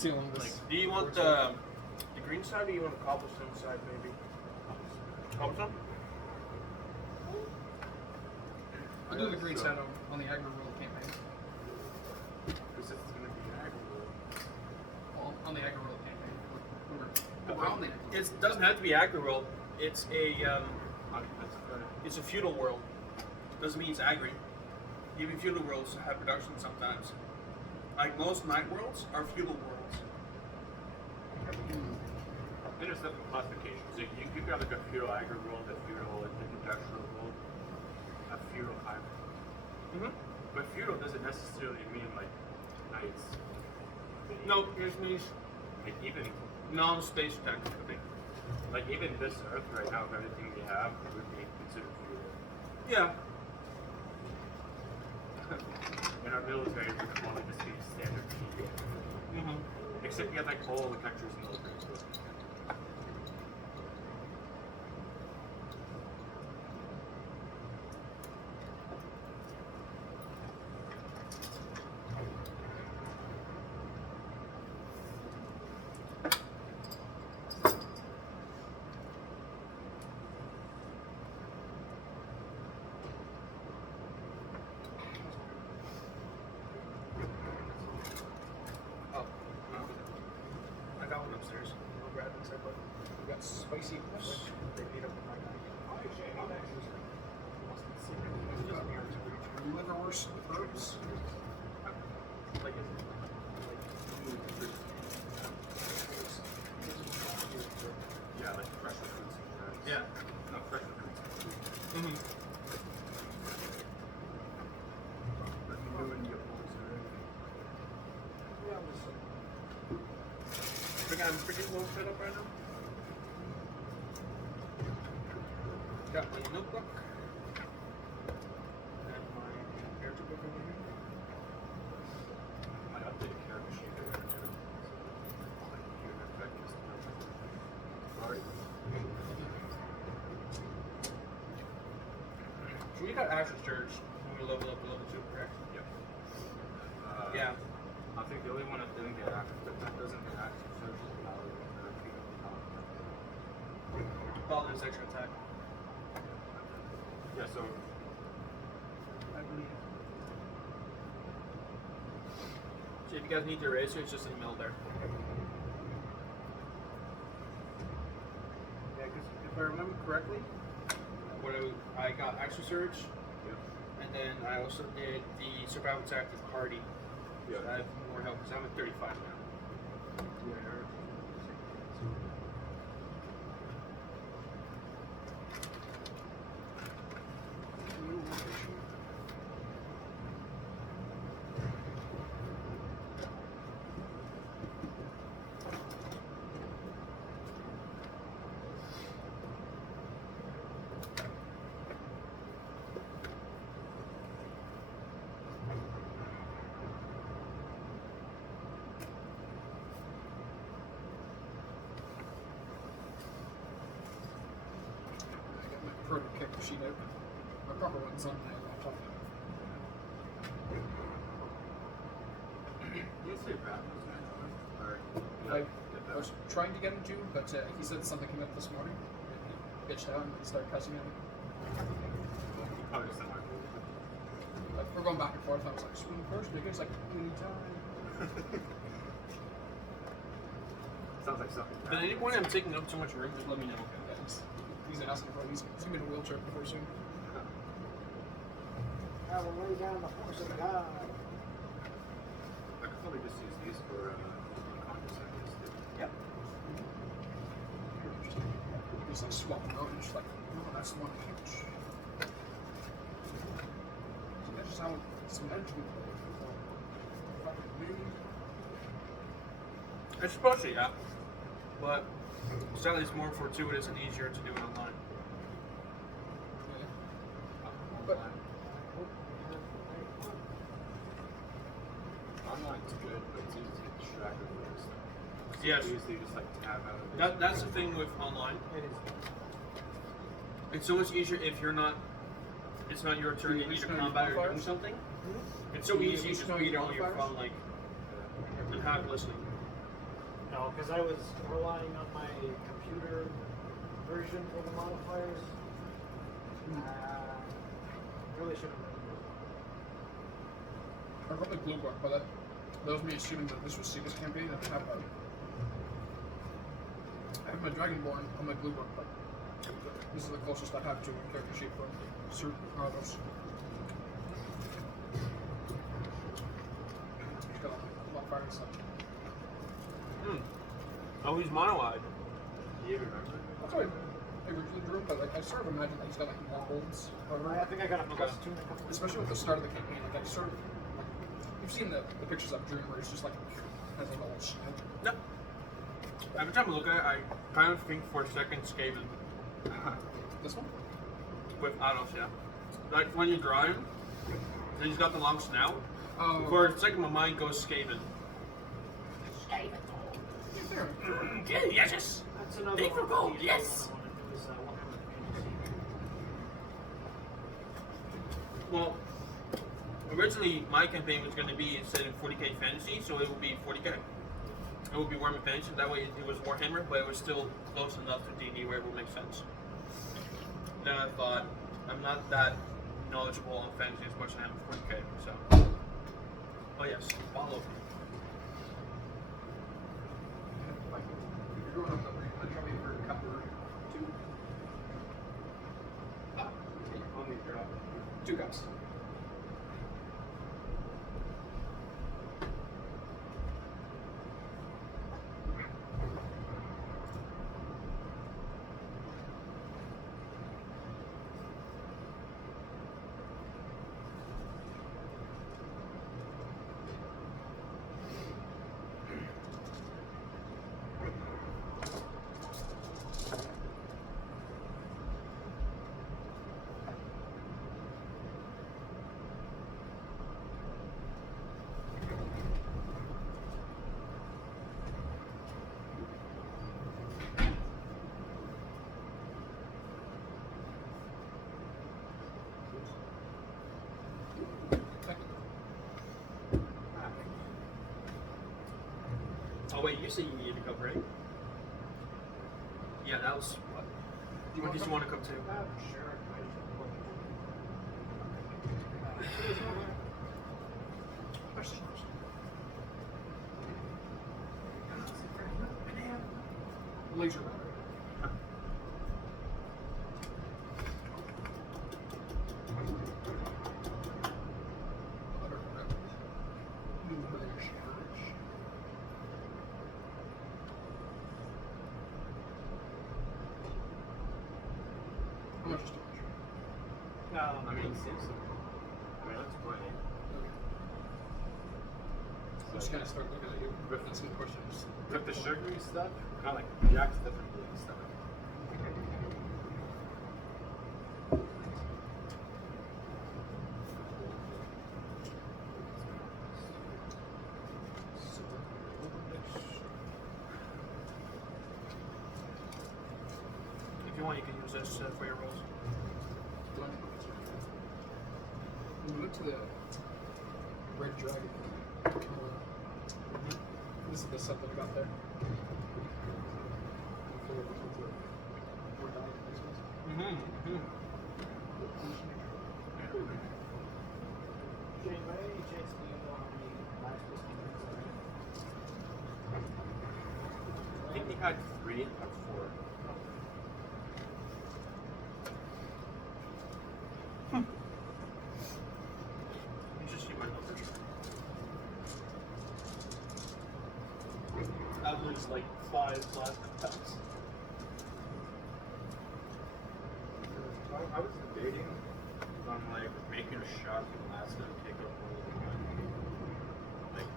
Sealing this. Like, do you want the green side or do you want the cobblestone side, maybe? Cobblestone? I'll do the green side on the aggro roll campaign. Because it's going to be aggro roll. Well, on the aggro roll campaign. We're on the aggro roll. It doesn't have to be aggro world. It's a feudal world. Doesn't mean it's agri. Even feudal worlds have production sometimes. Like most night worlds are feudal worlds. And there's different classifications. You got like a feudal aggro world, a feudal industrial world, a feudal hybrid. But feudal doesn't necessarily mean like knights. No, it means Like even non-space technically. like even this Earth right now, if everything we have would be considered feudal. Yeah. In our military, we would only just be standard feudal. Except you have like all the countries military. I got one upstairs. I'll grab it. We got spicy peppers. They beat up my Liverwurst herbs. Yeah, like fresh fruits. Yeah. No, fresh fruits. I'm pretty low set up right now. Got my notebook and my character book over here. My updated character sheet there too. Sorry. So we got Asher's Church when we level up to level 2, correct? Yep. Yeah. I think the only one that didn't get active, but that doesn't get active search is Paladin's extra attack. Yeah, so I believe. So if you guys need the eraser, it's just in the middle there. Yeah, because if I remember correctly, what I got Extra Surge, and then I also did the Survival Attack with Hardy. yeah. I have more help because I'm at 35 now. Proto character sheet out. My proper one's on my laptop. You say Batman's not or I was trying to get him to, but he said something came up this morning. He bitched out and he started cussing at me. probably just not my But we're going back and forth. I was like, swing first, nigga. He's like, anytime. Sounds like something. But at any point I'm taking up too much room, just let me know. He's asking for it. He's gonna be in a wheelchair before soon. I will lay down the horse of God. I could probably just use these for contraceptives. Yep. He's like swapping out and just like, no, that's the one couch. So that's just how some energy. It's supposed to, yeah. But sadly it's more fortuitous and easier to do it online. But Online's good, but it's easy to get distracted with this stuff. Yes. Usually just like tab out of it. That's the thing with online. It's so much easier if you're not. It's not your turn. You need to combat or doing something. It's so easy to just read it on your phone, like, and have it listening. No, because I was relying on my computer version for the modifiers. Really should have written I wrote the glue book, but that was me assuming that this was Seaga's campaign. I have my Dragonborn on my glue book, but this is the closest I have to a character sheet for Sir Carlos. He's got a lot of fire and stuff. Oh, he's mono-eyed. Do you remember? That's why I originally drew him, but like, I sort of imagine that he's got like more holds. it. I think I got a +2 in a couple. Especially with the start of the campaign, like I sort of like, you've seen the pictures I've drawn where it's just like has like a little snap. No. Every time I look at it, I kind of think for a second Skaven. This one? With Anos, yeah. Like when you draw him, and he's got the long snout. Oh. For a second, my mind goes Skaven. Yes! That's another Big for one. gold, The yes! other one I wanna do is, Warhammer Fantasy. Well, originally my campaign was going to be set in 40k fantasy, so it would be 40k. It would be Warhammer Fantasy, that way it was Warhammer, but it was still close enough to DnD where it would make sense. Then I thought, I'm not that knowledgeable on fantasy as much as I am with 40k, so. Oh yes, follow. Like, you're going up the ring, I'm trying for cover 2. Only drop. 2 guys. Oh wait, you said you needed to come, right? Yeah, that was what? You What did you want to come to? Sure. Laser. How much is too much? I mean, it seems so. I mean, that's plenty. I'm just gonna start looking at you with some questions. With the sugary stuff, kind of like Jack's doesn't really stuff. If you want, you can use this for your rolls. We went to the Red Dragon. This is the stuff that I got there. Jane, by any chance do you know how many lives this game I think he had 3 or 4. You should see my numbers. I've lose like 5 plasma packs. I was debating on like making a shot from last time take up all of the gun. Like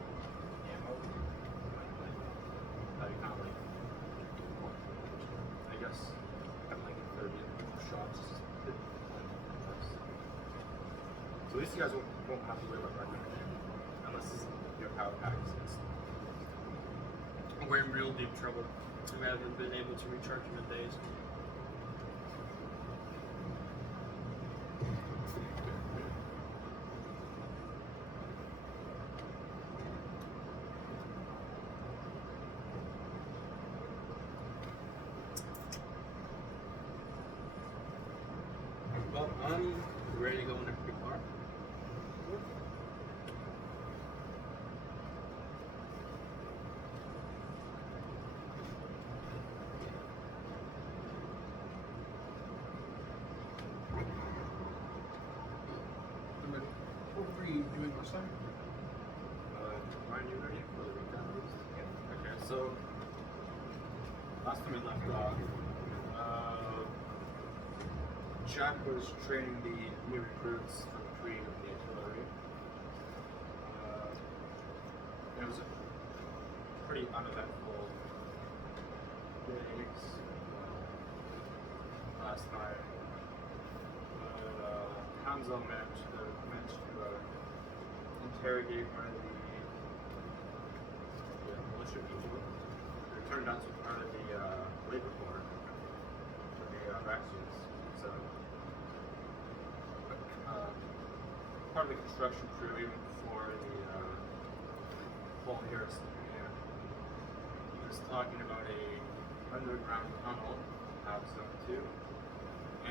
ammo. Like kind of like I guess I'm like 30 shots. So at least you guys won't have to worry about running unless your power packs and stuff. We're in real deep trouble. We haven't been able to recharge him in days. You ready to go whenever you are? I'm ready. What were you doing last time? Ryan, you ready for the recap boost? Okay, so last time we left off, Jack was training the new recruits for the creed of the artillery. It was a pretty uneventful day last night. But Hanzo managed to interrogate one of the militia people. It turned out to be part of the labor corps for the Raxians. So part of the construction crew, even before the Paul Harrison began. He was talking about a underground tunnel out Zone 2,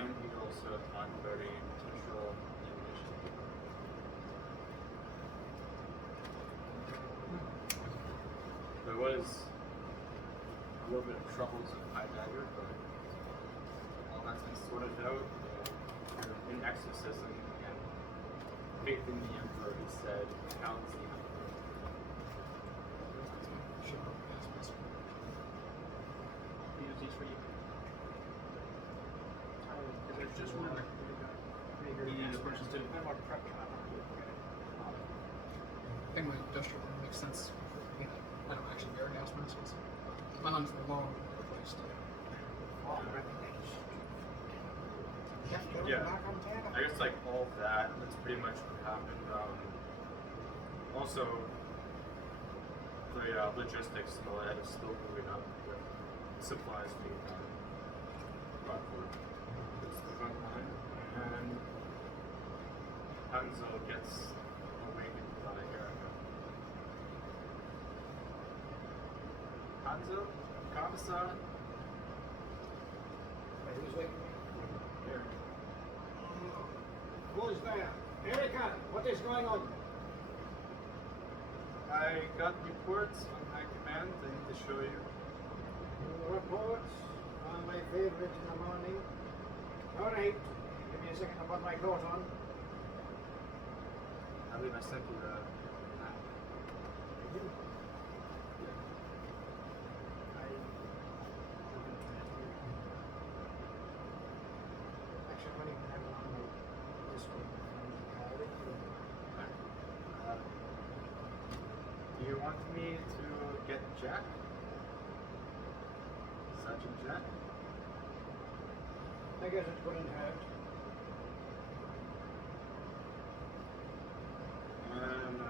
and he also talked about a potential ammunition depot. There was a little bit of troubles with High Dagger, but all that's been sorted out. In exorcism and faith in the Emperor, he said, counts the Emperor. Use these for you. There's just one. You need this person too. I think my industrial one makes sense. I don't actually wear gas masks. My lungs were long replaced. Yeah, I guess like all of that, that's pretty much what happened. Also, the logistics and all that is still moving up with supplies being brought for the front line. And Hanzo gets awakened by Erica. Hanzo? Kamasa? Who's waking me? Erica. Who's there? Erica, what is going on? I got reports from High Command. I need to show you. Reports are my favorite in the morning. Alright, give me a second to put my coat on. I believe I sent you the map. Actually, I don't even have it on my Discord. Do you want me to get Jack? Sergeant Jack? I guess it couldn't hurt. And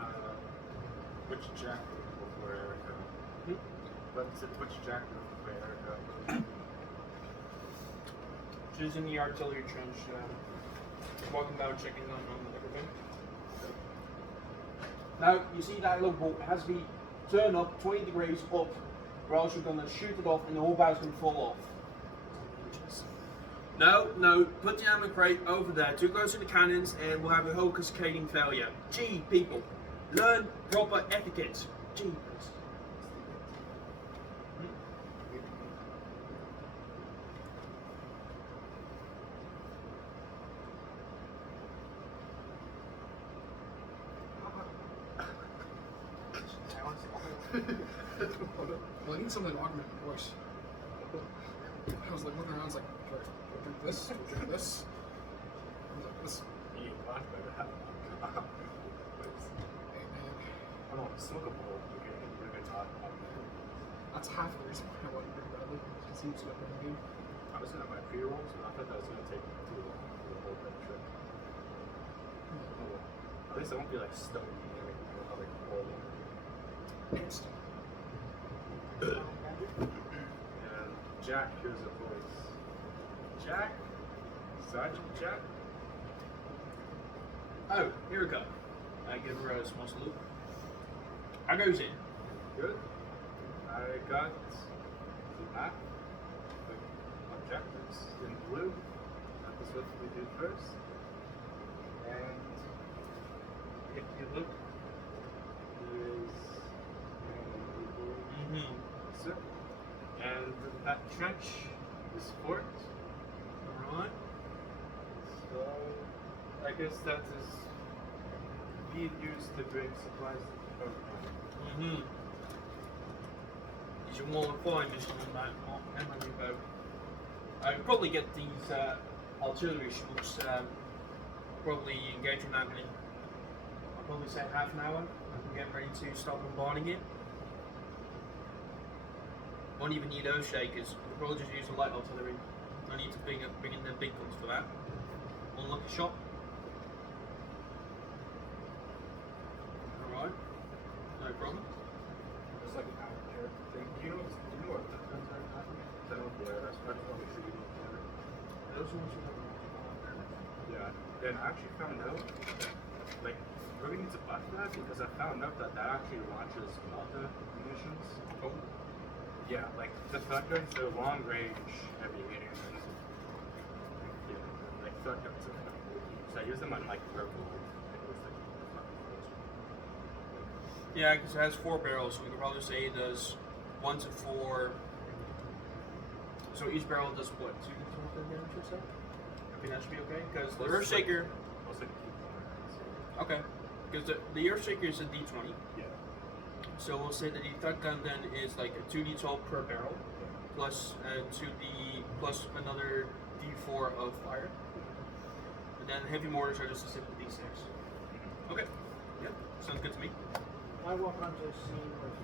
which Jack before Erica? Which Jack before Erica? She's in the artillery trench, walking down, checking on everything. Now, you see that little boat has to be turned up 20 degrees up, or else you're going to shoot it off and the whole boat's going to fall off. No, put the ammo crate over there, too close to the cannons, and we'll have a whole cascading failure. Gee, people, learn proper etiquette. Jeepers. Well, I need something to augment my voice. I was like looking around, I was like, do I drink this? Do I drink this? I was like, this. You laugh about that. Hey man, I don't smoke a bowl. You're gonna talk about that. that's half the reason why I want to drink badly. It seems to have been good. I was gonna have my pre-rolls, but I thought that was gonna take too long for the whole bit trip. Oh well. At least I won't be like stoned eating everything. I'll like horrible. Next. And Jack hears a voice. Jack? Sergeant Jack? Oh, here we go. I give her a small salute. I goes in. Good. I got the map, the objectives in blue. That is what we did first. And if you look, there is so, and that trench is fort. Alright. So I guess that is being used to bring supplies to the front. Is your more required mission on that MMU boat? I could probably get these artillery ships, probably engage in that in, I'll probably say half an hour. I can get ready to start bombarding it. Won't even need those shakers. We'll probably just use the light artillery. I need to bring in the big guns for that. One lucky shot. Alright. No problem. It's like an hour thing. Do you know what the guns are happening? I don't know. That's probably shooting each other. Those ones you have. Yeah. And I actually found out, like, really need to buff that because I found out that actually launches Malta munitions. Oh. Yeah, like the thud guns, they're long range heavy hitting. Yeah, like thud guns are kind of cool. So I use them on like purple. Yeah, because it has 4 barrels, so we could probably say it does 1 to 4. So each barrel does what? 2 to 4 damage or so? I think that should be okay. Because the Earthshaker. Okay. Because the Earthshaker is a D20. Yeah. So we'll say that the thud gun then is like a 2d12 per barrel, plus 2d plus another d4 of fire. And then heavy mortars are just a simple d6. Okay. Yeah. Sounds good to me. I walk onto a scene with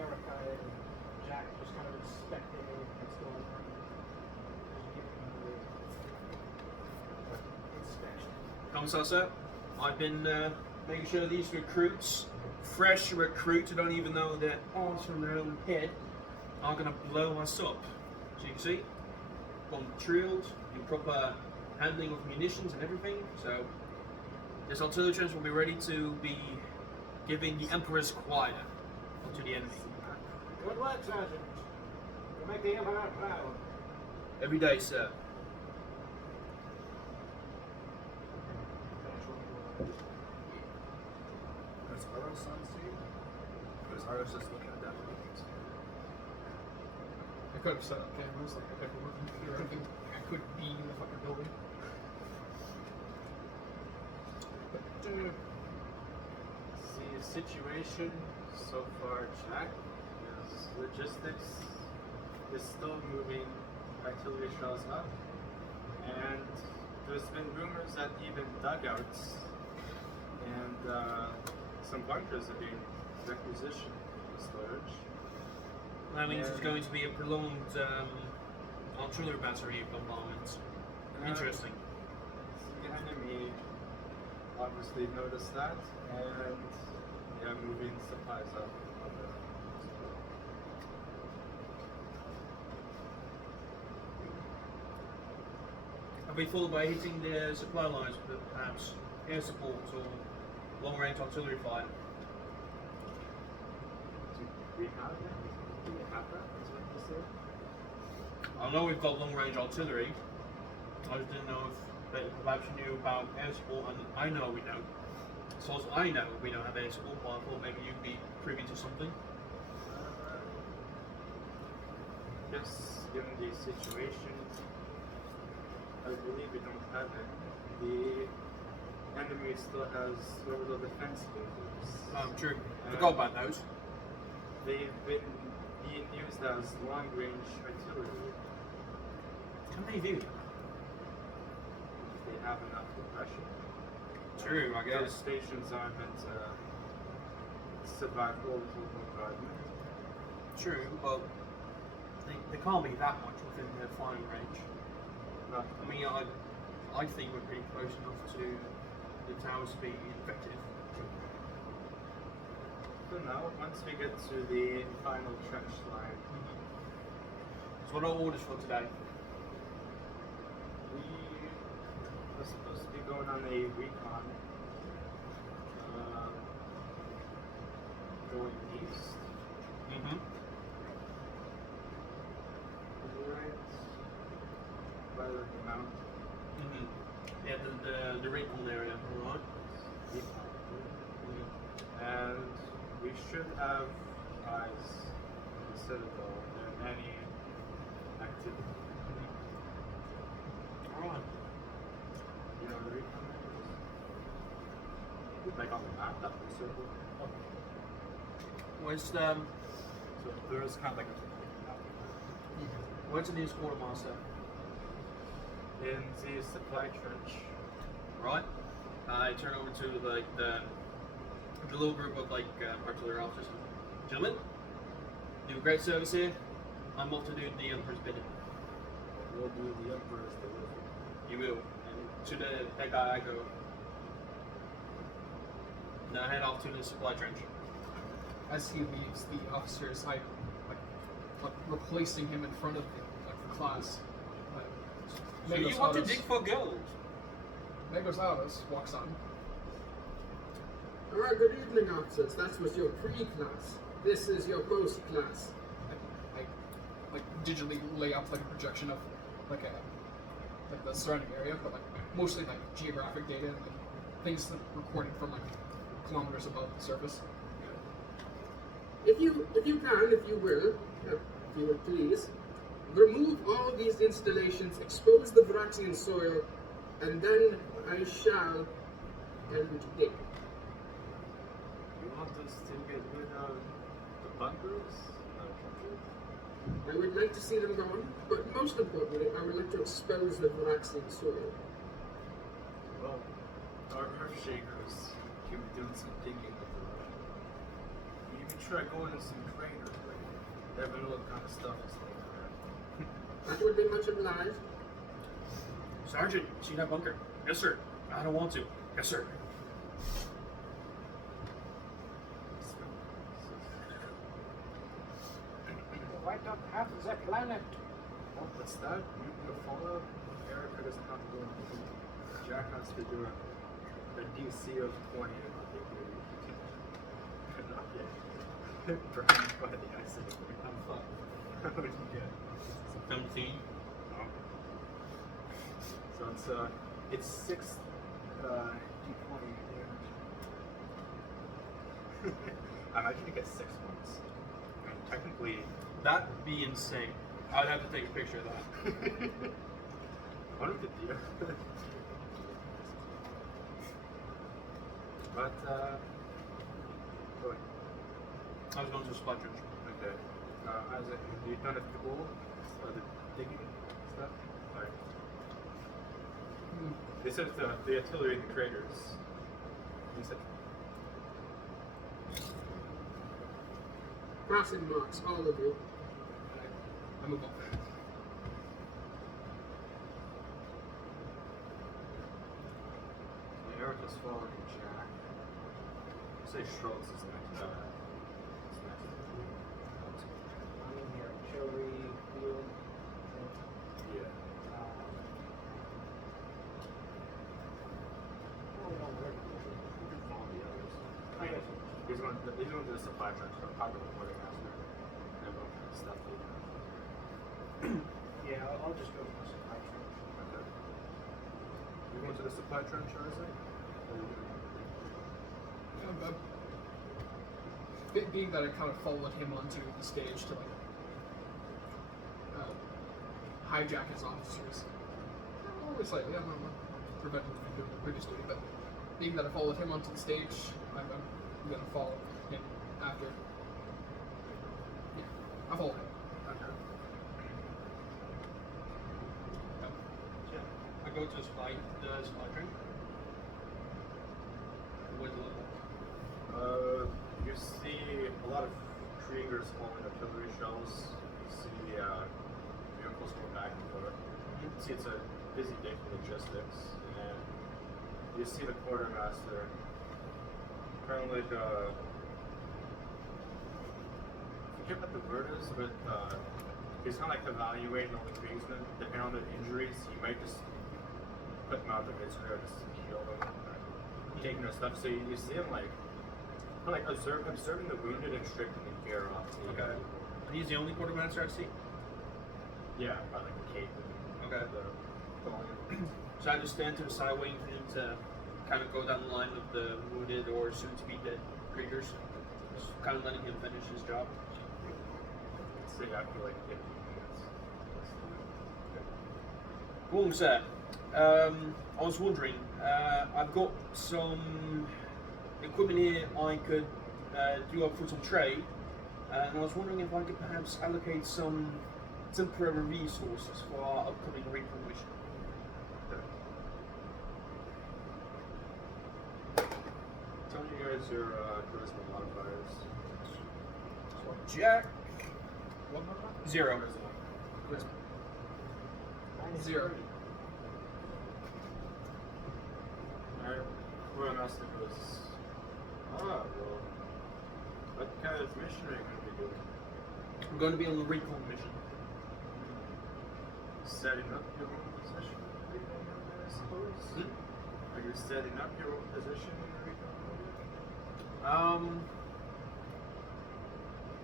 Erica and Jack just kind of inspecting what's going on. Just giving them the inspection. Commissar sir, I've been making sure these recruits, fresh recruits who don't even know their arms from their own head, are going to blow us up. So you can see, got them drilled, in proper handling of munitions and everything. So this artillery trench will be ready to be giving the Emperor's choir to the enemy. Good work, Sergeant. You make the Emperor proud. Every day, sir. Does Aros on scene? Or is Aros just looking at that? I could have set up cameras, like I could have worked through everything. I could be in the fucking building. But, The situation so far, Jack, is logistics is still moving artillery shells up, and there's been rumors that even dugouts and some bunkers are being requisitioned for storage. That means it's going to be a prolonged artillery battery bombardment. Interesting. The enemy obviously noticed that, and they are moving supplies up. Have we thought about hitting the supply lines with perhaps air support or long-range artillery fire? Do we have that? Do we have that? Is what you say? I know we've got long-range artillery. I just didn't know if perhaps you knew about air support, and I know we don't. So as I know we don't have air support, but I thought maybe you'd be privy to something. Yes, given the situation, I believe we don't have it. The enemy still has orbital defense lasers. True. Forgot about those. They've been being used as long-range artillery. Can they do that? If they have enough depression. True, I Those guess. stations aren't meant to survive orbital bombardment. True, but they can't be that much within their firing range. Not I mean, I think we're pretty close enough to the towers to be effective. So now, once we get to the final trench line, So what are our orders for today? we are supposed to be going on a recon, going east, Mm-hmm. right by the mountain. Mm-hmm. Yeah, the recon area, alright. And we should have eyes on the Citadel and any activity. Alright. You know the recon areas? Like on the map, that blue circle. Where's the So there's kind of like a where's the nearest quartermaster? in the supply trench. Right. I turn over to like the little group of like artillery officers. Gentlemen, do a great service here. I'm off to do the Emperor's bidding. We'll do the Emperor's delivery. You will. And to that guy I go. Now head off to the supply trench. As he leaves, the officers, like replacing him in front of the class. So you want to dig for gold? Megos Alas walks on. Alright, good evening, officers. That was your pre-class. This is your post-class. I digitally lay out like a projection of like the surrounding area, but like mostly like geographic data and like things that are recorded from like kilometers above the surface. If you can, if you will please, remove all these installations, expose the Vraxian soil, and then I shall tell you to dig. You want us to get rid of the bunkers? I would like to see them gone, but most importantly, I would like to expose the Vraxian soil. Well, our Earthshakers keep doing some digging of the road. You can try going in some craters, but never know what kind of stuff is going around. That would be much obliged. Sergeant, see that bunker? Yes, sir. I don't want to. Yes, sir. Wipe out half of the planet. Oh, what's that? You follow? Erica doesn't have to go in. Jack has to do a DC of 20. Not yet. Burned by the acid. I'm fucked. How would you get? 17. So it's 6 D20 damage. I'm actually get 6 ones. I mean, technically, That'd be insane. I'd have to take a picture of that. what of the deal? But go ahead. I was going to the supply trench. Okay. Isaac, you done a tool? The digging stuff? Alright. This is the artillery in the craters. You said. Crossing marks, all of you. I move on. Erica's following Jack. Say Schultz is next. I'm in here. Artillery field. Yeah. You can follow the others. He's going to the supply trench, so probably the quartermaster. And all kind of stuff. Yeah, I'll just go to the supply trench. Okay. You going to the supply trench, or is it? Being that I kind of followed him onto the stage to like hijack his officers. Only slightly, I'm not preventing him from doing the previous duty, but being that I followed him onto the stage, I'm going to follow him after. Yeah, I follow him. Okay. I go to the supply train. Where's the level? You see a lot of Kriegers hauling artillery shells. You see vehicles going back and forth. You can see it's a busy day for logistics. And you see the quartermaster kind of like, I forget what the word is, but he's kind of like evaluating all the Kriegsmen. Depending on their injuries, he might just put them out of the misery or just heal them. Taking their stuff. So you see him like observing the wounded and stripping the gear off. Okay. He's the only quartermaster I see. Yeah, by like the cape. Okay. The volume. So I just stand to the side waiting for him to kind of go down the line of the wounded or soon to be dead Kriegers. Just kind of letting him finish his job. Say after like 15 minutes. Cool, sir. I was wondering, I've got some equipment here I could do up for some trade, and I was wondering if I could perhaps allocate some temporary resources for our upcoming recon mission. Tell me guys your charisma modifiers. Jack, What more about 0. Charisma. Mine is 0. 30. Alright, Quartermaster goes, well, what kind of mission are you going to be doing? I'm going to be on the recon mission. Setting up your own position in the recon movement, I suppose? Are you setting up your own position in the recon movement?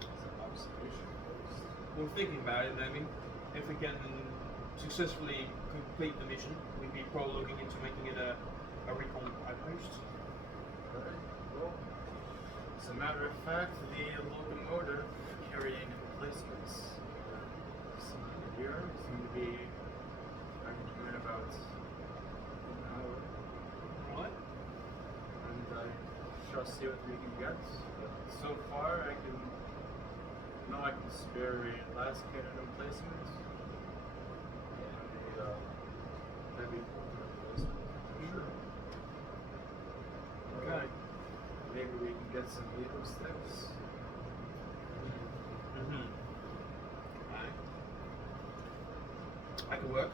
It's an observation post. We're thinking about it, maybe. If we can successfully complete the mission, we'd be probably looking into making it a recon outpost. Alright, well, as a matter of fact, the locomotive carrying emplacements here seem to be in about an hour. Right? And I shall see what we can get. But so far, I can spare a last cannon emplacement and a heavy bolter emplacement. Sure. Okay. Maybe we can get some needle sticks. Mm-hmm. I can work.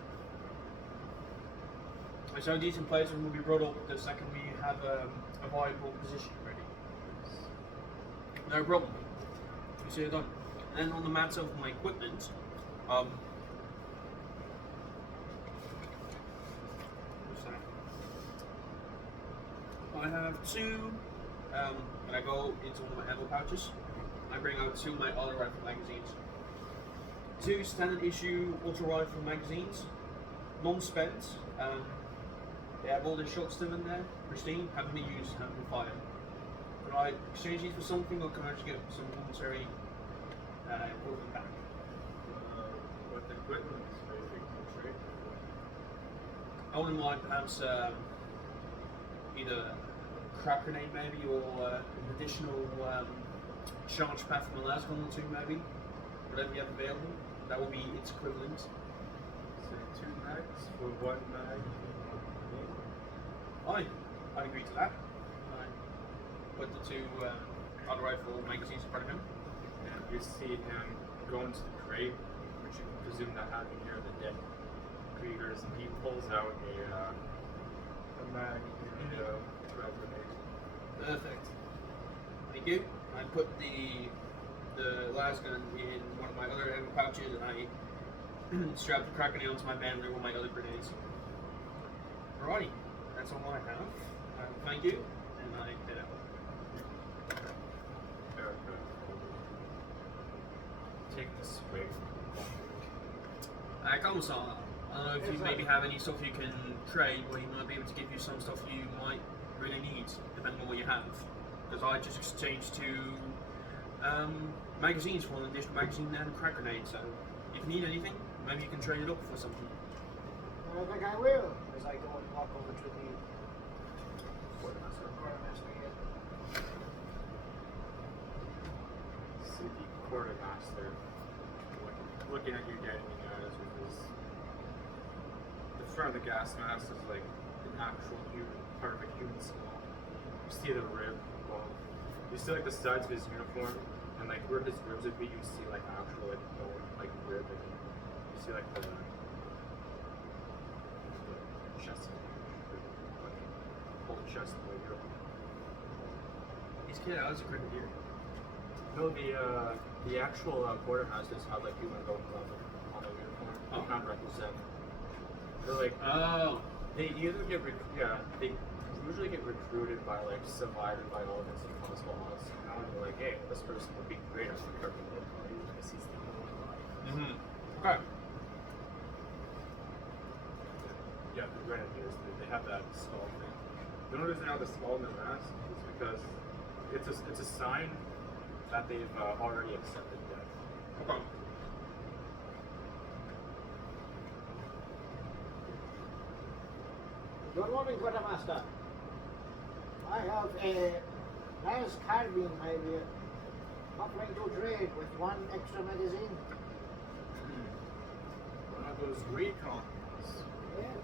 So these emplacements will be brought up the second we have a viable position ready. No problem. You see it done. And then on the matter of my equipment, what's that? I have two. When I go into one of my ammo pouches, I bring out 2 of my auto rifle magazines. 2 standard issue ultra rifle magazines, non-spent. They have all the shots still in there, pristine, haven't been used, haven't been fired. Could I exchange these for something, or can I just get some momentary equipment back? What equipment do you think you trade for? I wouldn't mind perhaps either a crack grenade maybe, or an additional charge pad from the last one or 2 maybe, whatever you have available. That will be its equivalent. So 2 mags for 1 mag. I'd agree to that. I put the 2 auto rifle magazines in front of him. And you see him go into the crate, which you can presume to have near the dead Kriegers, and he pulls out a mag and a red grenade. Perfect. Thank you. I put the las gun in one of my other ammo pouches, and I strap the crack grenade onto my bandolier with my other grenades. Alrighty, that's all I have. Thank you, and I head out. Erica. Take this swig. Kama-san, I don't know if you maybe have any stuff you can trade, where he might be able to give you some stuff you might really need, depending on what you have. Because I just exchanged 2 magazines for an additional magazine and a crack grenade, so if you need anything, maybe you can trade it up for something. I think I will, as I go and walk over to the quartermaster again. See the quartermaster looking at you dead in the eyes with his. The front of the gas mask is like an actual human, part of a human skull. You see the rib, well, you see like the sides of his uniform, and like where his ribs would be, you see like actual like bone, like rib, and you see like the chest, like whole chest of like your. He's kidding, I was a grenadier. No, the actual quartermasters have like human bones on their uniform. Oh. They kind of represent. They're like Oh. they either get they usually get recruited by like surviving by elements and possible odds. And they're like, hey, this person would be great as a character because he's the only one alive. Mm-hmm. Okay. Yeah, grenadiers. They have that skull thing. The only reason they have the skull in the mask is because it's a sign that they've already accepted death. Okay. Good morning, Quartermaster. I have a nice carbine maybe offering to trade with one extra magazine. One of those recons. Yes.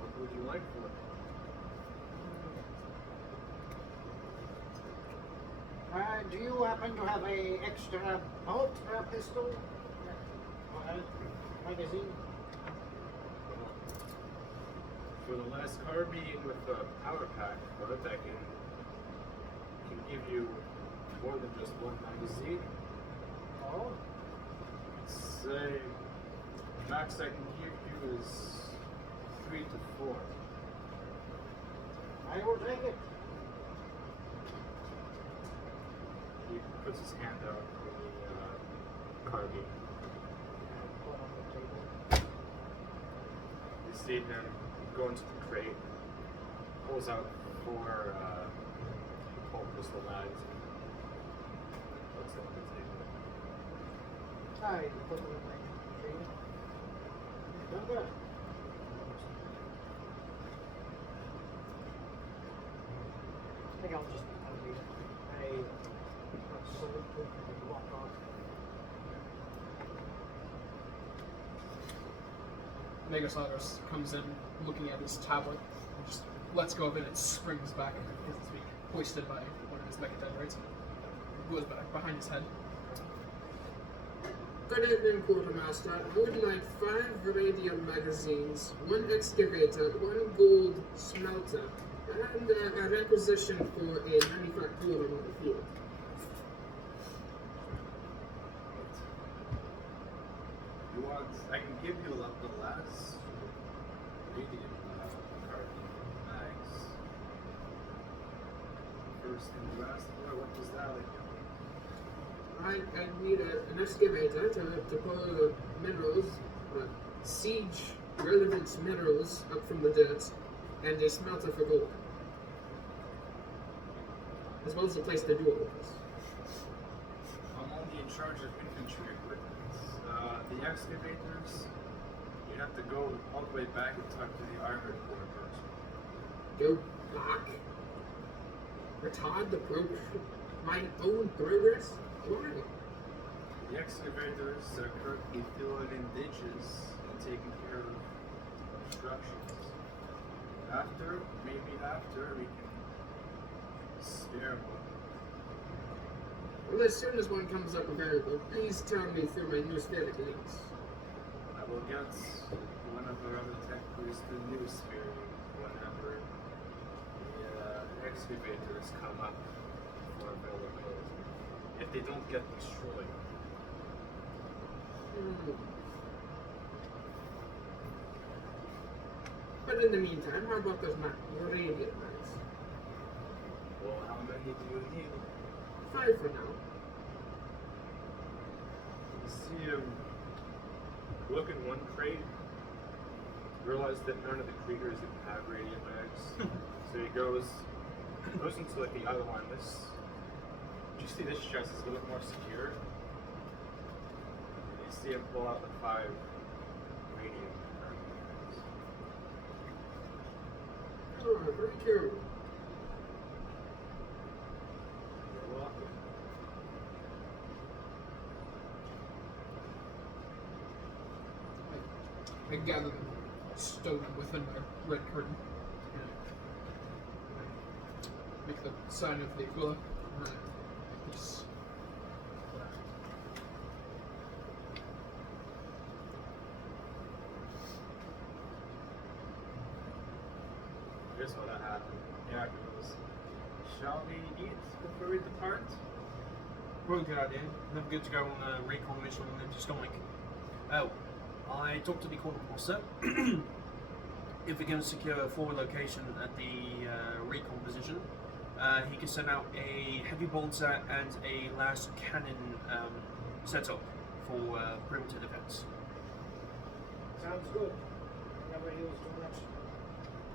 What would you like for it? Do you happen to have a extra bolt pistol? Magazine? For the last carbine with the power pack for it, I can give you more than just one magazine. Oh. Say, max I can give you is 3 to 4. I will take it. He puts his hand out for the carbine. Put on the table. You see him go into the crate, pulls out 4 Colt pistol mags, and puts them on the table. I put them in my tree. Done good. I think I'll just leave it. I salute to and walk off. Megasaurus comes in, looking at his tablet, and just lets go of it and springs back into his beak, hoisted by one of his mechadendrites. Goes back behind his head. Good evening, Quartermaster. I would like 5 radium magazines, 1 excavator, 1 gold smelter, and a requisition for a manufacturer on the field. You want? I can give you the last radium carbine mags. First and last. What was that again? I need an excavator to pull the minerals, siege relevant minerals up from the dirt, and a smelter for gold. As well as a place to do all of this. I'm only in charge of infantry equipment. The excavators, you have to go all the way back and talk to the armored corps person. Go back? Retard my own progress? Why? The excavators are currently filling in ditches and taking care of obstructions. Maybe after, we can spare one. Well, as soon as one comes up available, please tell me through my newsfeed links. I will get one of our other tech crews to newsfear whenever the excavators come up for availability. If they don't get destroyed. But in the meantime, how about those radium mags? Well, how many do you need? 5 for now. You see him look in one crate, realize that none of the creatures have radium mags. So he goes into like the other one. You see this chest is a little more secure. You see him pull out the 5 radium mags. Oh, very cool. You're welcome. I gather them, stow them within my red curtain. Make the sign of the Aquila. Just Here's what happened. Yeah, it goes. Shall we eat before we depart? Really good idea. Never good to go on a recon mission on an empty stomach. Oh, I talked to the quartermaster. If we can secure a forward location at the recon position, he can send out a heavy bolter and a last cannon setup for perimeter defense. Sounds good. never use too much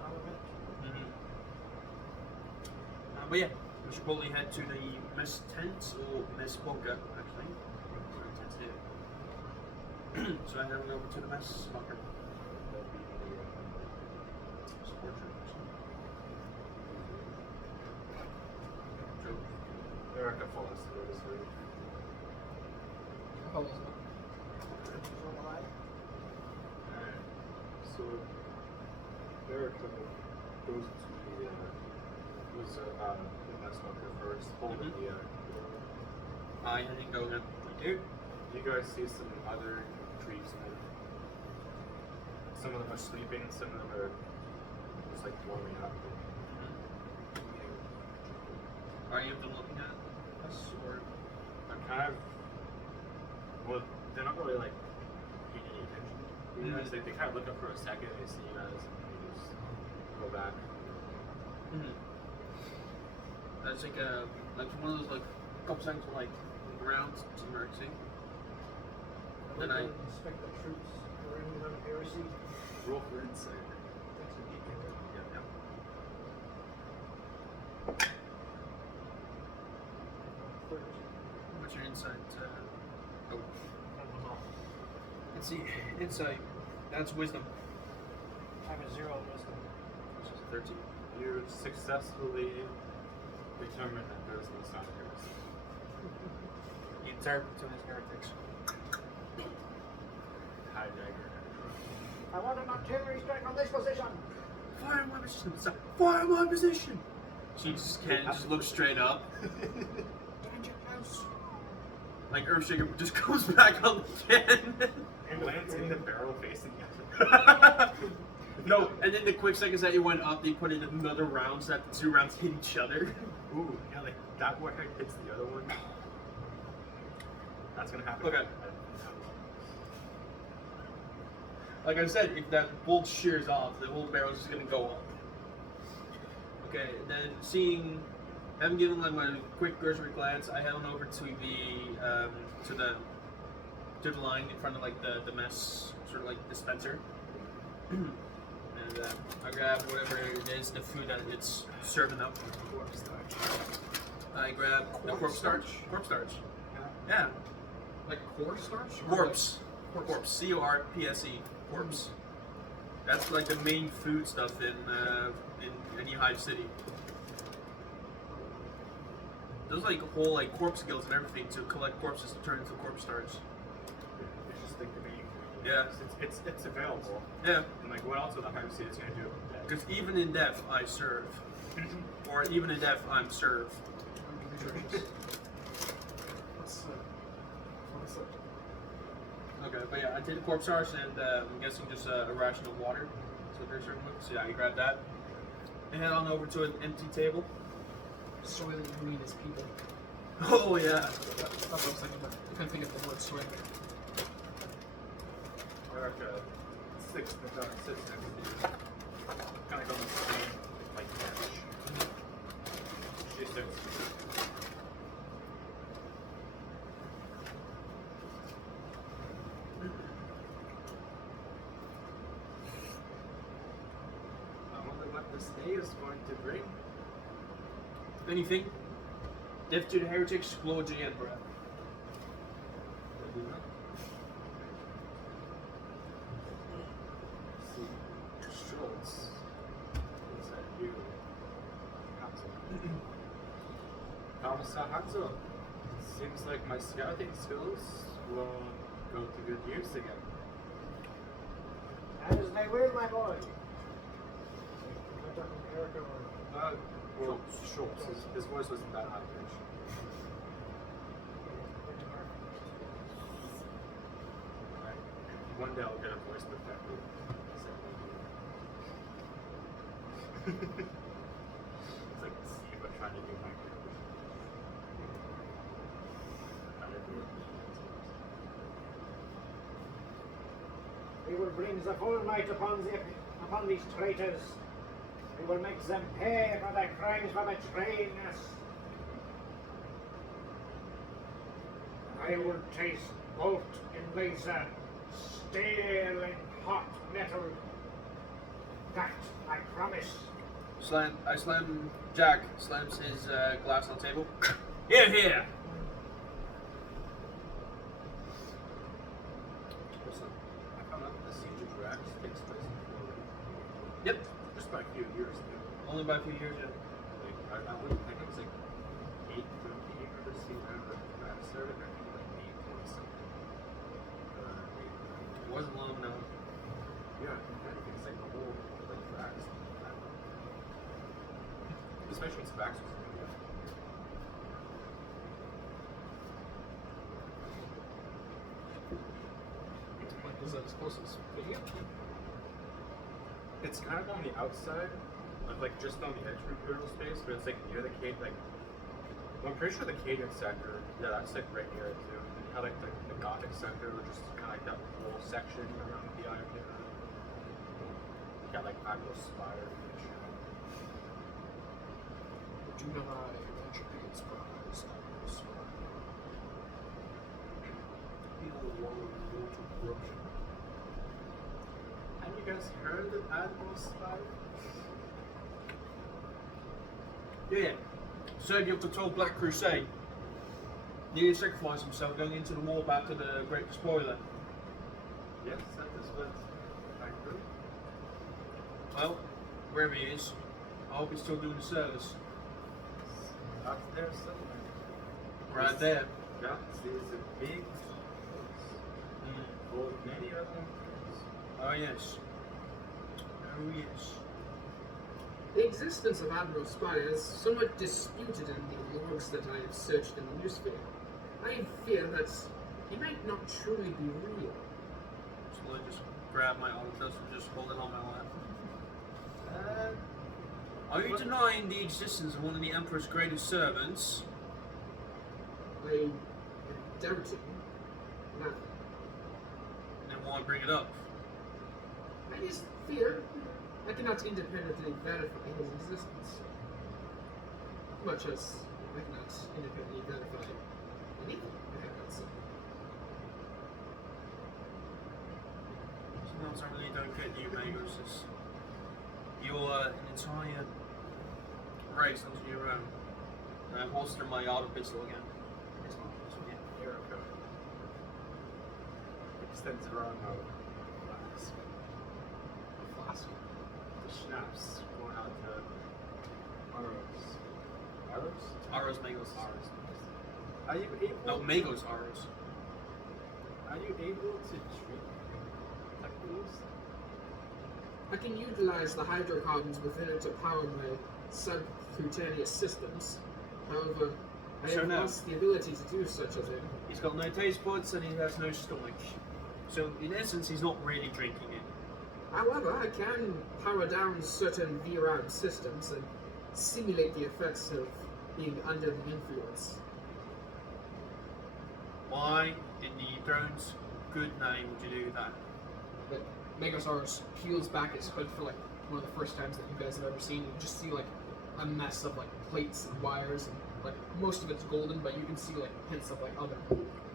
armament. Mm-hmm. But yeah, we should probably head to the mess tent or mess bunker, actually. Sorry, tent's here. So I head on over to the mess bunker. That'll be the support troops. True. Eric can follow us through this way. Follows up. So will I. Alright. So Eric goes to the mess bunker first, holding Mhm. the I didn't go then. We do. You guys see some other trees moving. Some of them are sleeping, some of them are just like warming up. Are you even looking at us or? I'm kind of, well, they're not really like paying any attention. You guys, they kind of look up for a second, they see you guys, and they just go back. Mm-hmm. That's like one of those like couple seconds of like ground to emergency. Then I inspect the troops for any kind of heresy. Roll for insight. That's a deep Yeah. what's your insight? Oh, let's see. Insight. That's wisdom. I have a 0 wisdom. This is 13. You successfully determine that there's no sign of heresy. The entire platoon is heretics. High dagger. I want an artillery strike on this position. Fire in my position. Fire in my position. She just can't just look straight up. Danger close. Like Earthshaker just comes back on again. And lands in the barrel facing the other. No, and then the quick seconds that you went up, they put in another round so that the 2 rounds hit each other. Ooh, yeah, like that warhead hits the other one. That's gonna happen. Okay. Like I said, if that bolt shears off, the whole barrel's just gonna go up. Okay, then having given like my quick cursory glance, I head on over to the line in front of like the mess sort of like dispenser, and I grab whatever it is, the food that it's serving up. I grab the corpse starch. Corpse starch. Yeah. Like cornstarch? Or Corpse. like- Corpse. C-O-R-P-S-E. Corpse. That's like the main food stuff in any hive city. There's like whole like corpse guilds and everything to collect corpses to turn into corpse starch. It's just like the main. Yeah. It's available. Yeah. And like, what else would the Hive City is gonna do? Because even in death, I serve. Or even in death, I'm served. What's that? Okay, but yeah, I take the corpse starch and I'm guessing just a ration of water. That's what they're serving with. So yeah, you grab that. And head on over to an empty table. Soil you mean is people. Oh yeah. That's what I was thinking, but I couldn't think of the word soil. America sits next to you. Kind of on the same like bench. She sits. I wonder what this day is going to bring. Anything? Death to the heretics, glory to the emperor. I do not. See, Schultz. Is that you? Hanzo. Commissar Hanzo. Seems like my scouting skills will go to good use again. As they will, my boy. Erica or Well, Schultz. His voice wasn't that high pitched. Right. One day I'll get a voice perfected. It's like Siva trying to do my we will bring the full might upon these traitors. We will make them pay for their crimes for betraying us. I will taste bolt in laser, steel in hot metal, That I promise. I slam. Jack slams his glass on the table. Here. Also, I found out that the siege of Drax takes place in Florida. Yep. Just by a few years, too. Only by a few years. Yeah. Like, I wouldn't think it was like 850 you ever see whenever Drax started. I think like 820 something. It wasn't long enough. Yeah, I think it's like the whole like Drax. Especially when Spax was in India. Like, is that as close as video? It's kind of on the outside, like just on the edge of Imperial space, but it's like near the cave. Like, well, I'm pretty sure the Cadian sector, yeah, that's like right near it too. And you have like the Gothic sector, which is kind of like that whole section around the Iron River. You got like Admiral Spire and shit. Do not I venture be its prize? Have you guys heard of Admiral Spire? Yeah. Sergei of the 12 Black Crusade nearly sacrificed himself going into the war back to the Great Despoiler. Yes, that is what I heard. Well, wherever he is, I hope he's still doing the service. Up there somewhere. Right there. That is a big place. Full of many other things. Oh yes. Oh yes. The existence of Admiral Spire is somewhat disputed in the logs that I have searched in the newspaper. I fear that he might not truly be real. So I just grab my altos and just hold it on my lap. Are you denying the existence of one of the Emperor's greatest servants? I am doubting nothing. Then why bring it up? I just fear I cannot independently verify his existence. Much as I cannot independently verify anything I have not seen. Sometimes I really don't get you, Magos. You're an entire race onto your own. And I holster my auto pistol again. It's not this one yet. Here I go. Extends around my flask. Flask. The schnapps going out to Aros. Aros? Aros Magos. Aros. Are you able? No, Magos Aros. Are you able to drink technicals? I can utilize the hydrocarbons within it to power my subcutaneous systems. However, I So have now- lost the ability to do such a thing. He's got no taste buds and he has no stomach. So in essence, he's not really drinking it. However, I can power down certain VRAM systems and simulate the effects of being under the influence. Why, in the Throne's good name, would you do that? But Megasaurus peels back his hood for like one of the first times that you guys have ever seen. You just see like a mess of like plates and wires and like most of it's golden, but you can see like hints of like other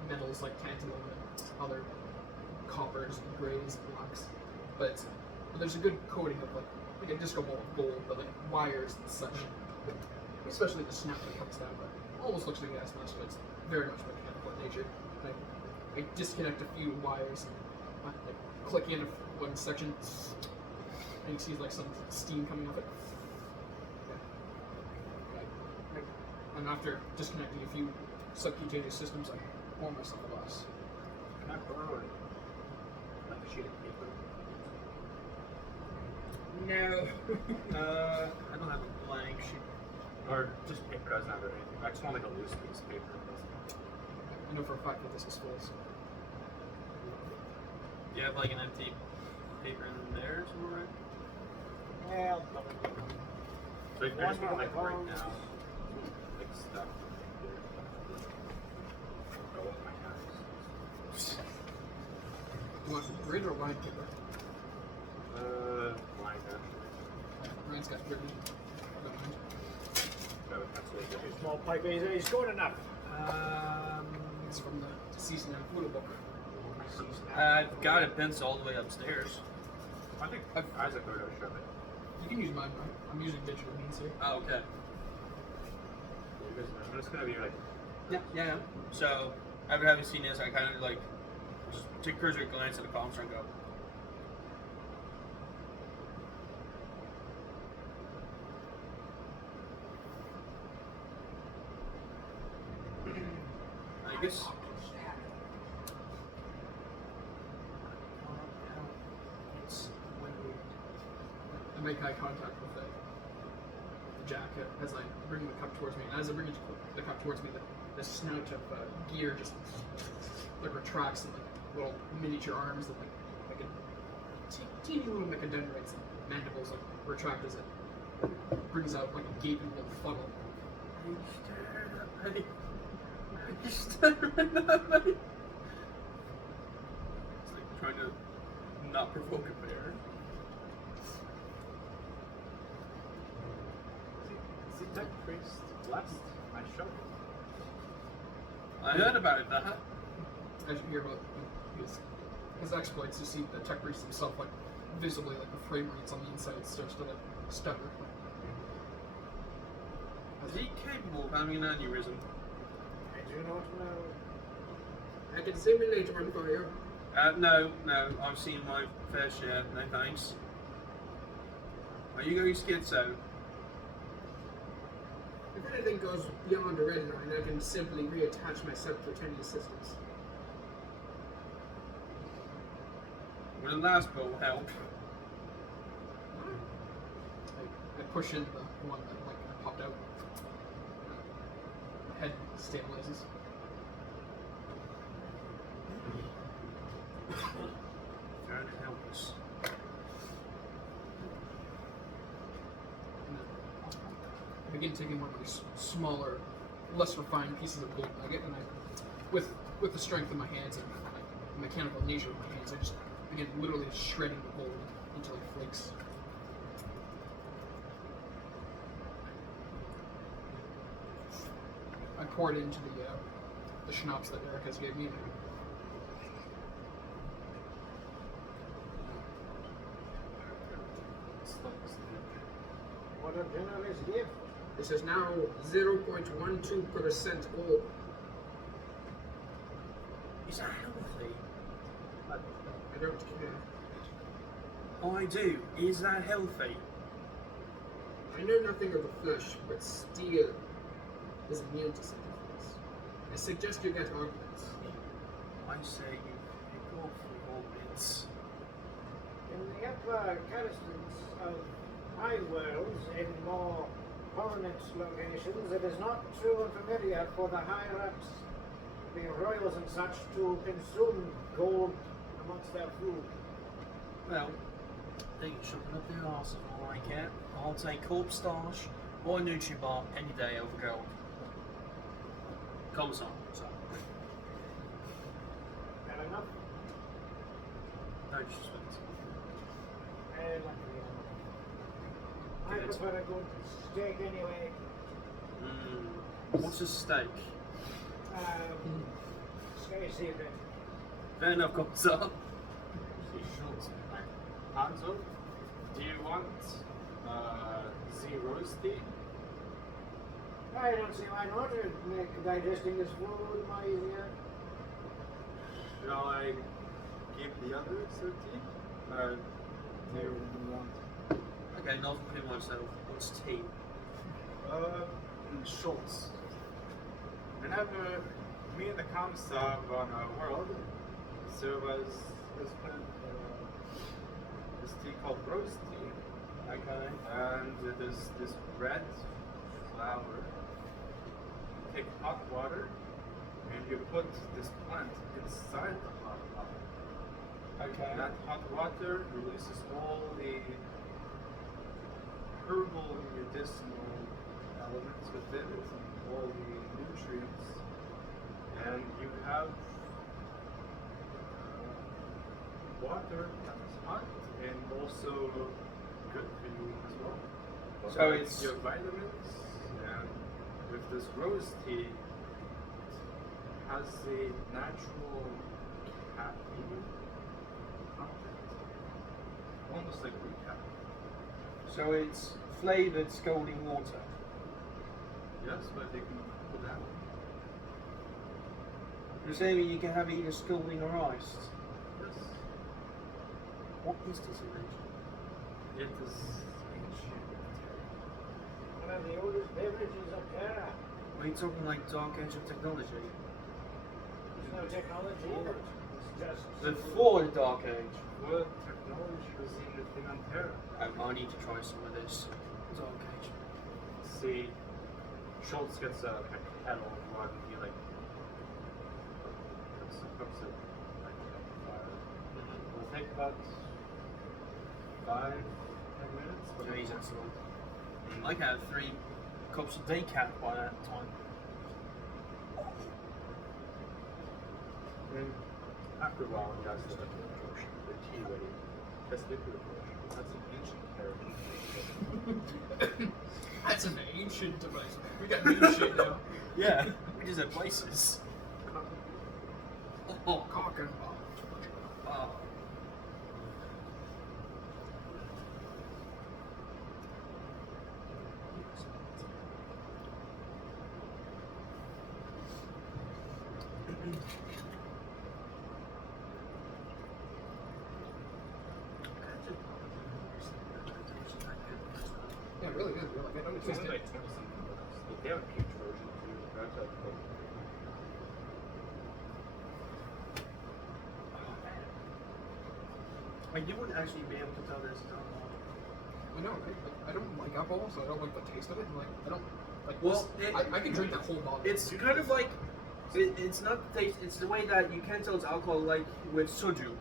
metals like tantalum and other coppers and grays and blacks. But there's a good coating of like a disco ball of gold, but like wires and such. Especially the snap that comes down, but almost looks like gas mask, but it's very much mechanical in nature. Like I disconnect a few wires and like click in one section and you see like some steam coming off it. And after disconnecting a few subcutaneous systems, I pour myself a glass. Can I borrow like a sheet of paper? No. I don't have a blank sheet. Or just paper doesn't have anything. I just want like a loose piece of paper. I know for a fact that this is full. So. Do you have like an empty paper in there somewhere? Well, So I just want like right now, like stuff. Go with my hands. You want grid or line paper? Line actually. Ryan's got grid. I don't mind. No, that's really good. small pipe is good enough. It's from the season and photo book. I've got a pencil all the way upstairs. I think I've- Isaac would have shown it. You can use mine, right? I'm using digital means here. Oh, okay. But it's gonna be like, Yeah. So, after having seen this, I kind of like just take a cursory glance at the columns and go, I guess. It's weird. I make eye contact with the jacket as I bring the cup towards me, and as I bring the cup towards me, the snout of gear just like retracts and like little miniature arms that like a teeny little mechadendrites and mandibles like retract as it brings out like a gaping little funnel. Are you staring at me? Are you staring at me? It's like trying to not provoke a bear. is it that priest last I showed him? I heard about it, that. As you hear about his exploits, you see the tech priest himself like visibly like the frame rates on the inside starts to like stutter. Is he capable of having an aneurysm? I do not know. I can simulate on fire. No, I've seen my fair share, no thanks. Are you going schizo? If anything goes beyond a red line, I can simply reattach myself to any assistance. Would a last bow help? I push in the one that like popped out. Head stabilizes. Trying to help us. And then I begin taking one of these smaller, less refined pieces of gold nugget, and with the strength of my hands and the mechanical nature of my hands, I just begin literally shredding the gold into like flakes. I pour it into the schnapps that Eric has gave me. What a generous gift. This is now 0.12% gold. Is that healthy? I don't care. Oh, I do. Is that healthy? I know nothing of the flesh, but steel is immune to sacrifice. I suggest you get augments. I say you pick off the gold bits. In the upper castles of high worlds, in more prominent locations, it is not too unfamiliar for the higher-ups, the royals and such, to consume gold amongst their food. Well, they can shove it up their arse and all I can. I'll take corpse starch or a Nutribar any day over gold. Comes on, so. Fair enough. No disrespect. I prefer a good steak anyway. What's a steak? Stay secret. Fair enough, Commissar. He shoots like Hanzo. Do you want the roasty? I don't see why not. It make digesting this food more easier. Shall I give the other 13? Or do you want? Okay, not for him myself. What's tea? Schultz. Whenever me and the Commissar on a world, there was this tea called rose tea. Okay. And it is this red flower. You take hot water and you put this plant inside the hot water. Okay. That hot water releases all the herbal and medicinal elements within it and all the nutrients. And you have water that is hot and also good for you as well. So Provides it's- your vitamins, and with this rose tea, it has a natural caffeine content. almost like recap. So it's flavored scalding water. Yes, but they can cool down. You're saying you can have it either scalding or iced. Yes. What is this invention? It is ancient. One of the oldest beverages of Terra. Are you talking like dark age of technology? There's no technology in it. It's just. Before the dark age. What technology was in the thing on Terra? I need to try some of this dark age. See, Schultz gets a kettle rod and he like cooks it like on fire. It'll take about 5-10 minutes. But Yeah, he's excellent. I can have 3 cups of decaf by that time. And after a while, he has the tea ready. That's liquid potion. That's an ancient character. That's an ancient device. We got new shit now. Yeah, we just have places. Oh, cock and ball. Oh. Yeah, really good. Really, I don't It's taste only it. like 20 something bucks. Like, they have a peach version too. That's like cool. Like, you wouldn't actually be able to tell this is alcohol. I know, right? Like, I don't like alcohol, so I don't like the taste of it. And like, I don't like. Well, this. I can drink that whole bottle. It's kind of like, it's not the taste, it's the way that you can tell it's alcohol, like with soju.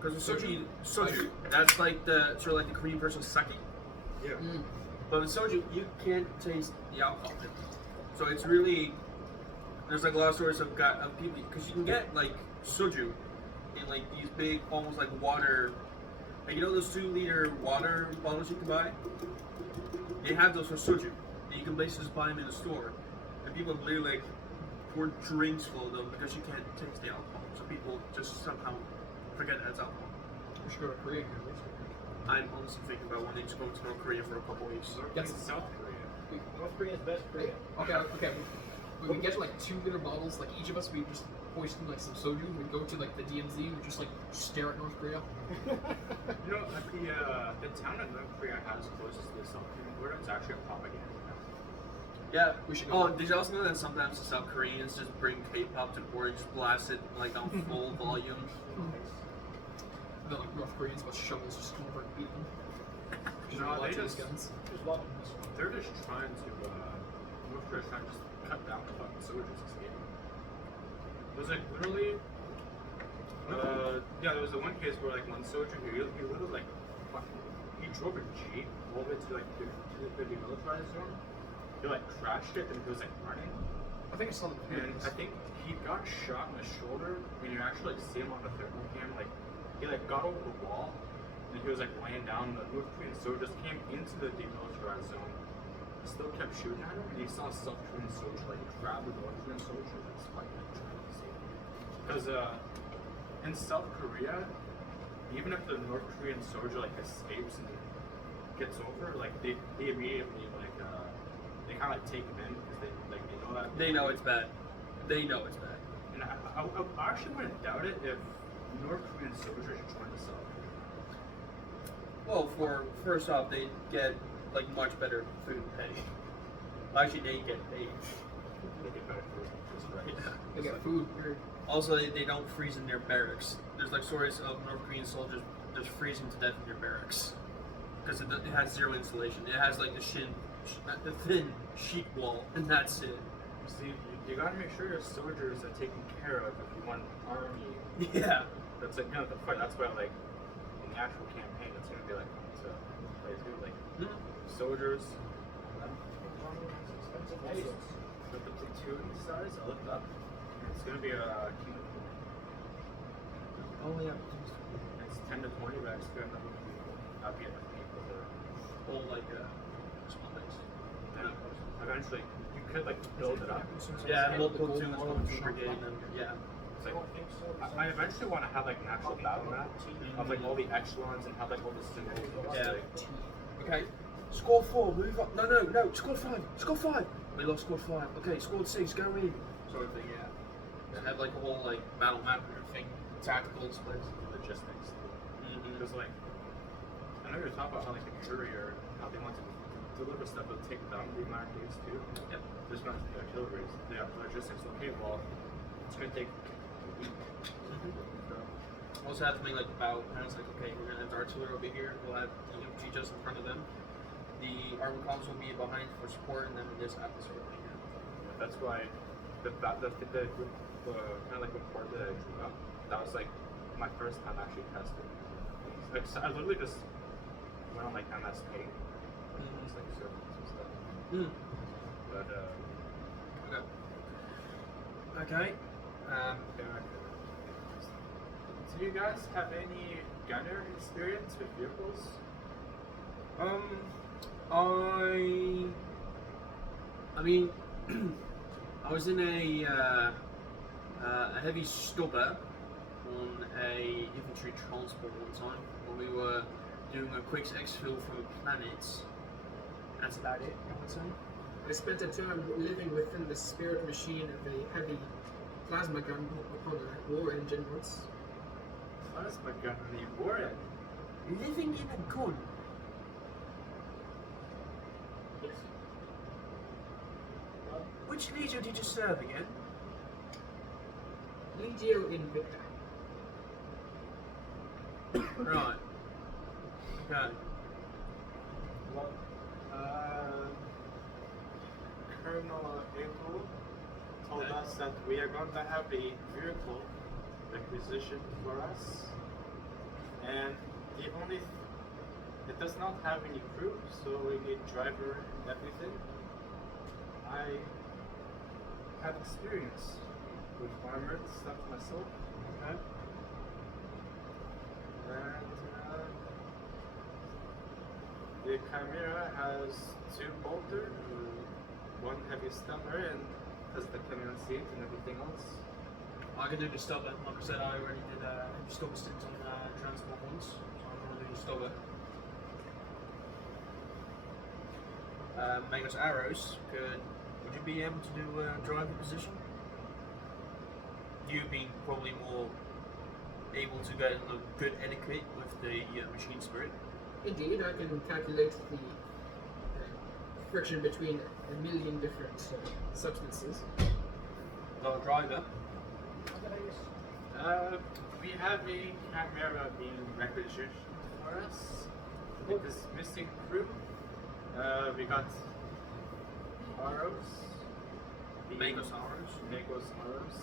Because with soju, that's like the, sort of like the Korean version of sake. Yeah. Mm. But with soju, you can't taste the alcohol. So it's really, there's like a lot of stories of people, because you can get like soju in like these big, almost like water, like you know those 2-liter water bottles you can buy? They have those for soju. And you can basically just buy them in the store. And people literally like pour drinks full of them because you can't taste the alcohol. So people just somehow forget that it's alcohol. We should go to Korea. I'm honestly thinking about wanting to go to North Korea for a couple weeks. Yes. It's South Korea. North Korea's best Korea. Okay. We can get like 2-liter bottles, like each of us. We just hoist in like some soju. We go to like the DnD. We just like stare at North Korea. You know, the town that North Korea has closest to the South Korean border, it's actually a propaganda town. Yeah, We should Oh, go. did you also know that sometimes the South Koreans just bring K-pop to the border and just blast it like on full volume? Then like North Koreans with shovels just come over and beat them. No, Lots they of just, these guns. they're just trying to, North Korea's trying to just cut down the fucking soldiers escaping. It was like literally, yeah, there was the one case where like one soldier, he literally like, he drove a Jeep all the way to like the demilitarized zone. He like crashed it and he was like running. I think I saw the And I think he got shot in the shoulder and you actually like see him on the thermal cam, like he like got over the wall and he was like laying down. The North Korean soldiers came into the demilitarized zone, still kept shooting at him, and he saw a South Korean soldier like grab the North Korean soldier and spike him trying to save him. Because in South Korea, even if the North Korean soldier like escapes and gets over, like they immediately like they kind of like take him in because they know that They know it's bad. They know it's bad. And I actually wouldn't doubt it if North Korean soldiers joined the South Korea. Well, for first off, they get like much better food and pay. Actually, they get paid. They get better food, just right. They get food. Period. Also, they don't freeze in their barracks. There's like stories of North Korean soldiers just freezing to death in their barracks because it has zero insulation. It has like the thin sheet wall, and that's it. See, you gotta make sure your soldiers are taken care of if you want an army. Yeah. That's like the fight. That's why like in the actual campaign, it's gonna be like to play too. Like soldiers. With the platoon size, I looked up. It's gonna be a King of Oh yeah. It's 10 to 20, but I expect that would be enough people to All like small things. and eventually you could like build it up. Yeah, multiple tunes, multiple brigade, and yeah. It's like, I eventually want to have like an actual battle map of like all the echelons and have like all the symbols. Yeah. Like, Okay. Squad 4, move up. No, squad 5. Squad 5. We lost squad 5. Okay, squad 6, go in. Sort of thing, yeah. They have like a whole like battle map and everything, tactical splits. logistics. Mm-hmm. Because like, I know you're talking about how like the courier, how they want to deliver stuff, but take down the markets too. Yep. There's not the artillery, they have logistics. Okay, well, it's gonna take a week. So, Also have to make like a battle plans. Like, okay, we're gonna have the artillery over here. We'll have the infantry just in front of them. The armor columns will be behind for support, and then this have this sort of thing here. yeah, that's why the kind of like report that I drew up, that was like my first time actually testing. Like, so I literally just went on like MS Paint, just like circles and stuff. Mm. But Okay. Okay. do you guys have any gunner experience with vehicles? I mean, I was in a heavy stubber on a infantry transport one time when we were doing a quick exfil from a planet. That's about it, I would say. I spent a time living within the spirit machine of a heavy plasma gun upon a war engine once. Plasma gun in the war engine. Living in a gun. Yes. Which legion did you serve again? Legio Invicta. Right. Okay. Well, Colonel Abel told Okay. us that we are going to have a vehicle requisitioned for us, and it does not have any crew, so we need driver and everything. I have experience with armored stuff myself. Okay. And the Chimera has 2 bolter, 1 heavy stubber, and has the command seat and everything else. I can do the stubber. Like I said, I already did a stubber stint on transport once, so I'm going to do the stubber. Make us arrows. Would you be able to do driver position? You being probably more able to get in a good etiquette with the machine spirit. Indeed, I can calculate the friction between a million different substances. Not a driver. We have a Chimera being requisitioned for us. It is missing crew. We got Aros. Magos arrows. Magos Aros,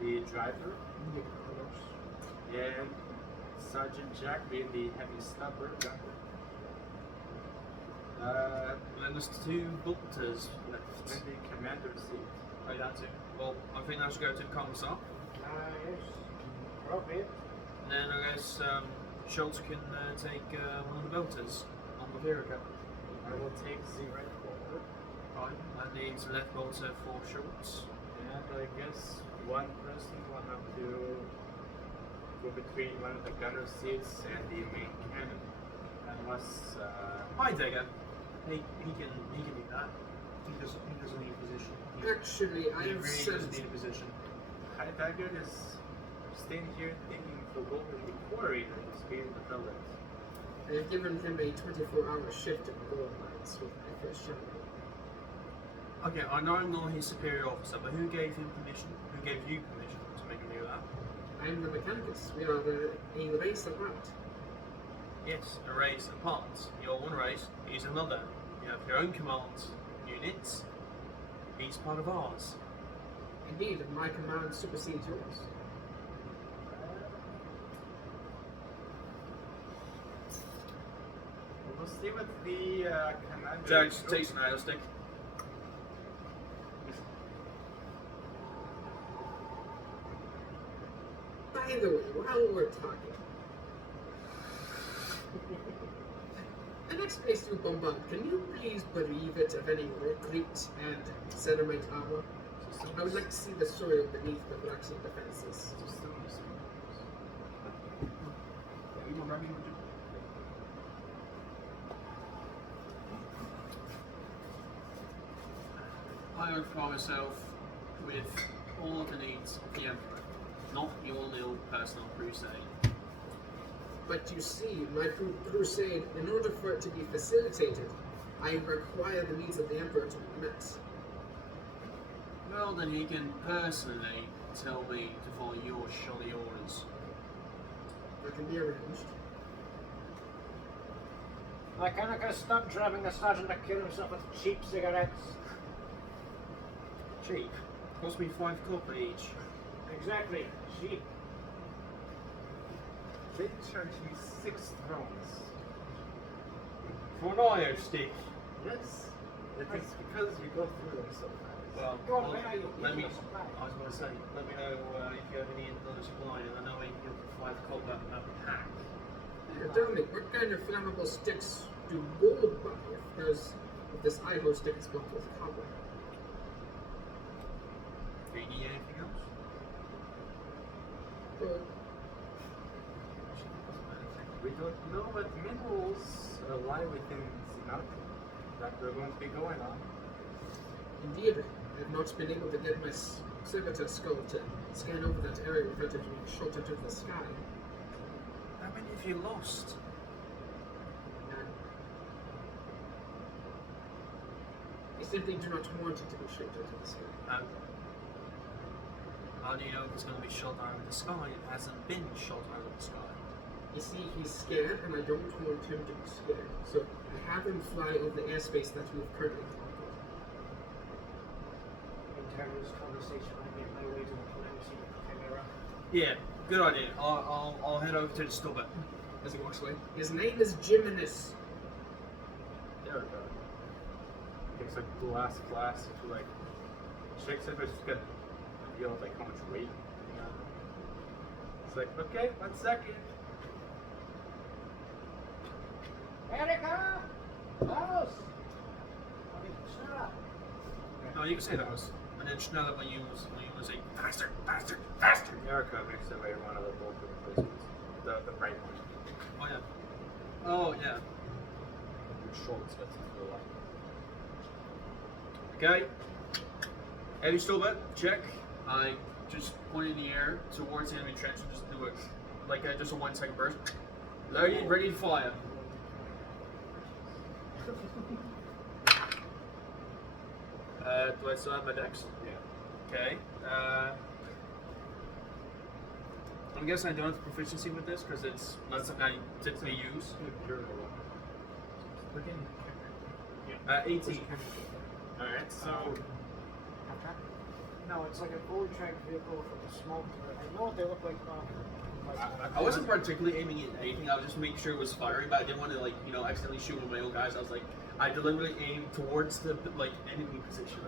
the driver. And Sergeant Jack being the heavy stubber gunner. And then there's 2 bolters left. And the commander seat. Oh, that's it. Well, I think I should go to the commissar. Yes. Appropriate. And then I guess Schultz can take one of the bolters on the vehicle. I will take the right bolter. Fine. That needs a left bolter for Schultz. And I guess one person will have to go between one of the gunner seats and the main cannon. Unless Heidegger. He can do that. He doesn't need a position. Actually, I He have really sent. doesn't need a position. Heidegger is staying here thinking for gold in the quarry that is being developed. I have given him a 24-hour shift in the gold mines with my first general. Okay, I know I'm not his superior officer, but who gave him permission? Who gave you permission to make him do that? I am the mechanicus. We are a race apart. Yes, a race apart. You're one race, he's another. You have your own command units. He's part of ours. Indeed, my command supersedes yours. We'll see what the commander. Jack takes an idle stick. By the way, while we're talking, the next place to bombard, can you please bereave it of any recruit and Ceramite armor? I would like to see the soil beneath the Vraxian defenses. You want grabbing? I overpower myself with all the needs of the Emperor, not your little personal crusade. But you see, my crusade, in order for it to be facilitated, I require the needs of the Emperor to be met. Well, then he can personally tell me to follow your shoddy orders. That can be arranged. I can't get stop driving the sergeant to kill himself with cheap cigarettes. Cheap. Cost me 5 copper each. Exactly, cheap. They charge you 6 thrones. For an IO stick. Yes. It is because you go through them so fast. Well, Go on, where are you? let me. Give us a supply. I was going to say, let me know if you have any another supply, and I know I can give 5 copper a pack. Tell me, what kind of flammable sticks do gold buy if this IHO stick is built with copper? Do you need anything else? Well, We don't know what minerals lie within the mountain that we're going to be going on. indeed, I have not been able to get my servitor skull to scan over that area without it being shot out of the sky. How many have you lost? And I simply do not want it to be shot out of the sky. How do you know if it's going to be shot out of the sky? It hasn't been shot out of the sky. You see, he's scared, and I don't want him to be scared. So I have him fly over the airspace that we've currently conquered. In terms of this conversation, I made my way to the Calamity Chimera. Yeah, good idea. I'll head over to the stubber. As he walks away. His name is Jiminus. There we go. Takes like the last flask, like shakes it, but just get a feel of like how much weight. It's like, okay, 1 second. Erica! House! Shut up! No, you can say those. And then Schnell when you say faster, faster, faster. America makes their way to one of the bulk of the places. The bright one. Oh yeah. Oh yeah. Which Schultz gets into the light. Okay. Heavy stubber, check. I just point in the air towards the enemy trench and just do it like just a 1 second burst. Loaded, ready to fire. Do I still have my dex? Yeah. Okay. I'm guessing I don't have proficiency with this because it's not something I typically use. We're getting 18. Alright, so No, it's like an old track vehicle with a smoke to it. I know what they look like. I wasn't particularly aiming at anything. I was just making sure it was firing, but I didn't want to accidentally shoot one of my own guys. I was like, I deliberately aimed towards the enemy position.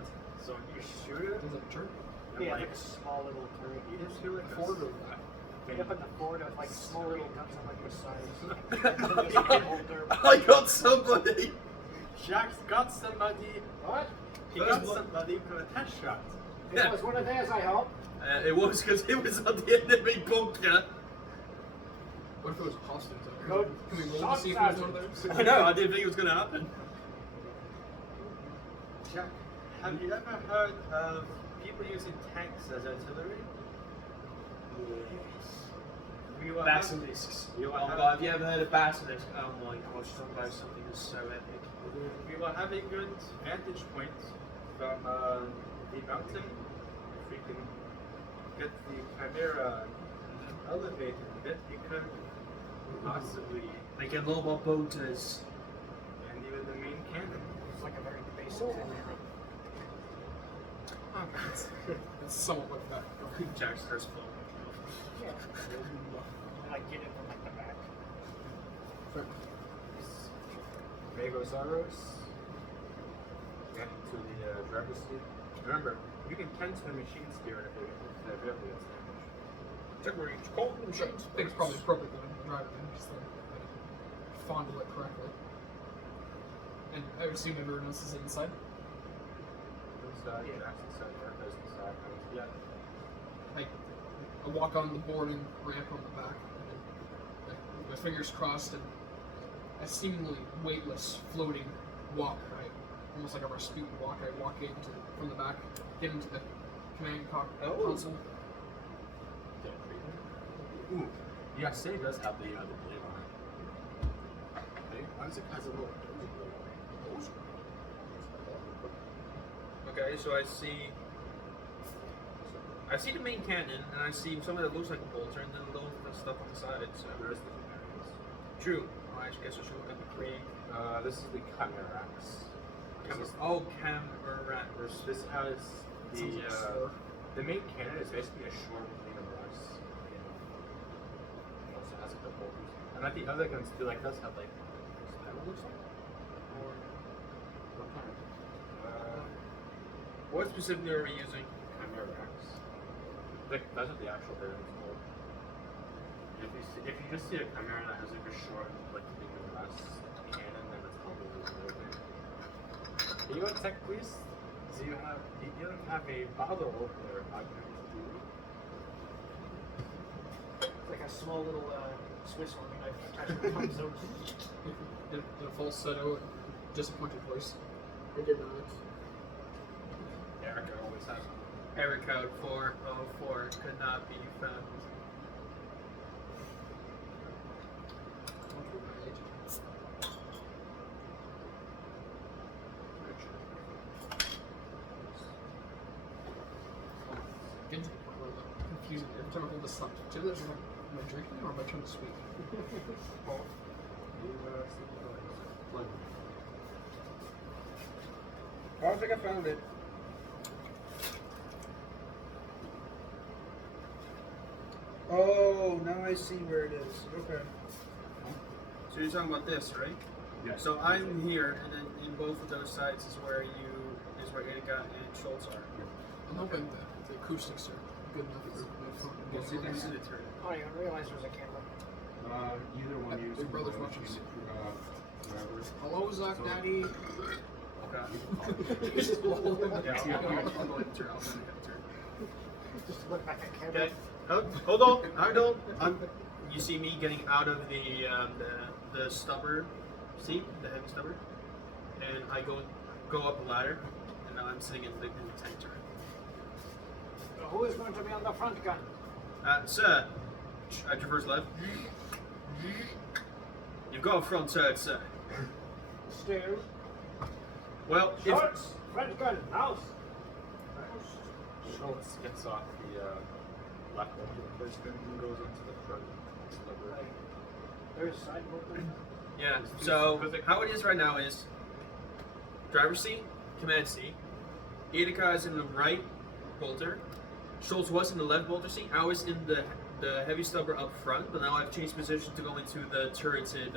so you shoot it, Is it a jerk? and Yeah, like like a small little turret. you just feel like a Forward or back. Yep, in the forward with like small little guns on like your sides. And then just like hold their- I got somebody. Jack's got somebody. What? He got somebody for a test shot. It Yeah. was one of theirs, I hope. It was because it was on the enemy bunker. What if it was hostage? Good Can we roll shot, to see if it was one of those? I know. I didn't think it was going to happen. Jack, have you ever heard of people using tanks as artillery? Yes. We were Basilisks. You Oh my god, have you ever heard of basilisks? Oh my gosh, talk about something that's so epic. We will have a good vantage point from the mountain. If we can get the Chimera elevated a bit, we could possibly, They can lob our boaters. and even the main cannon. It's like a very basic thing. It's somewhat like that. Jack's first floor. Yeah. Like get it from like the back. Megosaurus. Get to the driver's seat. Remember, you can tend to the machine steer if the vehicle gets damaged. Took range. Call the I think it's probably appropriate though to drive it in, just to fondle it correctly. And I would assume everyone else is inside. inside, Jack's inside, Erica's inside. Yeah. I walk on the boarding ramp on the back, and my fingers crossed, and a seemingly weightless, floating walk. Almost like a Rasputin walk. I walk from the back, get into the command console. Ooh. Yeah, Say does have the blade on it. Hey, why does it has a little Okay, so I see the main cannon, and I see something that looks like a bolter, and then loads of stuff on the side. So Where's the Chimeras? true. Well, I guess I should look at the Krieg. This is the Chimerax. Camerax. This has Sounds like a sword. the main cannon is basically a short Chimerax. It also has a couple. And at the other guns do does have like is that what it looks like? Or what kind? What specifically are we using? Chimerax. That's what the actual thing is called. If you just see a Chimera that has like a short Chimerax cannon, then it's probably the thing. Can you check, please? Do you have a bottle opener? It's like a small little Swiss Army knife attached to the thumbs out. In a falsetto and disappointed voice. I did not. Erica always has. Error code 404 could not be found. Getting to the point where I'm confusing every time I hold this slap. Do you know that am I drinking or am I trying to speak? I don't think I found it. Oh, now I see where it is. Okay. So you're talking about this, right? Yeah. So I'm here, and then in both of those sides is where Edeka and Schultz are. I'm hoping that the acoustics are good enough for my phone. We'll see the turn. Oh, I didn't realize there was a camera. Either one Big uses brother's one, watching. whatever. Hello, Zach, Daddy. Okay. Just hold him. Yeah, Yeah, I'll I'll hit turn. I'll hit turn. Just to look back at camera. Okay. Hold on. You see me getting out of the stubber seat, the heavy stubber, and I go up a ladder, and now I'm sitting in the tank turret. Who is going to be on the front gun? Sir, I traverse left. You go front turret, sir. Stairs. Well, if Shorts. Front gun. Mouse. Schultz gets off the left placement and goes onto the front. Right. There's side movement. yeah, so how it is right now is driver's seat, command seat. Edeka is in the right bolter. Schultz was in the left bolter seat. I was in the heavy stubber up front, but now I've changed position to go into the turreted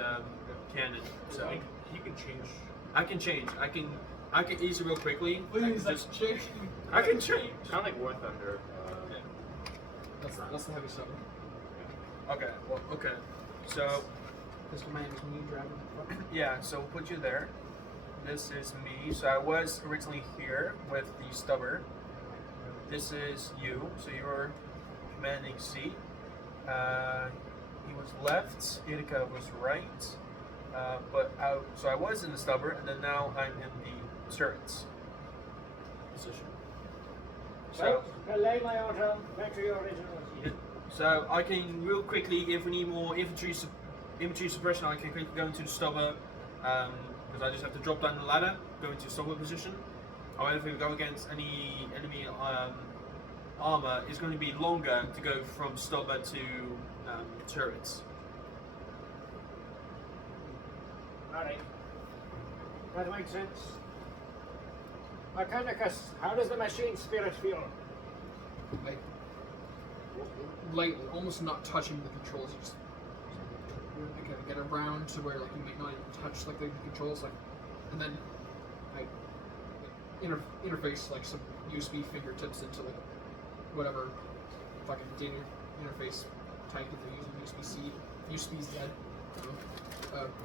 cannon. So he can change. I can change. I can easy real quickly. Please, I can just change. I can change. Kind of like War Thunder. That's the heavy stubber. Okay. Well, okay. So Because my name is me driving. yeah. So we'll put you there. This is me. So I was originally here with the stubber. This is you. So you're commanding seat. He was left. Edeka was right. So I was in the stubber, and then now I'm in the turrets position. So, Relay my order. Back to your original. so I can real quickly, if we need more infantry suppression, I can quickly go into the stubber, because I just have to drop down the ladder, go into stubber position. However, if we go against any enemy armor, it's going to be longer to go from stubber to turrets. Alright. That makes sense. Mechanicus, how does the machine spirit feel? Like, lightly, almost not touching the controls. You just kind of get around to where like you might not even touch like the controls, like, and then I interface like some USB fingertips into like whatever fucking data interface type that they're using, USB-C, USB-Z.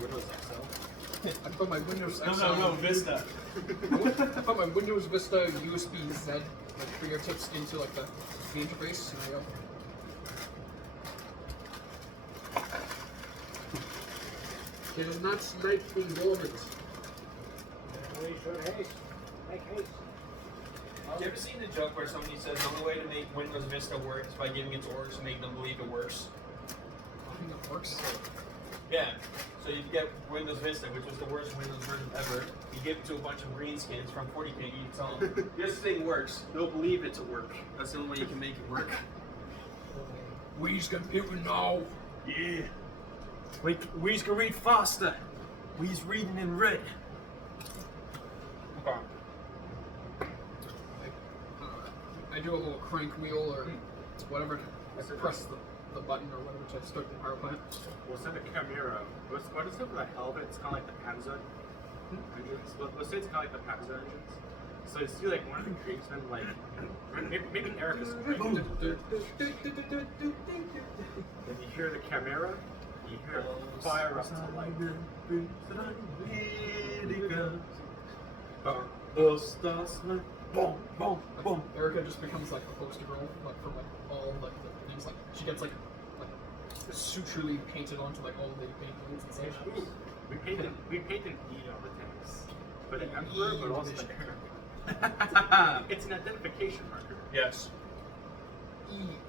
Windows XL. I put my Windows XL. No, Vista. I put my Windows Vista USB-Z like fingertips into like the interface. And there you go. It is not like being dormant. We should haste. Make haste. Have you ever seen the joke where somebody says the only way to make Windows Vista work is by giving it to orders and making them believe it works? I think that works. Yeah. So you get Windows Vista, which was the worst Windows version ever. You give it to a bunch of greenskins from 40K. You tell them, this thing works. They'll believe it to work. That's the only way you can make it work. We's computing now. Yeah. We's can read faster. We's reading in red. Okay. I do a little crank wheel or whatever to press the button or whatever to start the power plant. What's in the Chimera? What is it with the helmet? It's kind of like the Panzer engines. Let's say it's kind of like the Panzer engines. So you see like one of the Kriegsmen, like maybe Eric is right. Then you hear the Chimera, you hear it fire up to life. Boom, boom, boom. Erica just becomes like a poster girl, like for like all like the things. Like she gets like suturely painted onto like all the paintings and such. Ooh, we painted E on the tanks, but an emperor, but also the it's an identification marker. Yes.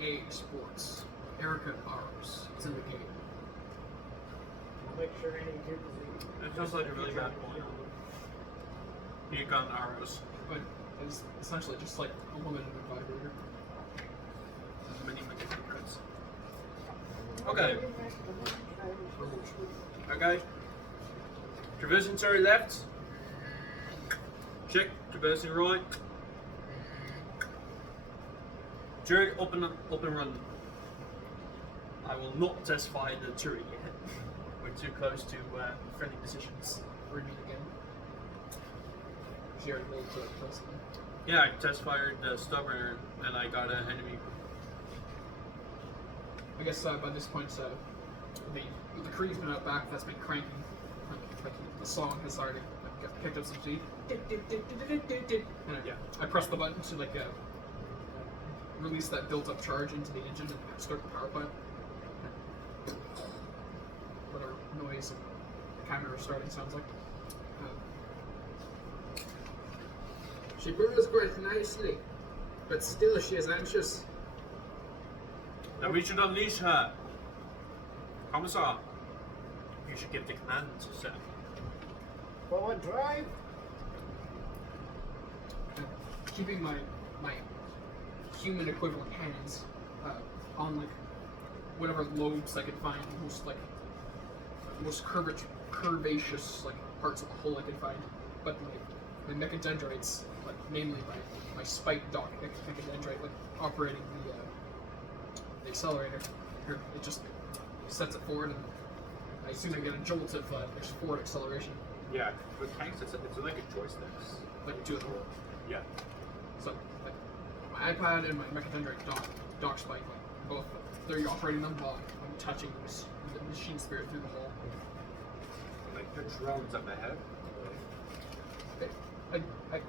EA Sports. Erica Ours. It's in the game. I'll make sure any kids It feels like a really bad point. You got arrows. But it's essentially just like a woman in a vibrator. Many different cards. Okay. Okay. Traversing to left. Check. Traversing right. Turret up and run. I will not test fire the turret yet. We're too close to friendly positions. Read it again. She already rolled to press it. Yeah, I test fired the stubborn and I got an enemy. I guess by this point, the crew's been out back that's been cranking. Like the song has already picked up some speed. And I press the button to like release that built-up charge into the engine and start the power plant. Whatever noise the camera starting sounds like. She burns quite nicely, but still she is anxious. Then we should unleash her. Commissar, you should give the command, sir. forward drive. Keeping my human equivalent hands on like whatever lobes I could find, most curvaceous like parts of the hull I could find, but my mechadendrites, like namely my spike dock mechadendrite, like operating the accelerator. Here, it just sets it forward, and I assume I get a jolt of there's forward acceleration, Yeah, with tanks, it's like a joystick. like to it. Yeah. So like my iPad and my mechadendrite dock spike, like both, they're operating them while I'm touching the machine spirit through the hull. Like the drones up ahead. I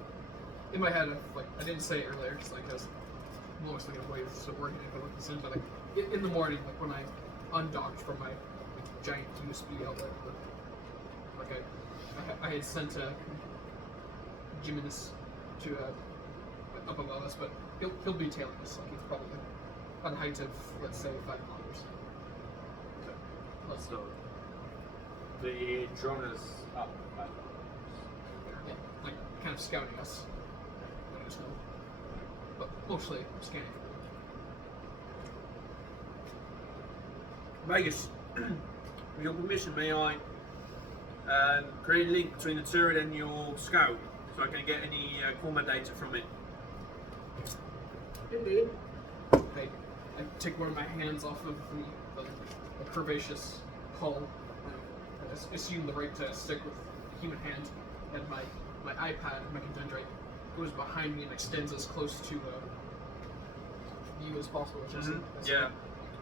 in my head, I didn't say it earlier because like I was mostly gonna wait to work if I look this in, but like in the morning, like when I undocked from my giant USB outlet, like I had sent Jimenez to up above us, but he'll be tailing us. Like he's probably at a height of let's say 5 kilometers. So the drone is up. Yeah, like kind of scouting us. Letting us know. But mostly scanning. Vegas, with your permission, may I create a link between the turret and your scout so I can get any combat data from it? Indeed. I take one of my hands off of the curvaceous hull. I assume the right to stick with the human hand, and my iPad, my mechadendrite, goes behind me and extends as close to you as possible. Which is Yeah.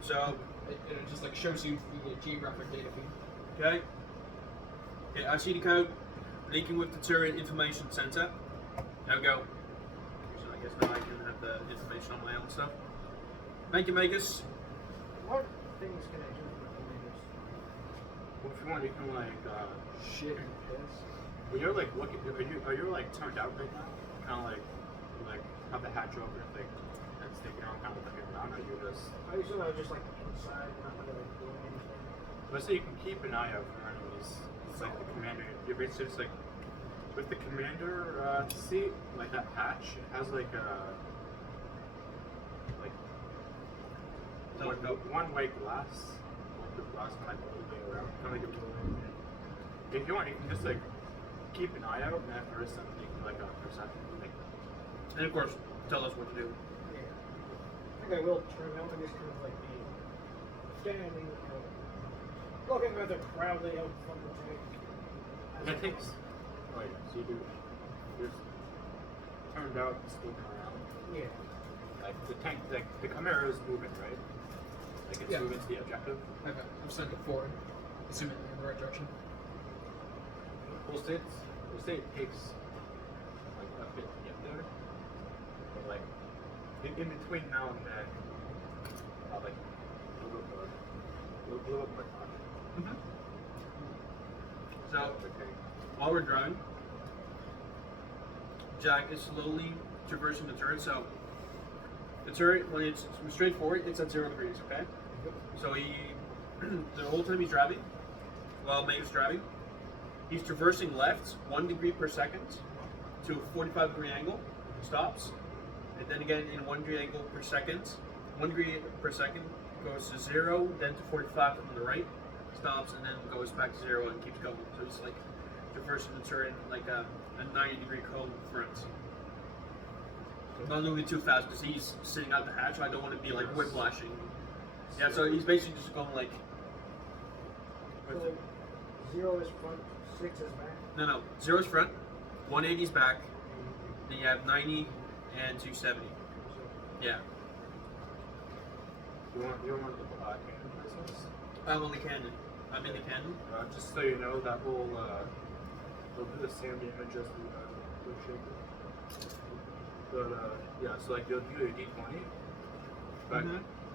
So, it just like shows you the geographic data feed. okay. Okay, I see the code. Linking with the turret information center. There we go. So I guess now I can have the information on my own stuff. Thank you, Magus. What things can I do for the commanders? Well, if you want, you can like Shit and piss. when you're like looking, are you like turned out right now? Kind of like have the hatch open, like and sticking out, kind of looking around. Or you just I usually just like inside, not really like doing anything. let's say you can keep an eye out for enemies. It's like the commander. You're basically just like with the commander seat, like that hatch. It has like one-way glass. The glass kind of moving around, kind of like a balloon. If you want, you can just like keep an eye out, and if there is something, you can like perception. Like, And of course, tell us what to do. Yeah. I think I will turn out and just kind of like be standing, looking rather proudly out from the tank. it takes. Oh yeah, so you do. You're turned out, and looking around. Yeah. Like the tank, like the Chimera is moving, right? Like it's Yeah. moving to the objective. Okay, I'm sending it forward, assuming they're in the right direction. We'll say it takes like a bit to get there, but like in between now and then, like a little bit more time. So, Okay. while we're driving, Jack is slowly traversing the turret. So, the turret, when it's straight forward, it's at 0 degrees, okay? So he, the whole time he's driving, while Magus is driving, he's traversing left 1 degree per second to a 45-degree angle, stops, and then again in 1 degree angle per second, 1 degree per second goes to 0, then to 45 on the right, stops, and then goes back to 0 and keeps going. So he's like traversing the turret like a 90-degree cone front. Not moving too fast because he's sitting out the hatch. So I don't want to be like whiplashing. Yeah, so he's basically just going like So 0 is front, 6 is back. no, 0 is front, 180 is back, then you have 90 and 270. Yeah, You want the cannon business? I'm on the cannon. I'm in the cannon. Just so you know, that will they'll do the same damage as the shaker. But yeah, so like you'll do a d20, but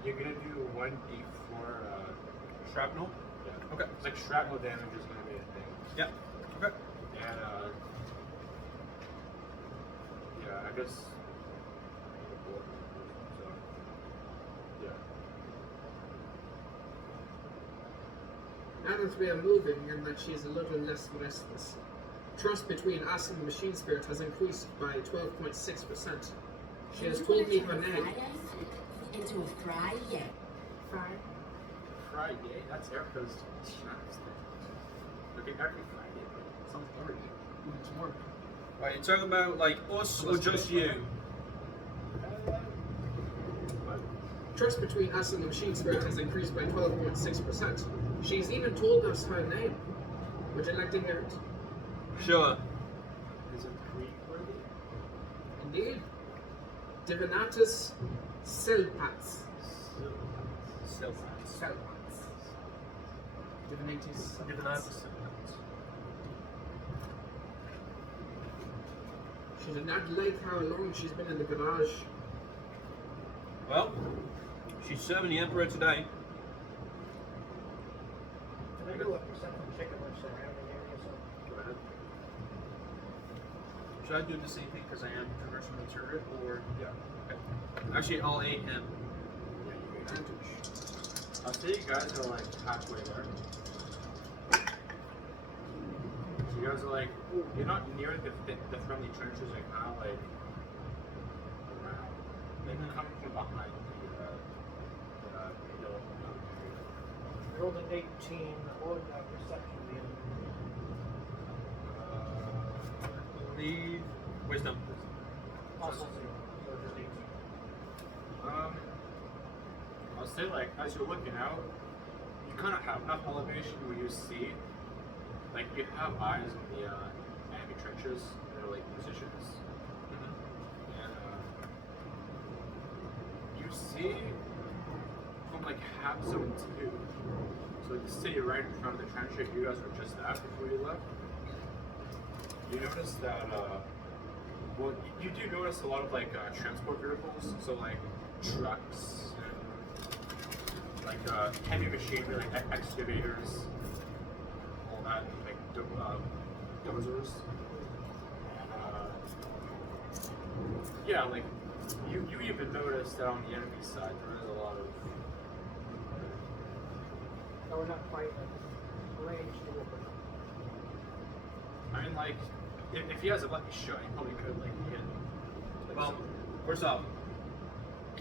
you're gonna do 1d4 Shrapnel. yeah. Okay. It's like shrapnel damage is gonna be a thing. Yeah. Okay. And yeah, I guess. So yeah. Now that we are moving and that she is a little less restless, trust between us and the machine spirit has increased by 12.6%. She has told me her name. Into a fry yet. Friday. That's Erica's schnapps thing. Okay, every Friday. Sounds already. It's more. Right, you talking about like us or just you? Trust between us and the machine spirit has increased by 12.6%. She's even told us her name. Would you like to hear it? Sure. Is it Greek worthy? Indeed. Divinatus Selpats. Selpats. Divinatis. She did not like how long she's been in the garage. Well, she's serving the Emperor today. Can I do a perception check of our surrounding area? So Go ahead. Should I do the same thing because I am traversing the turret, or Yeah. okay. Actually I'll aid him. Yeah, you get advantage. I'll say you guys are like halfway there. So you guys are like, you're not near the friendly trenches, like kind of like around. Like coming from behind the hill. I rolled an 18 or perception the enemy. I believe wisdom. Also 0, so just 18. I'll say like as you're looking out, you kind of have enough elevation where you see, like you have eyes in the enemy trenches, their like positions, and you see from like half zone 2, So the city right in front of the trench here, you guys were just at before you left. You notice that, well, you do notice a lot of like transport vehicles, so like trucks and like heavy machinery, like excavators, all that, like dozers. Yeah, like you even notice that on the enemy side there is a lot of. No, we're not fighting. Ranged weapon. I mean, like if he has a lucky shot, he probably could like hit. Like, Well, first off,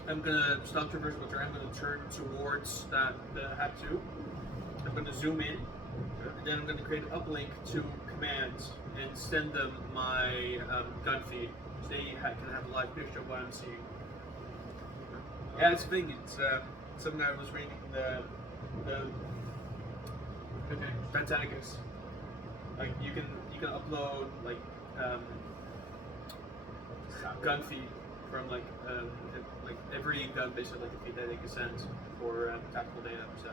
I'm gonna stop traversing the terrain. I'm gonna turn towards the hat 2. I'm gonna zoom in, and then I'm gonna create an uplink to commands and send them my gun feed, so they can have a live picture of what I'm seeing. Yeah, it's a thing. It's something I was reading the Titanicus. Like you can upload like gun feed from like every gun basically like a feed that they can send for tactical data. So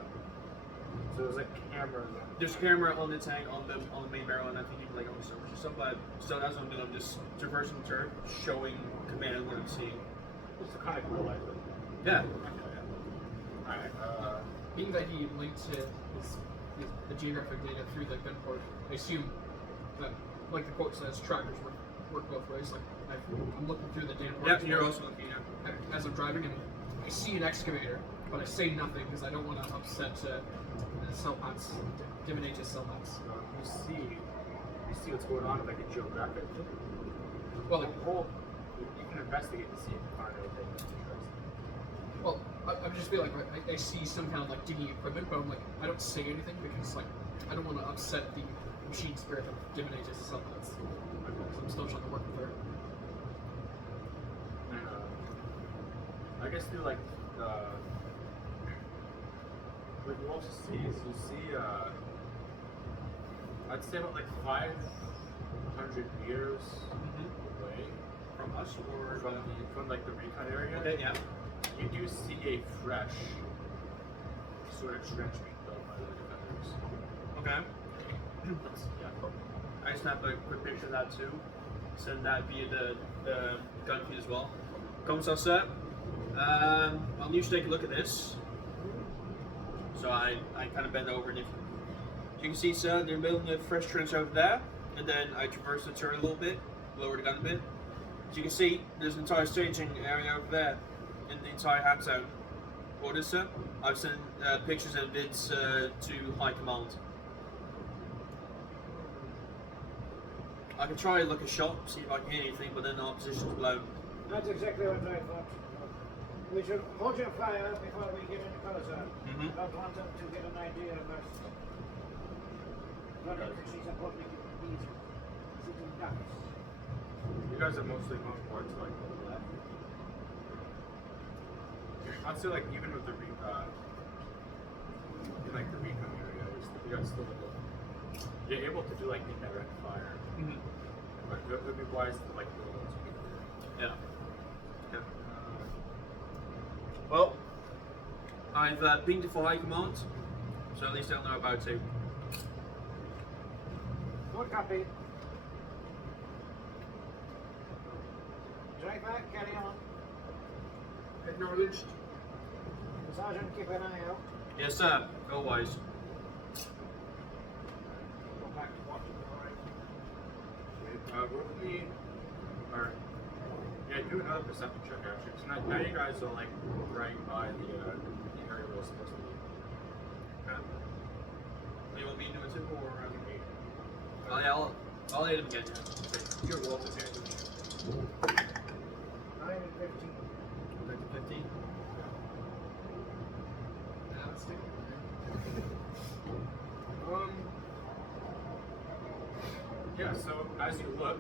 there's like cameras. There's a camera on the tank on the main barrel, and I think even like on the surface or something. But so that's what I'm doing. I'm just traversing the turret, showing command what I'm seeing. It's kind of real life. Yeah. Alright. Being that he linked to the geographic data through the gun port, I assume that, like the quote says, trackers work both ways. Like I'm looking through the data port. Yeah, you're also looking at. As I'm driving, and I see an excavator, but I say nothing because I don't want to upset the cell pads, Divinato's cell pads. You see what's going on with like a geographic. Well, like, you can investigate to see if you find anything interesting. well, I just feel like I see some kind of like digging equipment, but I'm like I don't say anything because like I don't want to upset the machine spirit of Divinato's cell pads. So I'm still trying to work with her. And, I guess through like what you also see is you see I'd say about like 500 meters away From us or from like the recon area. Okay, yeah. You do see a fresh sort of trench being built by the defenders. Okay. Yeah. I snap a quick picture of that too. Send that via the gun feed as well. Comments are set. I'll need you to take a look at this. So I kind of bend over, and if you can see, sir, they're building a fresh trench over there, and then I traverse the turret a little bit, lower the gun a bit. As you can see, there's an entire staging area over there in the entire hat zone. Orders, sir. I've sent pictures and vids to High Command. I can try and look a shot, see if I can hear anything, but then our position's blown. That's exactly what I thought. We should hold your fire before we get any closer. I don't want them to get an idea of us. Not she's a public these sitting ducks. You guys are mostly moving more to like the left. I'd say like even with the in like the recon area, you guys still you're able to do like indirect fire. But it would be wise to like build those people. Yeah. Yeah. Well, I've pinged it for High Command, so at least they'll know about it. Good copy. Drive back, carry on. Acknowledged. Sergeant, keep an eye out. Yes, sir. Go wise. Go back to watching the right. Roll me, or yeah, do another perception check actually. So now you guys are like right by the area where it's supposed to be. Okay. You want me to do it too, or oh, yeah, I'll hit him again. Yeah. Your roll is here. 9 and 15. 15. Nah, let's take it. Yeah, so as you look,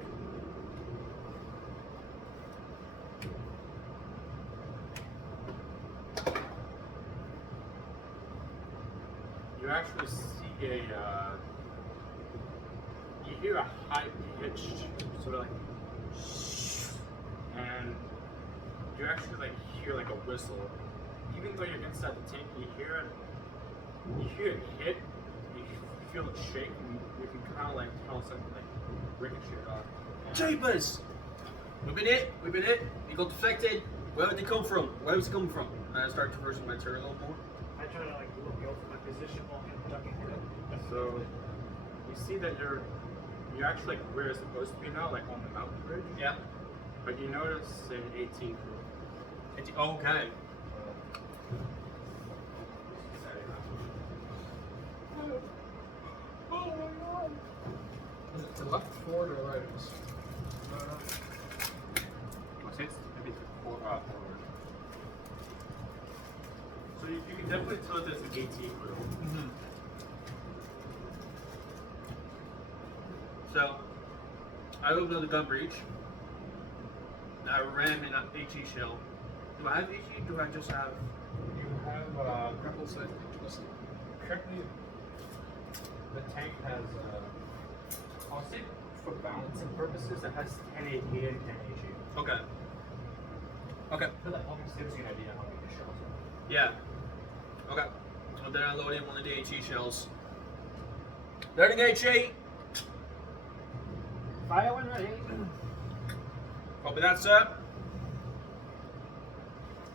you actually see you hear a high-pitched sort of like, and you actually like hear like a whistle. Even though you're inside the tank, you hear it You hear it hit, you feel it shake, and you can kind of like tell something like ricochet off. Jeepers! We've been hit. We got deflected. Where did they come from? Where was it coming from? And I start traversing my turret a little more. I try to like look out for my position while him ducking it. So you see that you're actually like where you're supposed to be now, like on the mountain bridge. Yeah. But you notice an 18 crew. Okay. Is it to left, forward, or right? I'll say it's maybe forward. So you can definitely tell that there's an 18 crew. Mm-hmm. So, I opened up the gun breech. I ram in an HE shell. Do I have HE? Do I just have? You have Grapple side, twist. currently the tank has I'll say for balancing purposes it has 10 AP and 10 HE. Okay. Okay. So that almost gives you an idea how many shells are. Yeah. Okay. And then I load in one of the HE shells. Loading HE. Fire when ready. Copy that, sir.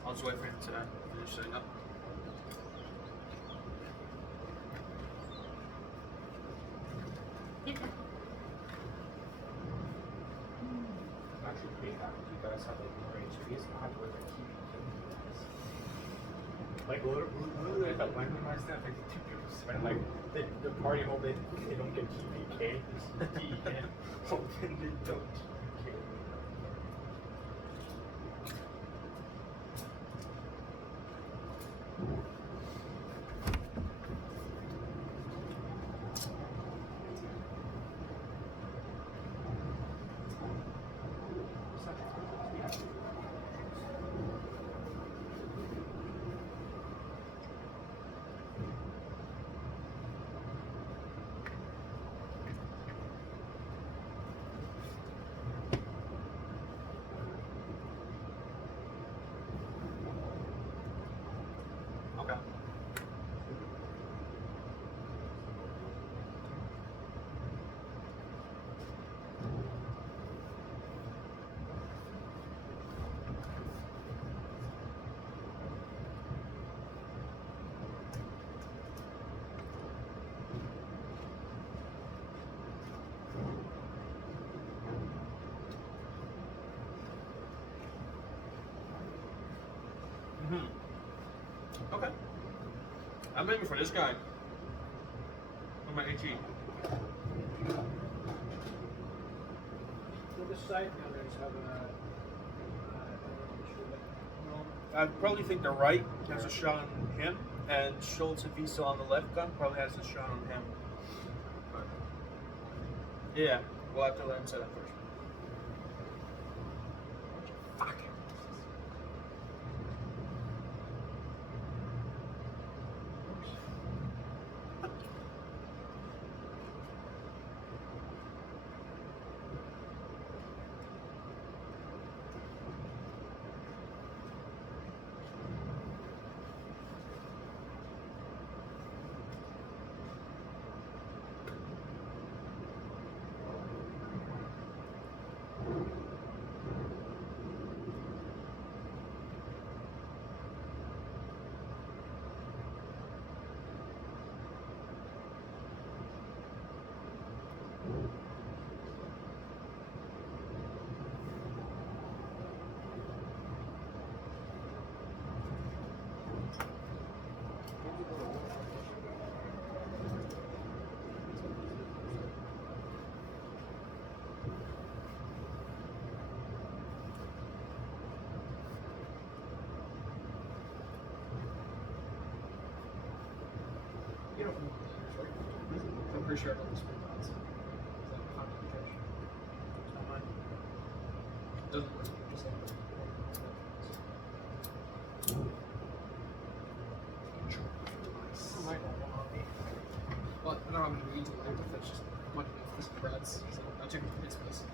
I'll just wait for him to finish setting up. I'm actually pretty happy you guys have like more HPs. I have to work like keeping guys. Like literally at that landing last night, like two people spend like the party hoping they don't get TPK. DN hoping they don't TPK. Okay. Okay. I'm aiming for this guy. On my HE. The side counters have I probably think the right has a shot on him, and Schultz, if he's still on the left gun, probably has a shot on him. Yeah, we'll have to let him set up first. Fuck. You don't know what it is, right? I'm pretty sure I know this one. Is that concentration? It's not mine. It doesn't work. Just like that. But I don't have any reason to fetch just a bunch of this breads, so I check its place.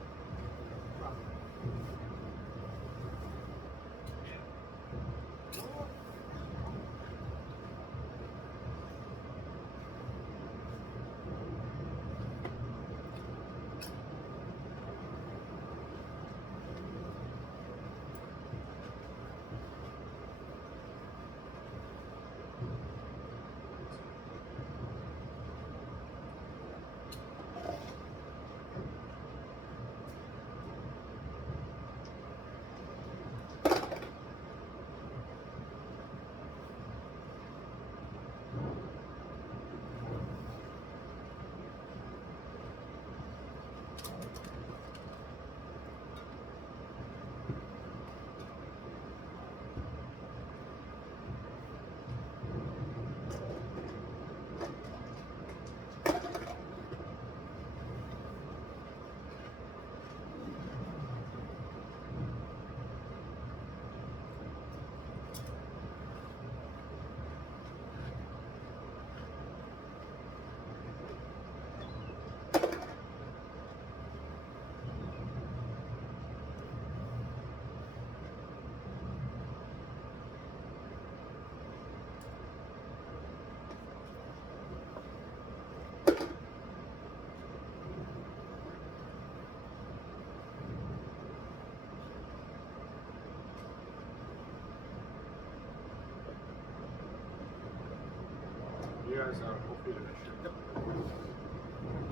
guys hopefully to make sure. Yep.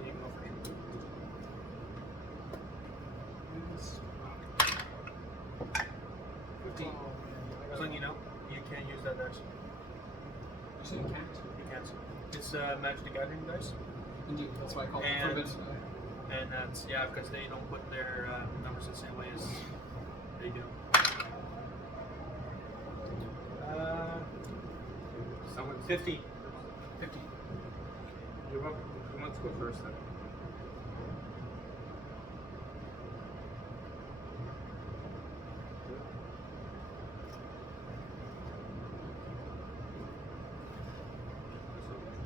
You can go first. 15. Just letting you know, you can't use that dice. You said you can't? You can't. It's Magic the Gathering dice. Indeed, that's why I call it And- forbidden. And that's, yeah, because they don't put their numbers the same way as they do. Someone's 15. 15. You're welcome. Who wants to go first then?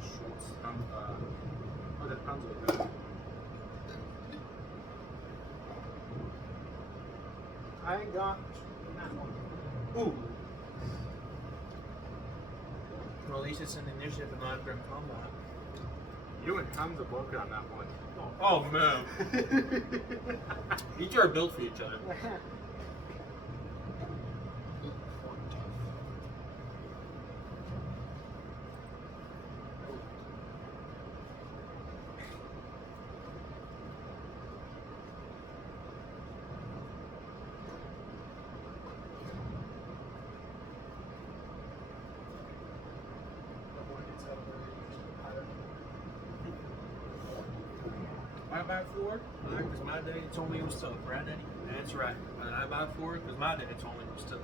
Schultz. Oh, that sounds like that. I got that one. Ooh. Well, at least it's an initiative and not grim combat. You and Hamza both got on that one. Oh man. You two are built for each other. I buy four, because my day it's only was tough, right, Eddie? That's right. And I buy four, because my day it's only was tough.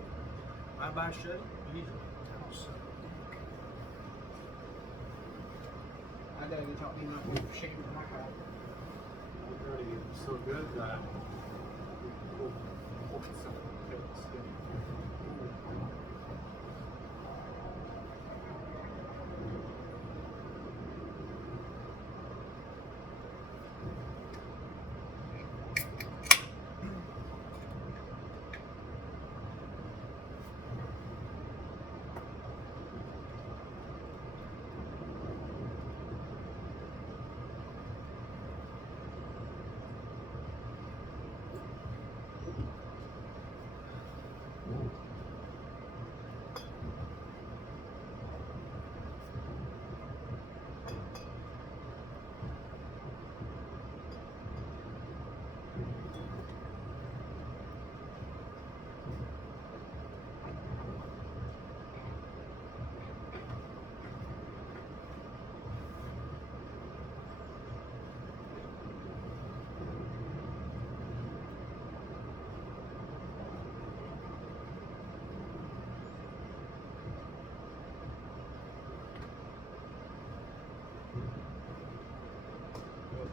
I buy shit, you house. I gotta be taught me not to shake the rock out. Already so good that we'll focus on the skin.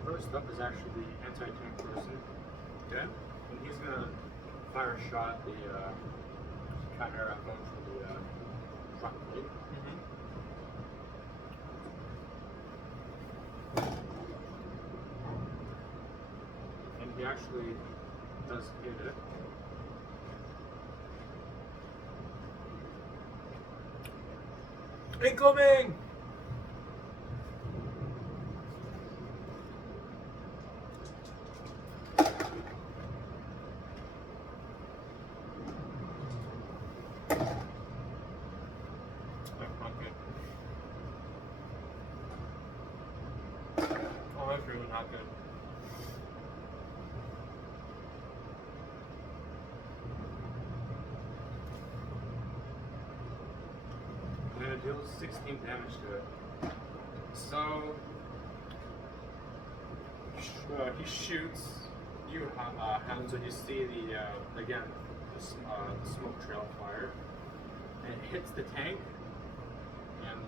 First up is actually the anti-tank person. Okay. And he's gonna fire a shot at the Chimera going for the front plate. And he actually does hit it. Incoming! Oh, that's really not good. And it deals 16 damage to it. So he shoots you, Hans, and you see the again the smoke trail fire, and it hits the tank, and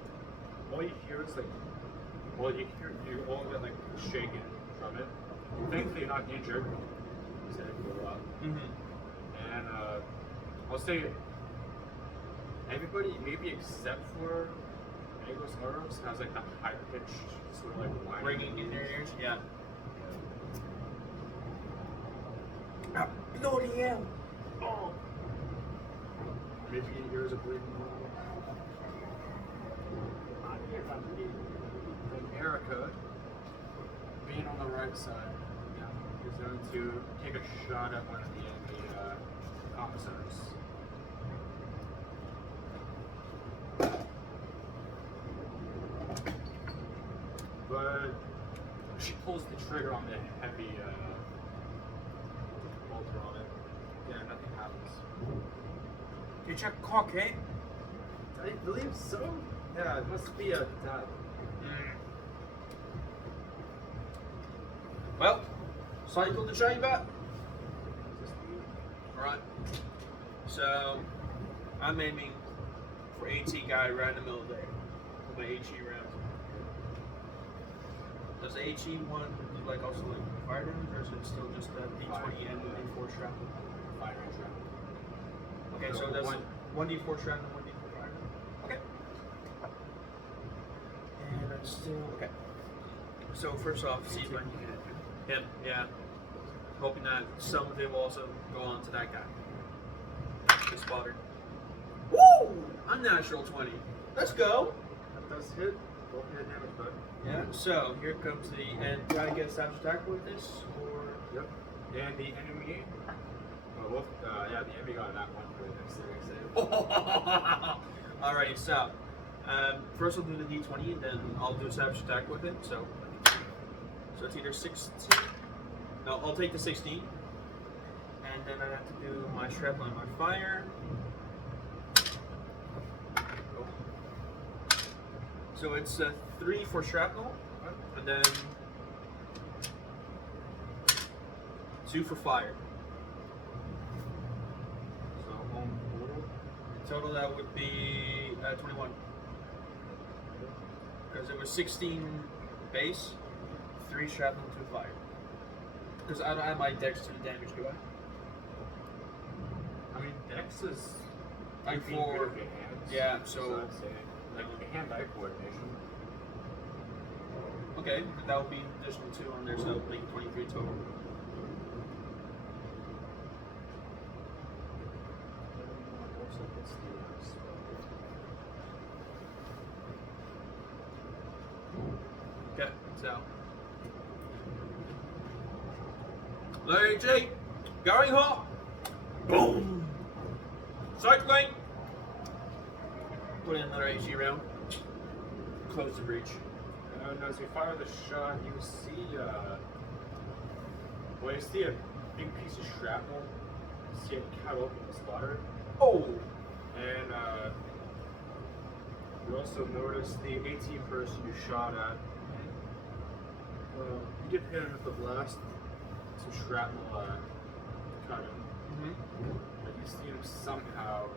all you hear is like, well, you all get like shaken from it. Thankfully, you're not injured. You said it blew up, and I'll say everybody, maybe except for Agos Oros, has like the high pitched sort of like whining Ringing in your ears? Yeah. Bloody hell! Oh! Maybe your ears are bleeding. And Erica, being on the right side, is going to take a shot at one of the enemy commissars. but she pulls the trigger on the heavy bolter on it. Yeah, nothing happens. You check cock, eh? I believe so. Yeah, it must be a dad. Well, cycle the chamber. Alright. So, I'm aiming for AT guy right in the middle of the day. For my HE round. Does the HE one do like also like fire damage, or is it still just the D20 and D4 shrapnel? Fire and trap. Okay, so that's 1D4 shrapnel, 1D4 fire damage. Okay. And I'm still okay. So first off, see if I can hit him. Yeah. Hoping that some of it will also go on to that guy. The spotter. Woo! Unnatural 20. Let's go. That does hit. Don't hit damage, bud. Yeah. So here comes the and do I get savage attack with this or? Yep. And the enemy. Well, yeah, the enemy got that one for the next save. Alrighty. So first I'll do the D20 and then I'll do a savage attack with it. So it's either 16. No, I'll take the 16. And then I have to do my shrapnel and my fire. Oh. So it's 3 for shrapnel, and then 2 for fire. So home Total that would be 21. Because it was 16 base, 3 shrapnel, 2 fire. Because I don't have my dex to the damage, do I? I mean, Dex is Like being good for with your hands. yeah, so I'd say like hand-eye coordination. okay, that would be additional 2 on there, so like 23 total. Okay, so Larry G, going hot. Boom. Cycling. Put in another HE round. Close the breach. And as you fire the shot, you see, well, you see a big piece of shrapnel. You see it cut open the spotter. Oh. And you also notice the 18 person you shot at. You did hit him with the blast. Some shrapnel cut him. Mm-hmm. But you see him somehow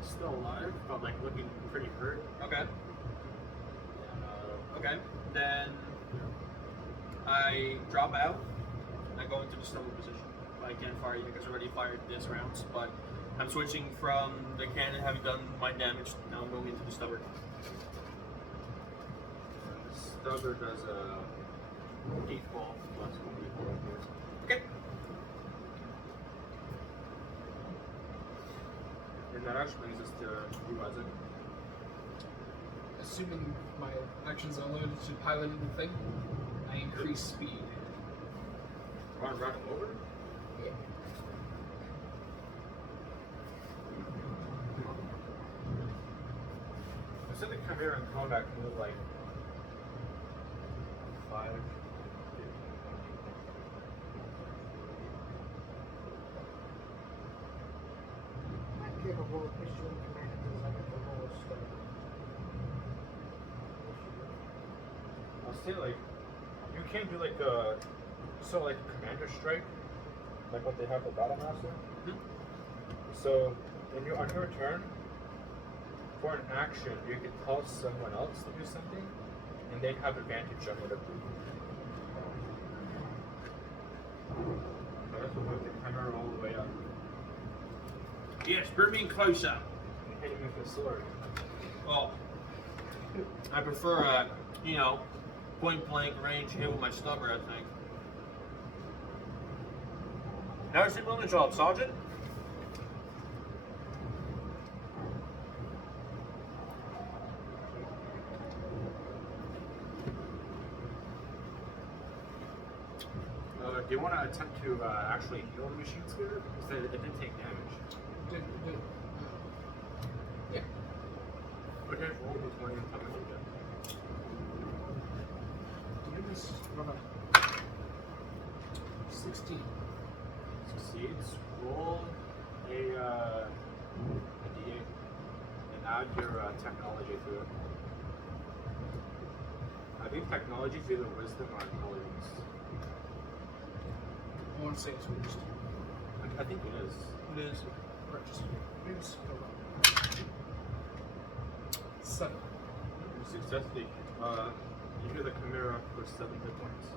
still alive, but like looking pretty hurt. Okay. And, Okay. Then I drop out and I go into the stubble position. I can't fire you because I already fired this rounds, but I'm switching from the cannon having done my damage. Now I'm going into the stubber. Stubber does a 8-ball plus 1d4. Okay. And that actually brings us to you, Isaac. Assuming my actions are loaded to piloting the thing, I increase speed. Want to run him over? Yeah. I said the Chimera in combat can move like 5. I'm capable of issuing commands as I get the lowest. I'll say like you can do like a like a commander strike, like what they have with Battlemaster. Mhm. So when you on your turn, for an action, you can tell someone else to do something, and they have advantage on whatever. So that's what move the Chimera all the way up. Yes, bring me closer. And hit him with the sword. Well, I prefer, point blank range hit with my stubber, I think. How's your building job, Sergeant? Do you want to attempt to actually heal the machine skitter? Because it didn't take damage. Yeah. Okay, roll the 20 and tell me what you get. Nice. Not bad. 16. Succeeds. Roll a D8 and add your technology to it. I think technology is either wisdom or intelligence. I want to say it's reached. I think it is. It is. Right, just go wrong. 7. Successfully. You hear the Chimera for 7 hit points.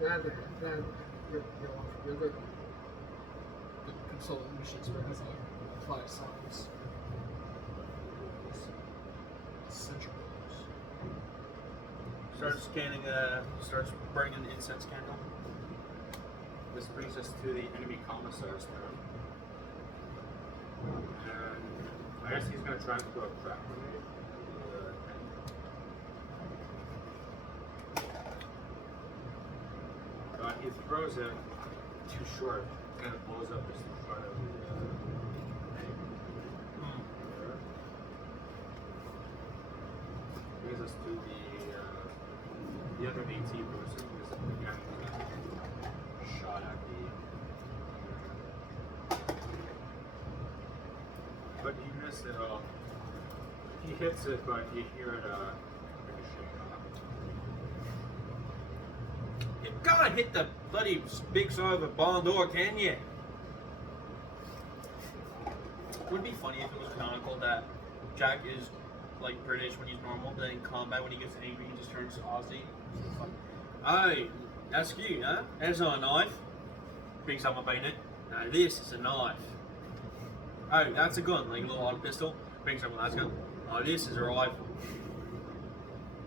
Glad. You're good. The consultant machines where it has like 5 songs. Central. Starts scanning. Starts burning an incense candle. This brings us to the enemy commissar's turn. And I guess he's going to try and throw a trap grenade. He throws it too short and it blows up just in front of the brings us to the other AT person who's again shot at the but he missed it all. He hits it, but you hear it ricochet off. You can't hit the bloody big side of a barn door, can you? It would be funny if it was canonical that Jack is like British when he's normal, but then in combat when he gets angry he just turns Aussie. Oh, that's you, huh? That's not a knife. Brings up my bayonet. Now this is a knife. Oh, that's a gun, like a little odd pistol. Brings up my last gun. Oh, this is a rifle.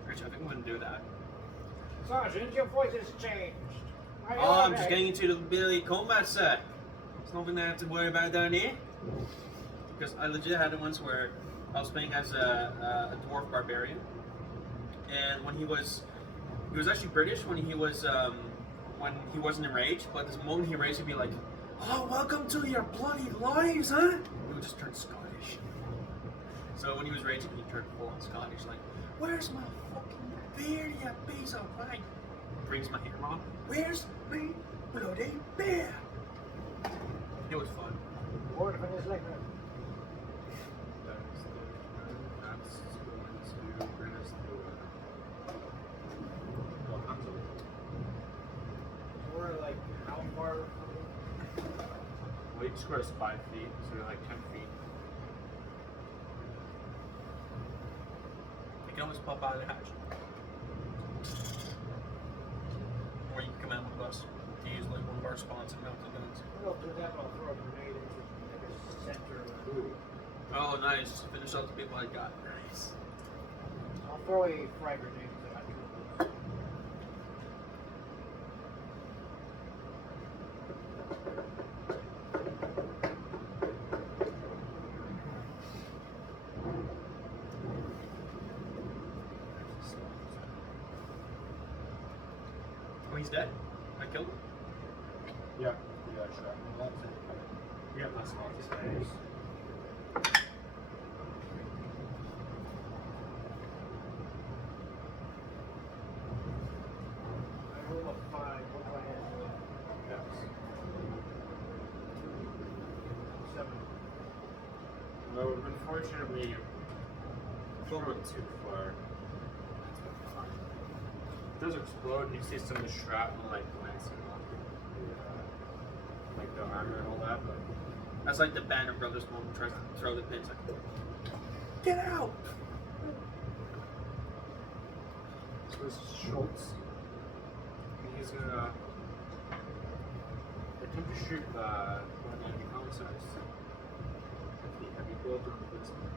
Rich, I think I'm gonna do that. Sergeant, your voice has changed. Are you Oh, I'm alright? just getting into the ability combat, sir. It's nothing I have to worry about down here. Because I legit had it once where I was playing as a dwarf barbarian, and when he was actually British when he wasn't enraged, but the moment he raged, he'd be like, "Oh, welcome to your bloody lives, huh?" He would just turn Scottish. So when he was raging, he turned full on Scottish, like, "Where's my fucking beer, you piece of pie?" Brings my hammer on. "Where's my bloody beer?" It was fun. Warhammer is like that. That's going to bring us to Hanzo. We're like how far? Well, each square is 5 feet, so you're like 10 feet. You can always pop out of the hatch. Or you can come out with us to use like one of our spawns and mount the guns. We'll do that. I'll throw a grenade into like a center. Ooh. Oh, nice. Finish up the people I got. Nice. I'll throw a frag grenade into that. Oh, he's dead? I killed him? Yeah, sure. Well, that's it. We have less small space. I roll a 5. What do I have? Yes. 7. Well, unfortunately, you went too far. It does explode. You see some of the shrapnel like glancing off like the armor and all that, but That's like the Banner Brothers moment tries to throw the pins like, "Get out!" so this is Schultz. And he's gonna attempt to shoot one of the enemy commissars. The heavy bullet on this one.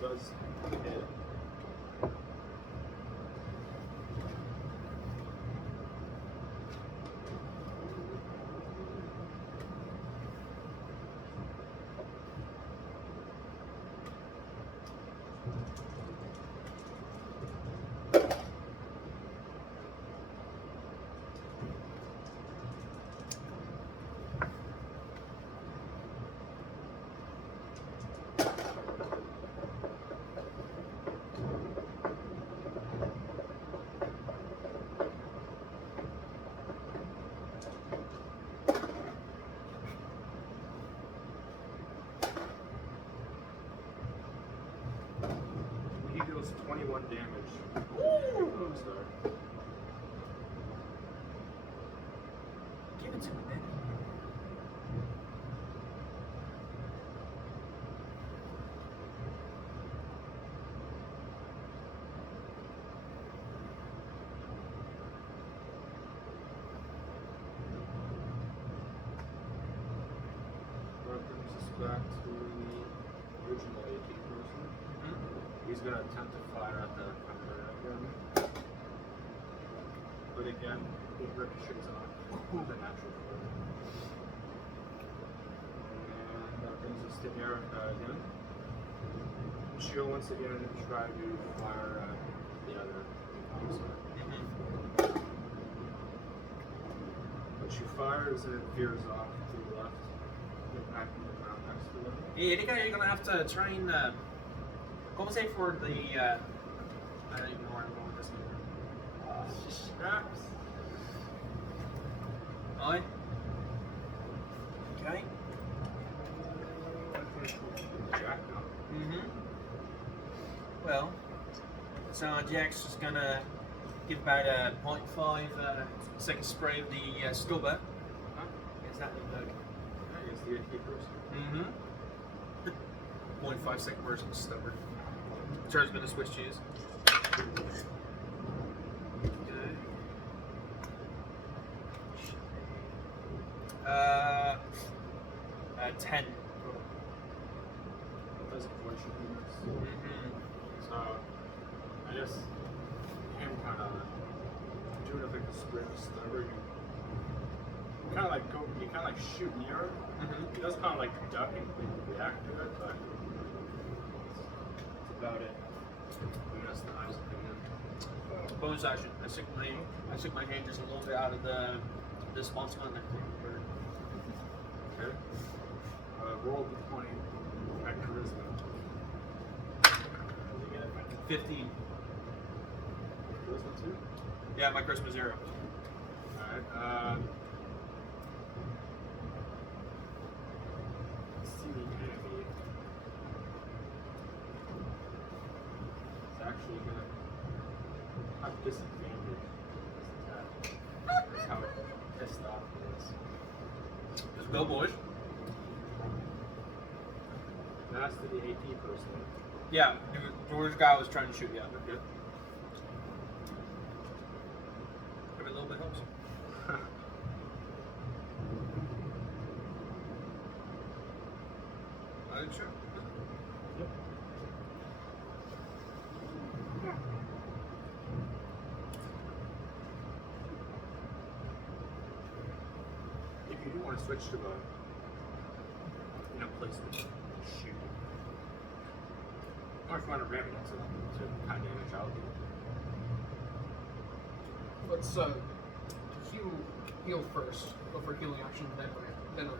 Does hit. 21 damage. Oh, sorry. Give it to me, man. Brings us back to the original AK person. He's gonna attempt to fire at the camera again. But again, it ricochets off with a natural foot. And that brings us to Erica again. She'll once again try to fire at the other officer. But she fires and it veers off to the left. Get back in the ground next to them. Yeah, I think you're gonna have to try and compensate for the. I don't even know where I'm going with this here. Snaps. Aye. Okay. Jack now. Well, so Jax is gonna give about a 0.5 second spray of the stubber. Is that the bug? I guess the AK person. 0.5 second burst of the stubber. Turns been a Swiss cheese. Good. 10. That's unfortunate. So, I guess him kind of doing a big spray of stubber. You kind of like go, you kind of like shoot near him. He does kind of like duck and react to it, but that's about it. I guess the eyes opinion. Bonus action. I stick my hand just a little bit out of the sponsor on that bird. Okay. Roll the 20 at charisma. 15. Charisma 2? Yeah, my charisma 0. Alright, see the enemy. It's actually gonna have disadvantage. That's how pissed off it is. Let's go, boys. That's to the AP person. Yeah, George guy was trying to shoot you. Okay. Every little bit helps. Are you sure? Yep. If you do want to switch to the placement, shoot. Or if you want to ram it to kind of damage out. Let's heal first. Go for healing action, then ram.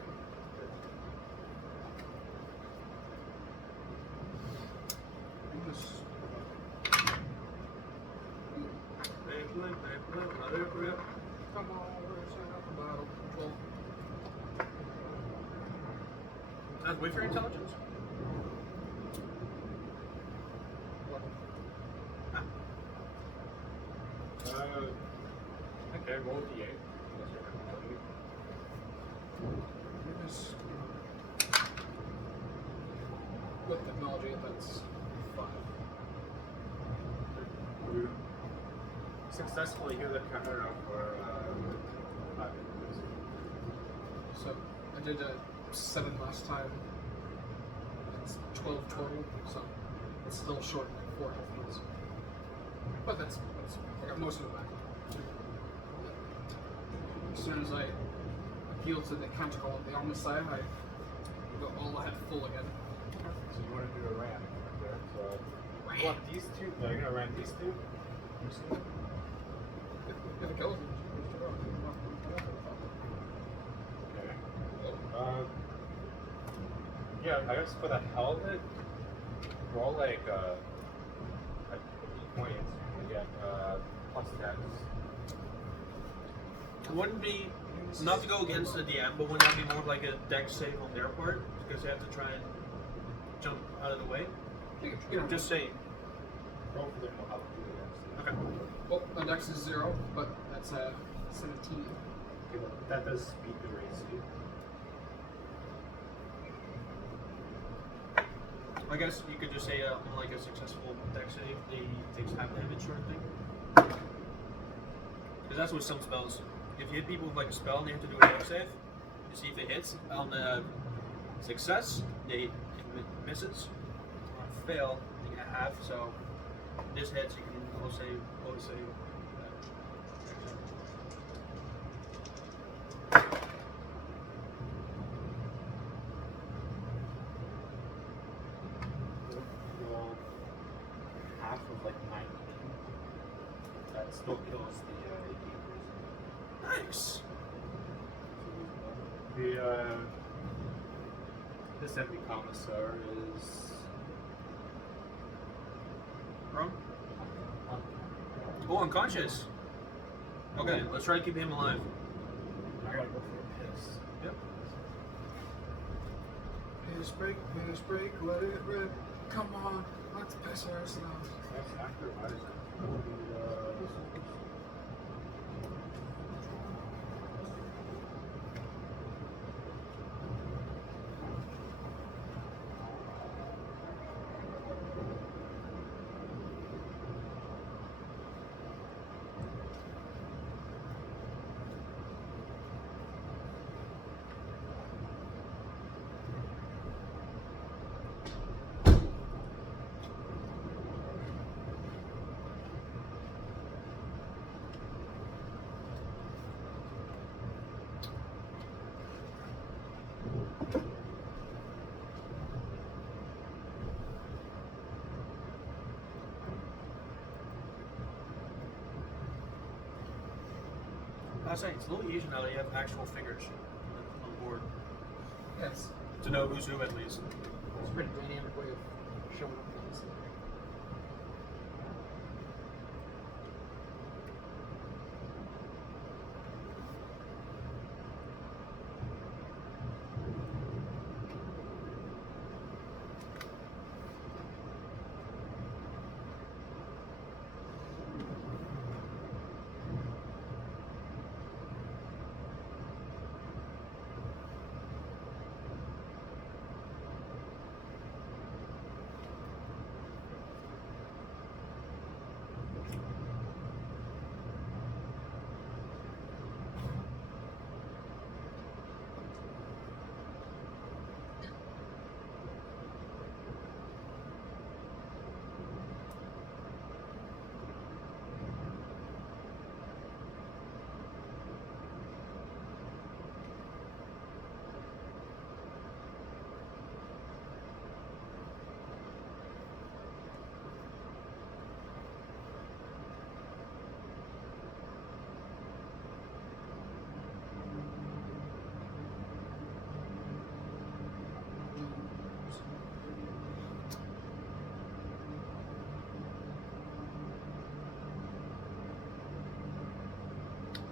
Come on, where's the battle control? Wait for your intelligence. Okay, roll D8. With technology, that's 5. You successfully heal the counter for 5 minutes. So I did 7 last time. It's 12 total, so it's still short of 4 health points. But that's I got most of it back. As soon as I heal to the counter column, the almost side, I go all ahead full again. So you want to do a ram, okay? So you want these two? No, you're gonna ram these two. If it kills me, Okay. Yeah, I guess for the hell of it, roll like a D20 and get plus 10. It wouldn't be, not to go against the DM, but wouldn't that be more like a dex save on their part? Because they have to try and jump out of the way? you know, Just saying. Both of them will help do the Okay. Well, my dex is 0, but that's 17. Okay, well, that does beat the AC. I guess you could just say like a successful dex save, they takes half damage sort of thing. Because that's with some spells. If you hit people with like a spell and they have to do a dex save to see if it hits, on the success, it misses. On fail, you get half, so this hits, you can also save. Roll half of like 19. That still kills the AP person. Nice. This enemy commissar is Wrong? Oh, unconscious. Okay, let's try to keep him alive. I gotta go for a piss. Yep. Piss break, let it rip. Come on, let's piss ourselves. That's after Isaac. I was saying, it's a little easier now that you have actual figures on the board Yes. to know who's who at least. It's a pretty dynamic way of showing up things.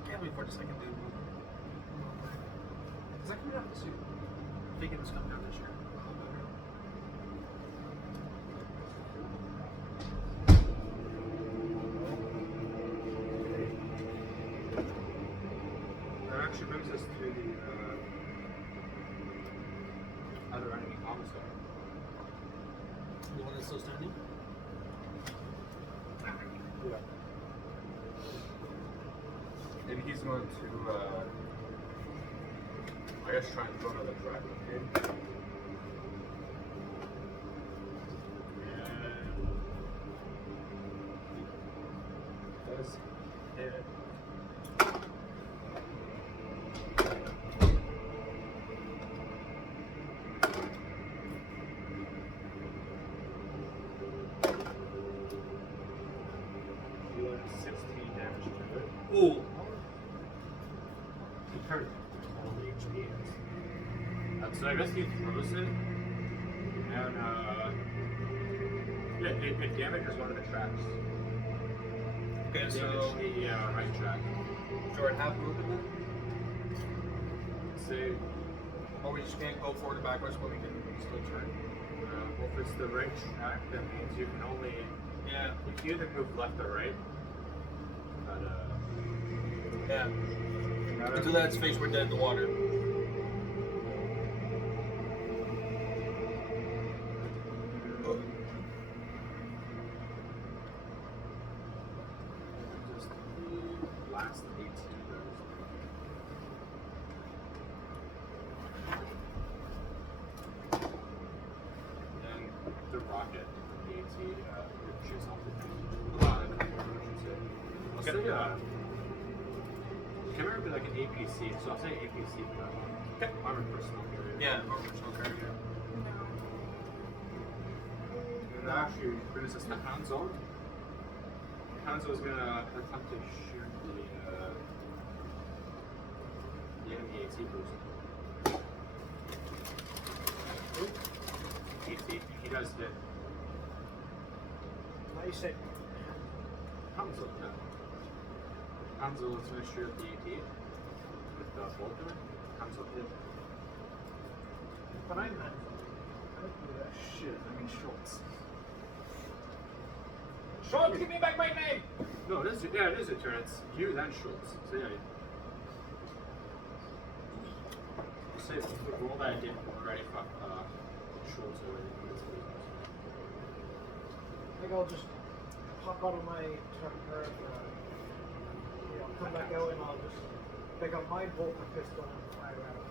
Can't wait for the second dude movie. Is that coming out this year? I think it was coming out this year. That actually brings us to the other enemy commissar. The one that's still standing? Yeah. Maybe he's going to, I guess, try and throw another dragon in. And does hit. Dealing 16 damage to it. Ooh. He turned only HP is. So I guess he throws it, and yeah, it damages one of the tracks. Okay, so Damage the right track. Jordan, half movement then? Say, Or we just can't go forward and backwards, but we can still turn. well, if it's the right track, that means you can only Yeah. You can either move left or right. But Yeah. not Until that's face, we're dead in the water. just the last 18 goes. And the rocket from the AT shoots off the thing. I should say. I'll say, camera would be like an APC, so I'll say APC for that one. Okay. Armored personnel carrier. Yeah, or personal carrier. And that actually brings us to Hanzo. Hanzo is gonna attempt to shoot the enemy AT cruiser. AT, he does hit. Nice hit. Hanzo, yeah. Hanzo is gonna shoot at the AT with the bolter. Hanzo hit. But I'm not. Shit, I mean Schultz. Schultz, give me back my name! No, it is your turn. It's you then Schultz. So yeah. Say roll that I did already. Fuck Schultz already. I think I'll just hop out of my turn, or come back out and I'll just pick up my bolter pistol and fire at him.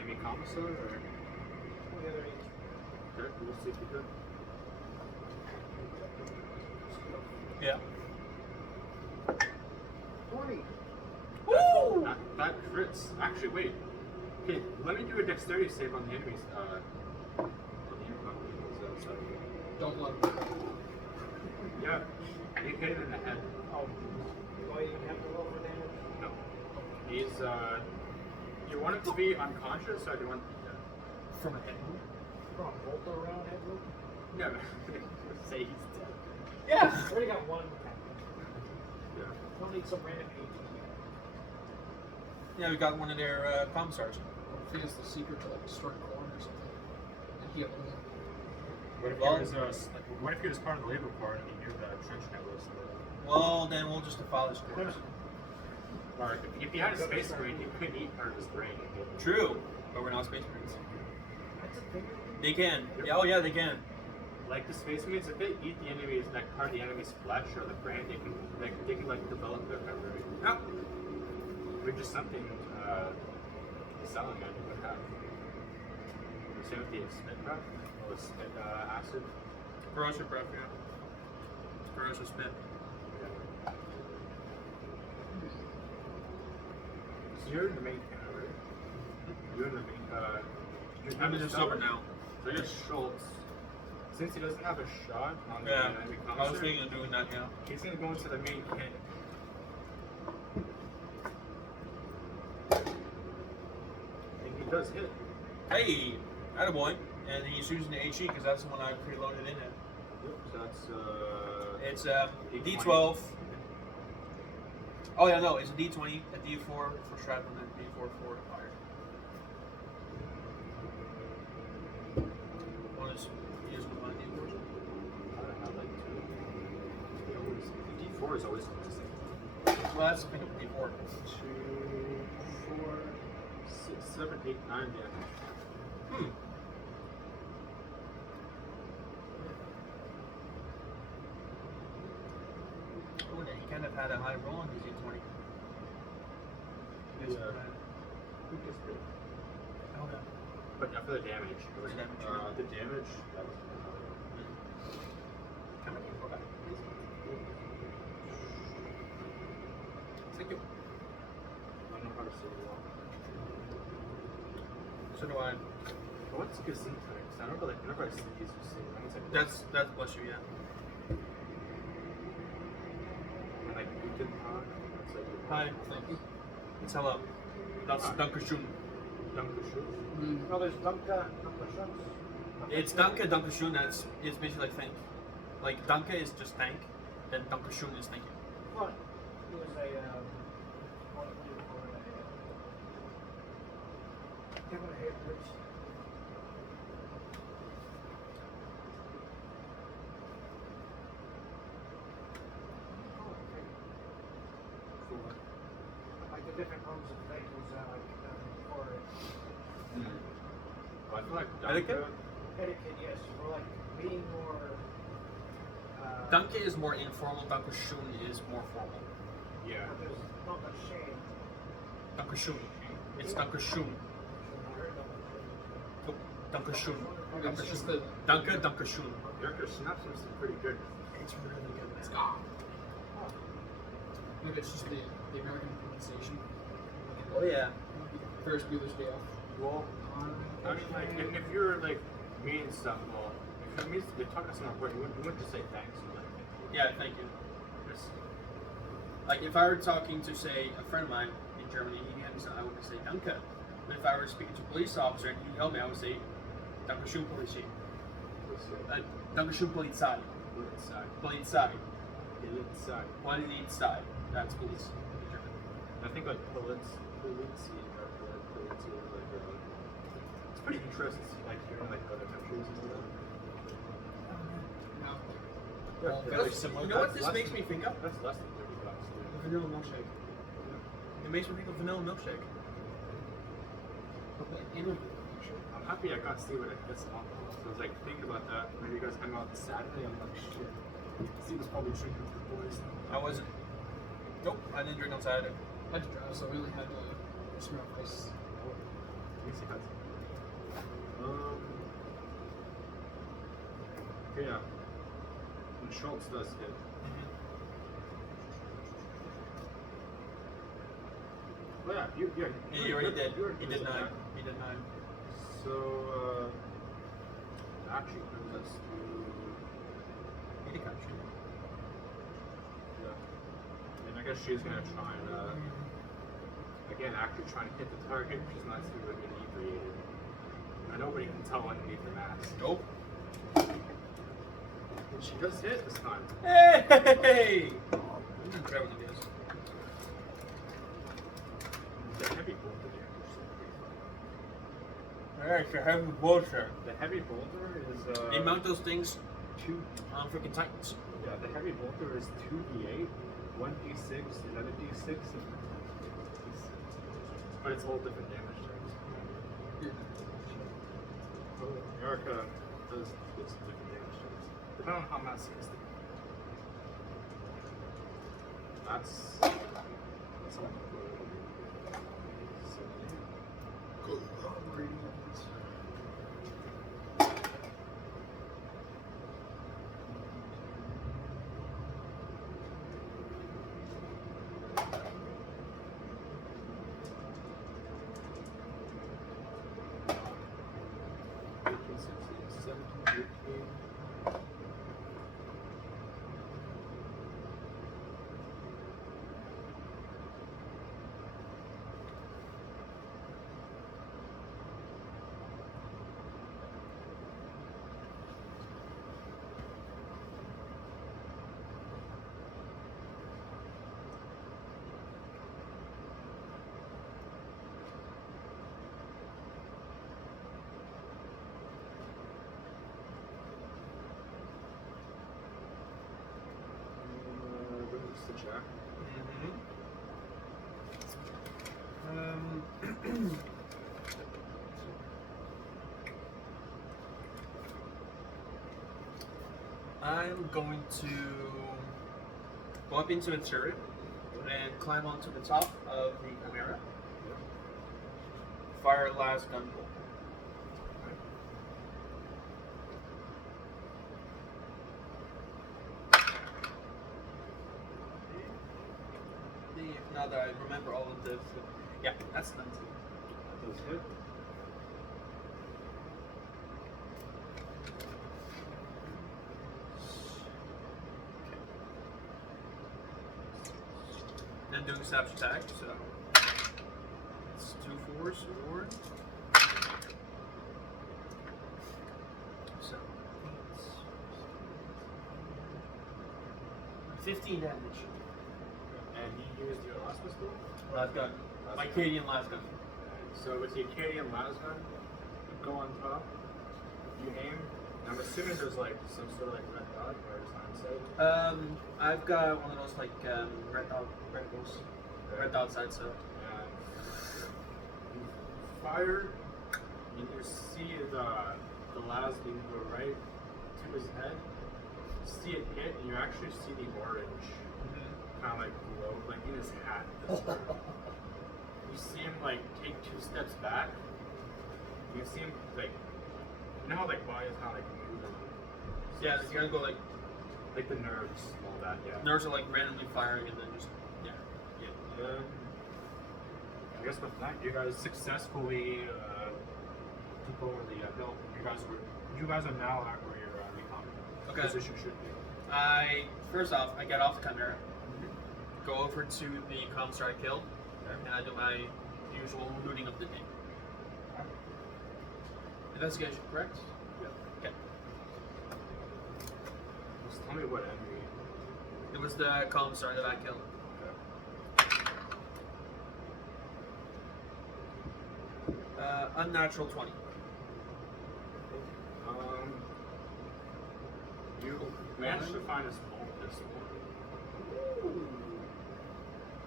Enemy commissar or? The other 8. Okay, we'll see if you could. Yeah. 20. Woo! That crits. Actually, wait. Okay, let me do a dexterity save on the enemies. On the enemy. So, Don't let him. yeah, you hit him in the head. Oh. Do I even have to roll for damage? No. He's, you want him to be unconscious or do you want. From a head wound? From a bolter around head wound? No, say he's dead. Yeah! I already got one. Yeah. Don't need some random 18. Yeah, we got one of their commissars. I think it's the secret to like destroy corn or something. And heal him. What if Well- he was, what if he was part of the labor corps and he knew the trench networks? Well, then we'll just defile his corpse. Or if he had a space marine, he could eat part of his brain. True, but we're not space marines. That's a thing. They can. Yeah, oh yeah, they can. Like the space marines, if they eat the enemy's like part of the enemy's flesh or the brain, they can like develop their memory. Yeah. Which is something Salamandra would have. The same with the spit breath or spit acid. Corrosive breath, yeah. Corrosive spit. So you're in the main camp, right? You're in the main. I'm in the silver now. So I guess Schultz, since he doesn't have a shot on the Yeah. enemy I was commissar, thinking of doing that, yeah. he's gonna go into the main cannon. And he does hit. Hey, attaboy. And he's using the HE because that's the one I preloaded in it. So that's It's D12. Oh yeah, no, it's a D20, a D4 for shrapnel, and a D4 for fire. One is using my D4s. I don't have like two. The D4 is always missing. Well, that's the thing with D4. 2, 4, 6, 7, 8, 9 damage. Oh, yeah, he kind of had a high roll on his D20. Yeah. Who gets good? Oh, yeah. But not for the damage. It was, The damage, the damage. That was, Come on, go back. Thank you. I don't know how to say it well. So do I. What's Gesundheit? I remember like whenever I see these, you say I was like, That's bless you, yeah. and like Guten Tag. It's like Hi, thank you. It's hello. That's Hi. Dankeschön. Dankeschön. No, there's Dunka, Dunka Shunts. It's Danke, Dankeschön. It's basically like thank. Like Danke is just thank, then Dankeschön is thank you. What? It was a, what do you call it? Give it a hit, please. different rooms of things for Well, I feel like Etiquette? etiquette, yes, for like being more. Danke is more informal, Dankeschön is more formal. Yeah. There's not much shame. Dankeschön. It's Dankeschön. Oh, Dankeschön. Okay, it's just the. Danke, Dankeschön. Director Snaps is pretty good. It's really good. It's gone. Maybe it's just the American pronunciation. Oh yeah. Ferris Bueller's Day Off. Well, I mean, like, if you're like meeting stuff, well, if you're talking to someone important, you wouldn't just say thanks. You like, Yeah, thank you. just, Like if I were talking to say a friend of mine in Germany, I would say Danke. But if I were speaking to a police officer and he helped me, I would say Dankeschön Polizei. Dankeschön Polizei. inside. Polizei. Inside. Polizei. That's police in German. I think like Polizzi or Polizzi is like it's pretty interesting to see like hearing like other countries and stuff. No. All very similar. You know what this makes me think of? That's less than $30. The vanilla milkshake. It makes me think of vanilla milkshake. I'm happy I got to see what it gets along with. So I was like thinking about that. When you guys hang out Saturday, I'm like shit. Steve was probably drinking with the boys. I wasn't. Nope, I didn't drink on Saturday. I had to drive, so I only had to smell ice. Yeah. And Schultz does hit. Oh yeah, You already did. You He did 9. He did 9. So actually brings us to He did country. yeah. And I guess she's gonna try and again actually trying to hit the target. She's not super good inebriated. I nobody can tell underneath the mask. Nope. And she does hit this time. Hey! Incredible ideas. The heavy boulder there. Alright, so heavy bullshit. The heavy boulder is They mount those things 2. on freaking Titans. Yeah, the heavy boulder is 2d8, 1d6, 11d6, but it's all different damage types. Erica does some different damage types, depending on how massive it is. That's all. The jack. I'm going to go up into the turret and climb onto the top of the Chimera. Fire last gun bolt. Now that I remember all of this, yeah, that's 19. That does hit. Then doing savage attack, so it's 2 4s or so 15 damage. And you used your last pistol? Last gun. My Cadian last gun. So with the Acadian lasgun, you go on top, you aim. I'm assuming there's like some sort of like red dot or just hindsight. I've got one of those like red dot reticles. I thought so. And you fire, and you see the last beam go right to his head. You see it hit, and you actually see the orange kind of like glow, like in his hat. You see him like take 2 steps back. You see him like, you know how like bodies kind of like move and Yeah, you're gonna go like like the nerves, and all that. Yeah. nerves are like randomly firing and then just yeah. I guess with that, you guys successfully took over the hill. You guys are now at where your recon position should be. First off, I get off the chimera, go over to the commissar I killed, and I do my usual looting of the day. Investigation, correct? Yeah. Okay. Just tell me what enemy. It was the commissar that I killed. Unnatural 20. You managed to find a small pistol.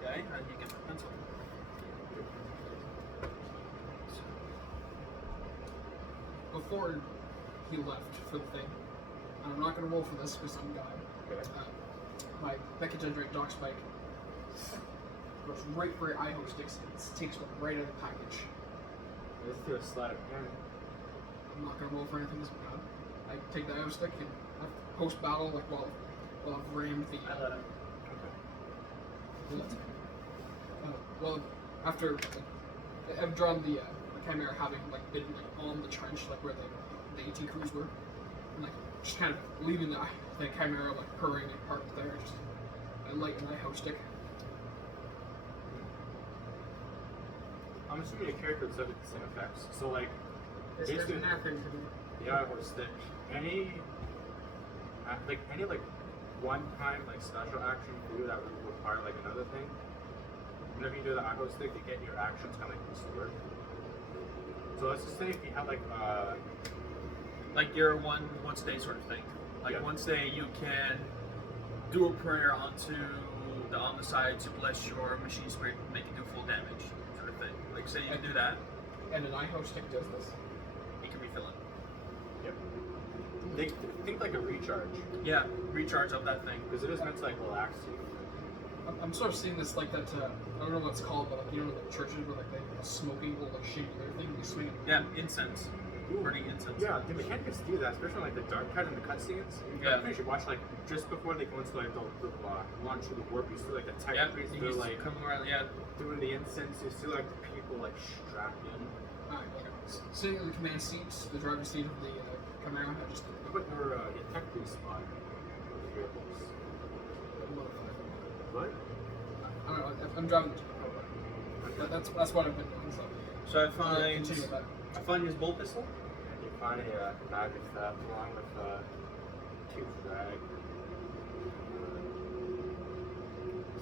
Okay, how did you get my pencil? Before he left for the thing, and I'm not going to roll for this because I'm God. Okay. My Becagendrite Dock Spike goes right for your eye hole sticks and it takes one right out of the package. Let's do a sleight of hand. I'm not going to roll for anything because I'm God. I take the eye hole stick and post battle, like while I've rammed the. I let him. Well, after like, I've drawn the chimera having like been like on the trench, like where the AT crews were, and like just kind of leaving the chimera like purring and parked there. Just I light an eye hole stick. I'm assuming your character is subject to the same effects. So like, This has basically, nothing to do. the eye hole stick. Any one-time like special action for you that would require like another thing. Whenever you do the eye hole stick, you get your actions kind of like restored. So let's just say if you have Like your once a day sort of thing. Like Yeah. once a day you can do a prayer onto the side to bless your machine spirit and make it do full damage, sort of thing. Like say you do that, And an eye hole stick does this. you can refill it. Yep. Think like a recharge, Yeah, recharge of that thing. because it is meant to like relax you. I'm sort of seeing this like that. I don't know what it's called, but like you know, the churches where like they have a smoking little like chandelier thing. They swing it. Yeah, incense. Burning incense. Yeah, the mechanics do that, especially like the dark cut and the cutscenes. Yeah. You should watch like just before they go into like the launch of the warp. You see like the tech Yeah, priests, he's they're like coming around. Yeah, doing the incense. You see like the people like strapped in. Alright, okay. Sitting in the command seat, the driver's seat of the chimera. I just But your tech priest spot. What? I don't know. I'm driving. That's what I've been doing. So so I I'm gonna find continue with that. I find his bolt pistol. And you find a bag of theft along with a tooth rag.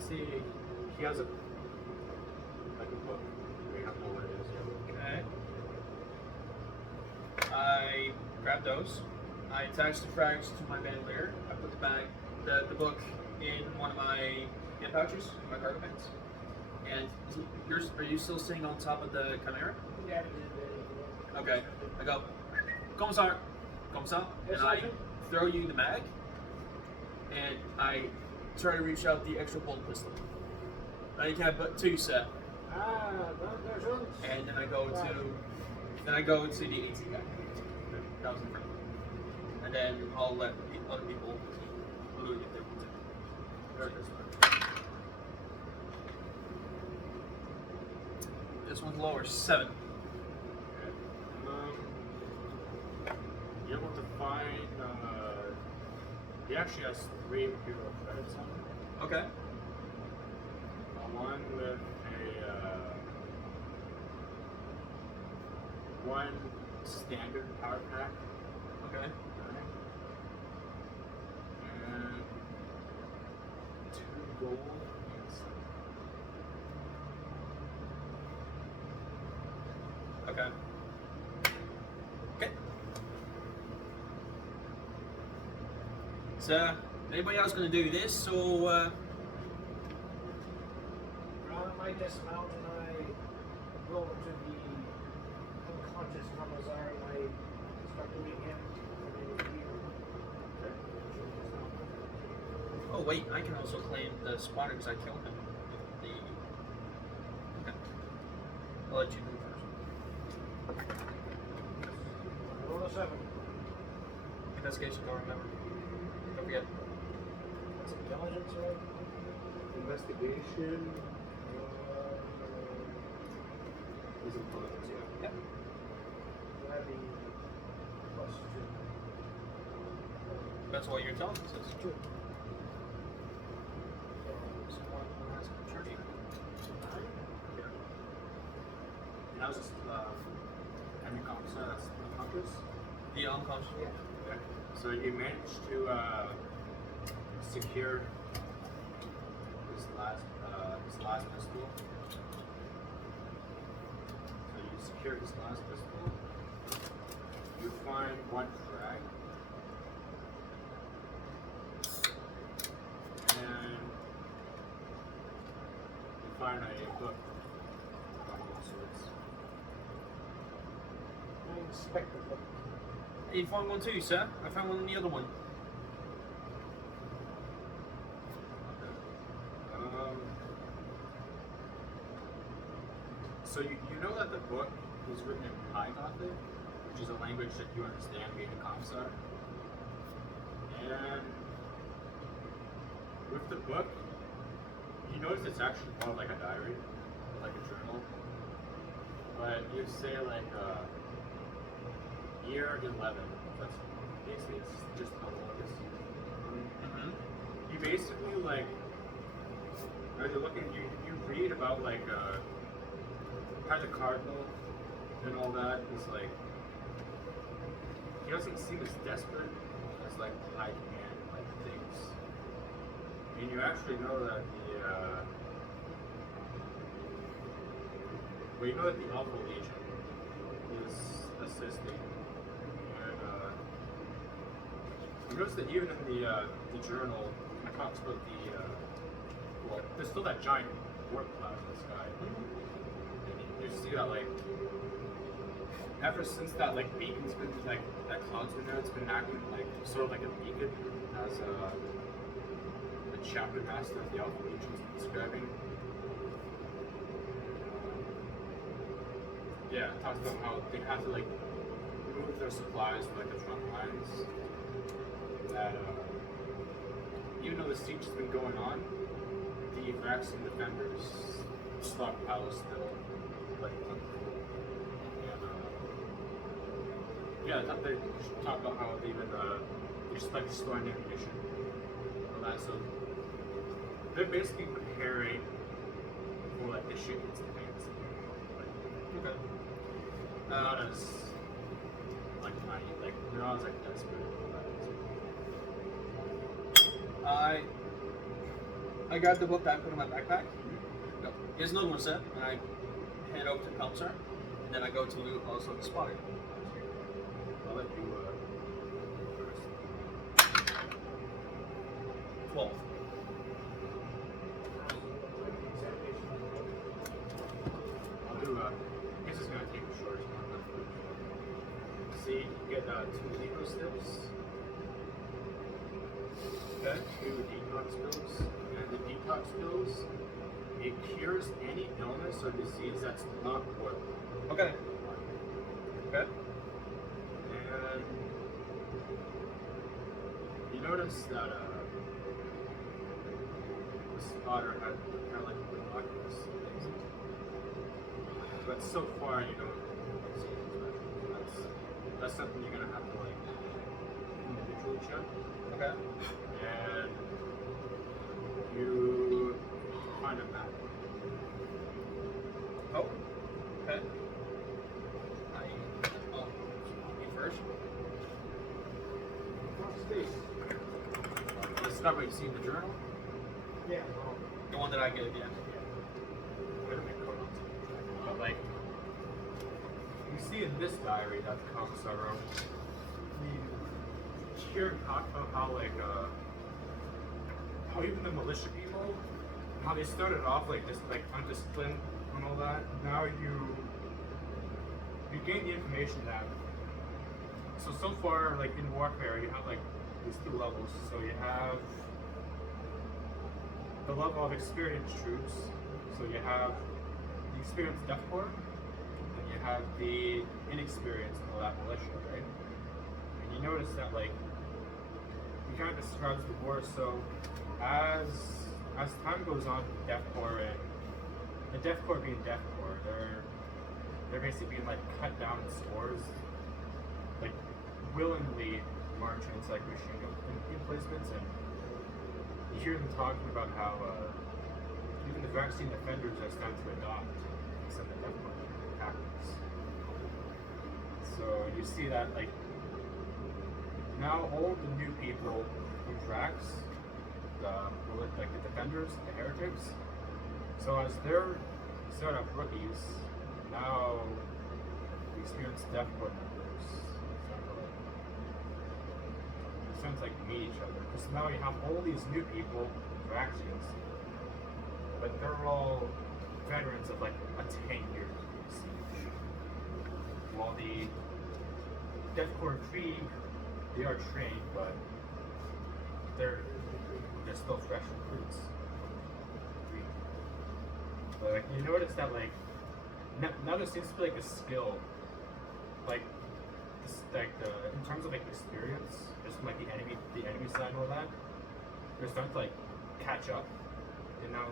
See, he has a book. We don't know what it is yet. Okay. I grab those. I attach the frags to my bandolier. I put the book in one of my hand pouches, in my cargo pants. And are you still sitting on top of the chimera? Yeah. Okay. I go, Commissar, and I throw you the mag, and I try to reach out the extra bolt pistol. I can have but 2, sir. There's one. And then I go to the AT guy. That was in front of me. And then I'll let the other people loot if they want to. This one's lower, 7. You're able to find. He actually has 3 hero credits on him. Okay. One with one standard power pack. Okay. And 2 gold inside. Okay. Okay. So, anybody else gonna do this, or I dismount and I go to the unconscious Commissar and I start doing him from here. Oh wait, I can also claim the spotter because I killed him. The okay. I'll let you do it first. Roll a 7. Investigation, don't remember. Don't forget. That's intelligence, right? Investigation is intelligence, yeah. Yep. That'd be plus 2. That's what your intelligence is. Two. And that was just Henry Commissar, that's unconscious. The unconscious. Yeah. Okay. So you managed to secure his last pistol. So you secure his last pistol. You find one frag. And you find a book on all sorts. I inspect the book. You found one too, sir? I found one in the other one. So you know that the book is written in High Gothic, which is a language that you understand being a commissar. And with the book, you notice it's actually more like a diary, like a journal. But you say like year 11. That's basically it's just the longest. Mm-hmm. You basically like, as you're looking, you read about like how the cardinal and all that is like. He doesn't seem as desperate as like the high command like thinks. And you actually know that you know that the Alpha Legion is assisting, and you notice that even in the journal, it talks about well, there's still that giant warp cloud in the sky. And you see that like ever since that like beacon's been like that cloud's been there, it's been acting like sort of like a beacon as the chapter master of the Alpha Legion's describing. Yeah, it talks about how they have to like move their supplies to like the front lines. That even though the siege has been going on, the Rex and defenders stockpile is still like plentiful. And yeah, I thought they talk about how they've been just like storing ammunition and all that. So they're basically preparing for like the shit hits the fans. Okay. Not as like naive, like they're not as like desperate. I grabbed the book that I put in my backpack. No, here's another one, sir. And I head over to Peltzer, and then I go to also the spotter. I'll let you first. 12. I'll do this is gonna take the shortest one. See, you get 2 Lego stills. Okay. 2 detox pills. And the detox pills, it cures any illness or disease that's not work. Okay. Okay. And you notice that the spotter had kind of like binoculars things. But so far, you don't see anything special. That's something you're gonna have to like individually check. Okay. And you find a map. Oh. Okay. Me first. What's this? Discover you see in the journal. Yeah. The one that I gave, yeah. I'm gonna make code on something. But like, you see in this diary that the commissar wrote, he here talked about how like how even the militia people how they started off like just like undisciplined and all that. Now you gain the information that so far like in warfare you have like these two levels. So you have the level of experienced troops. So you have the experienced Death Corps, and you have the inexperienced and all that militia, right? And you notice that like he kind of describes the war. So as time goes on, the Death Corps and the Death Corps being Death Corps, they're basically being like cut down in scores, like willingly marching into like machine gun emplacements, and you hear them talking about how even the vaccine defenders are starting to adopt some of the Death Corps tactics. So you see that like now all the new people from Drax, like the defenders, the heretics. So as they're startup rookies, now the experienced Death Corps members start to like meet each other. Because now you have all these new people, Draxians, but they're all veterans of like a 10-year siege. While the Death Corps Krieg, they are trained, but they're still fresh recruits. But like you notice that like now there seems to be like a skill, like in terms of like experience, just from like the enemy side and all that, they're starting to like catch up. And now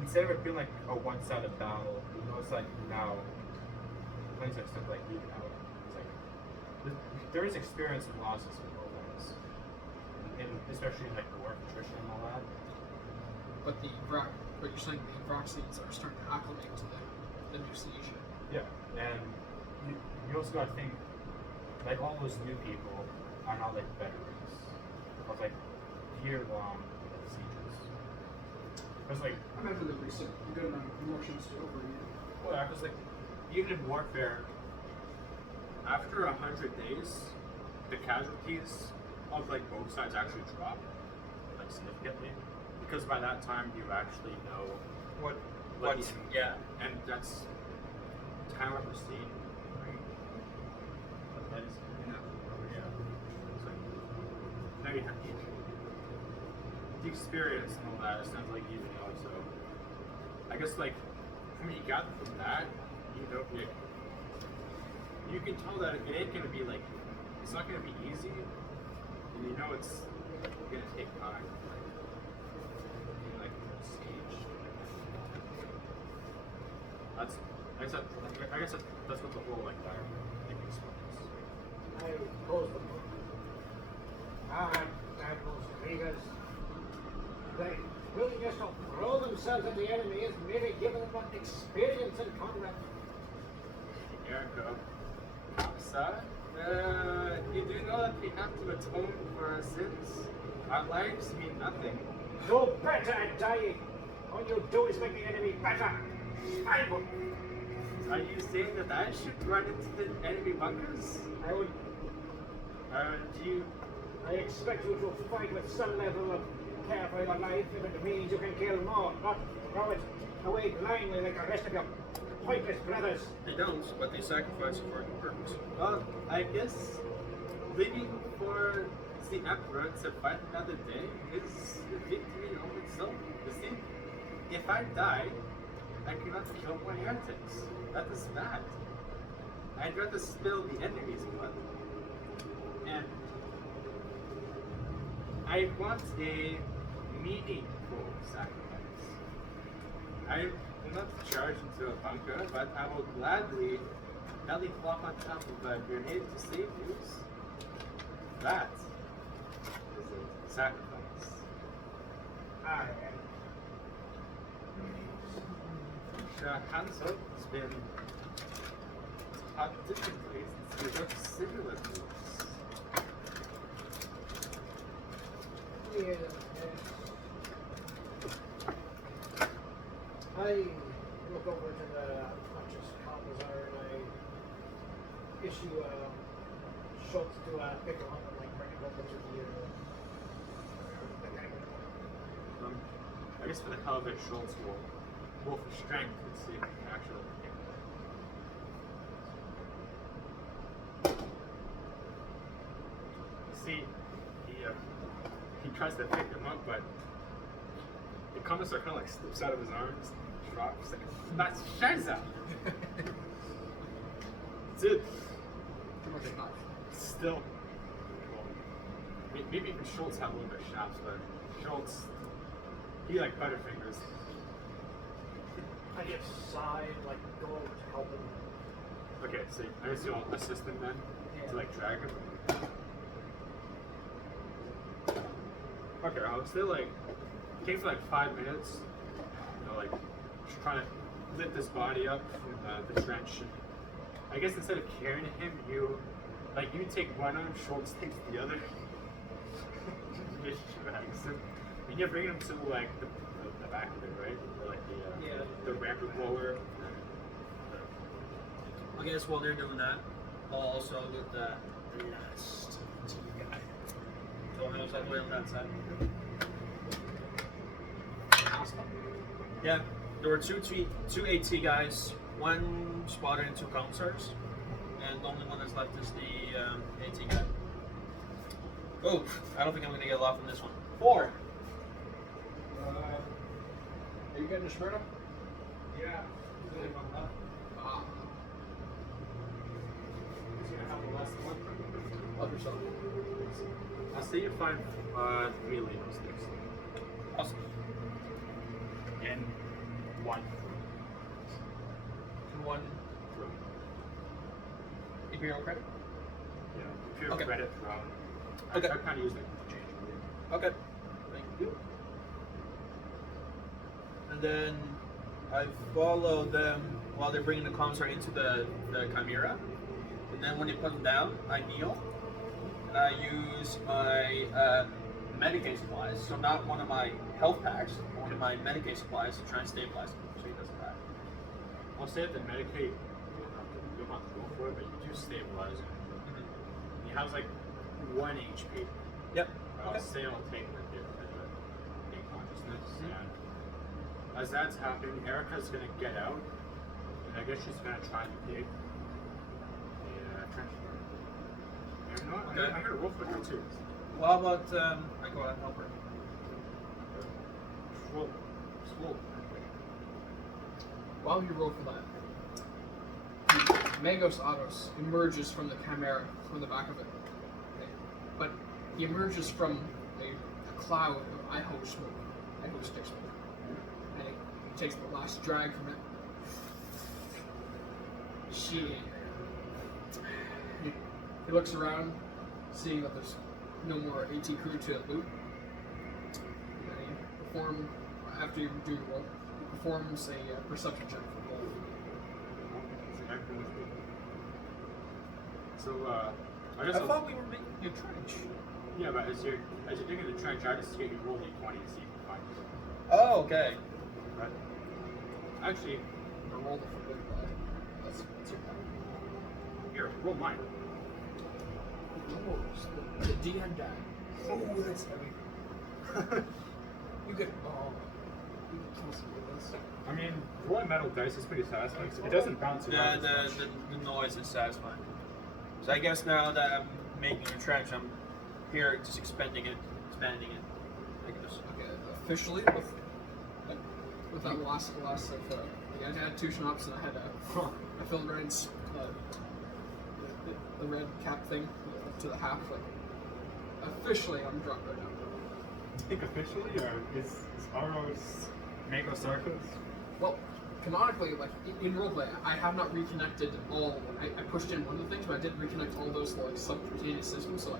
instead of it being like a one-sided battle, you know, it's like now things are starting to like even out. It's like there is experience and losses in both ends, and especially in like the war of attrition and all that. But you're saying the Vraxians are starting to acclimate to the new siege. Yeah, and you also got to think, like all those new people are not like veterans of like year-long sieges. Because like, I imagine there'll be some good amount of promotions to over a year. well, yeah, because like even in warfare, after 100 days, the casualties of like both sides actually drop like significantly. Because by that time you actually know What? what Yeah. and that's kind of what we're seeing, right? But that is yeah. It's like now you have the experience and all that. It sounds like you know. So I guess like from what you got from that, you know, you can tell that it ain't gonna be like it's not gonna be easy, and you know it's gonna take time. Like siege. I guess that's what the whole like thing explains. I close the book. Admirals, Kriegers, they willingness to throw themselves at the enemy is merely giving them experience in combat. Erica. Sir, you do know that we have to atone for our sins? Our lives mean nothing. No better at dying. All you do is make the enemy better. Bible. Are you saying that I should run into the enemy bunkers? I would. Do you... I expect you to fight with some level of care for your life if it means you can kill more, not throw it away blindly like the rest of your pointless brothers. They don't, but they sacrifice it for a good purpose. Well, I guess living for the Emperor to fight another day is a victory in of itself. You see, if I die, I cannot kill more heretics. That is bad. I'd rather spill the enemy's blood. And I want a meaningful sacrifice. I will not charge into a bunker, but I will gladly belly flop on top of a grenade to save you. That is a sacrifice. Aye. Hanzo has been taught differently since we work similar moves. Yes. I look over to the unconscious Commissar and I issue a shot to pick him up and like bring him over to the I guess for the hell of it, Schultz will roll for strength and see if he can actually pick it up. See, he tries to pick him up, but the commissar kind of like slips out of his arms, drops, like, that's Scheiße! That's it. Still. Well, maybe even Schultz had a little bit of shafts, but Schultz, he like butterfingers. I just sigh, like, go over to help him. Okay, so I guess you'll assist him then to like drag him. Okay, I'll say like it came for like 5 minutes. You know, like just trying to lift this body up from the trench. And I guess instead of carrying him, you take one arm, Schultz takes the other. Just drags him, and you're bringing him to like the back of it, right? Or, like the ramper blower. I guess while they're doing that, I'll also look the last guy. So I was all the way on that side. Yeah, there were two AT guys, one spotter and 2 commissars, and the only one that's left is the AT guy. Oh, I don't think I'm gonna get a lot from this one. 4. Are you getting a Schmerta? Yeah. Ah, He's gonna have the last one. help yourself. I'll say you find 3 Lego sticks. Awesome. And 1 1 throne. Imperial credit. Yeah. If you're Okay. credit throne. Okay. I kind of use it interchangeably. Okay. Thank you. And then I follow them while they're bringing the commissar into the chimera. And then when they put them down, I kneel. And I use my Medicaid supplies. So not one of my health packs, but one of my Medicaid supplies to try and stabilize him so he doesn't die. I'll say that the Medicaid, you'll have to go for it, but you do stabilize it. He has like 1 HP. Yep. I'll say I'll take the hit for the consciousness. And as that's happening, Erica's gonna get out, and I guess she's gonna try to dig the trench. You know what? Okay. I'm gonna roll for her too. Well, how about I go out and help her? Roll. Roll. While you roll for that, Magos Autos emerges from the chimera, from the back of it. Okay. But he emerges from a cloud of Iho smoke, Iho stick smoke. And he takes the last drag from it. He looks around, seeing that there's no more AT crew to loot. And he after you do your roll, he performs a perception check for gold. So, I guess I thought we were making a trench. yeah, but as you're digging the trench, I just get you roll d20 and see if you can find it. Oh, okay. Right? Actually, Or roll the forbidden die. That's your power. here, roll mine. The DN die. Oh, that's heavy. You get you can kill some of this. I mean, rolling metal dice is pretty satisfying. So it doesn't bounce around. The noise is satisfying. So I guess now that I'm making a trench, I'm here just expanding it. I guess. Okay, officially with that last of I had 2 schnapps and I had I filled Ryan's the red cap thing to the half. Like officially, I'm drunk right now. I think officially, or is Aros Mako Circus? Well, canonically, like in roleplay, I have not reconnected all. I pushed in one of the things, but I didn't reconnect all those like subcutaneous systems. So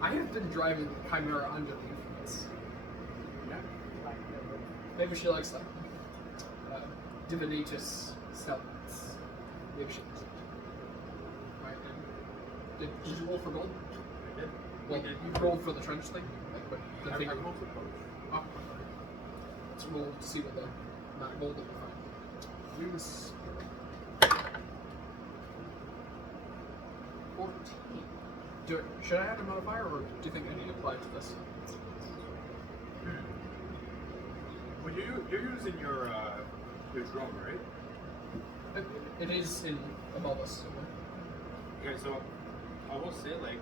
I have been driving the Chimera under the influence. Yeah. Maybe she likes like divinatus skeletons. Maybe she does. Right. And did you roll for gold? I did. Well, you rolled for the trench thing. Like, but the I thing. rolled for both. Oh, let's roll to see what the amount of gold that we find. Use 14. Should I add a modifier, or do you think I need to apply to this? Would you're using your drone, right? It is in above us. Okay, so I will say, like,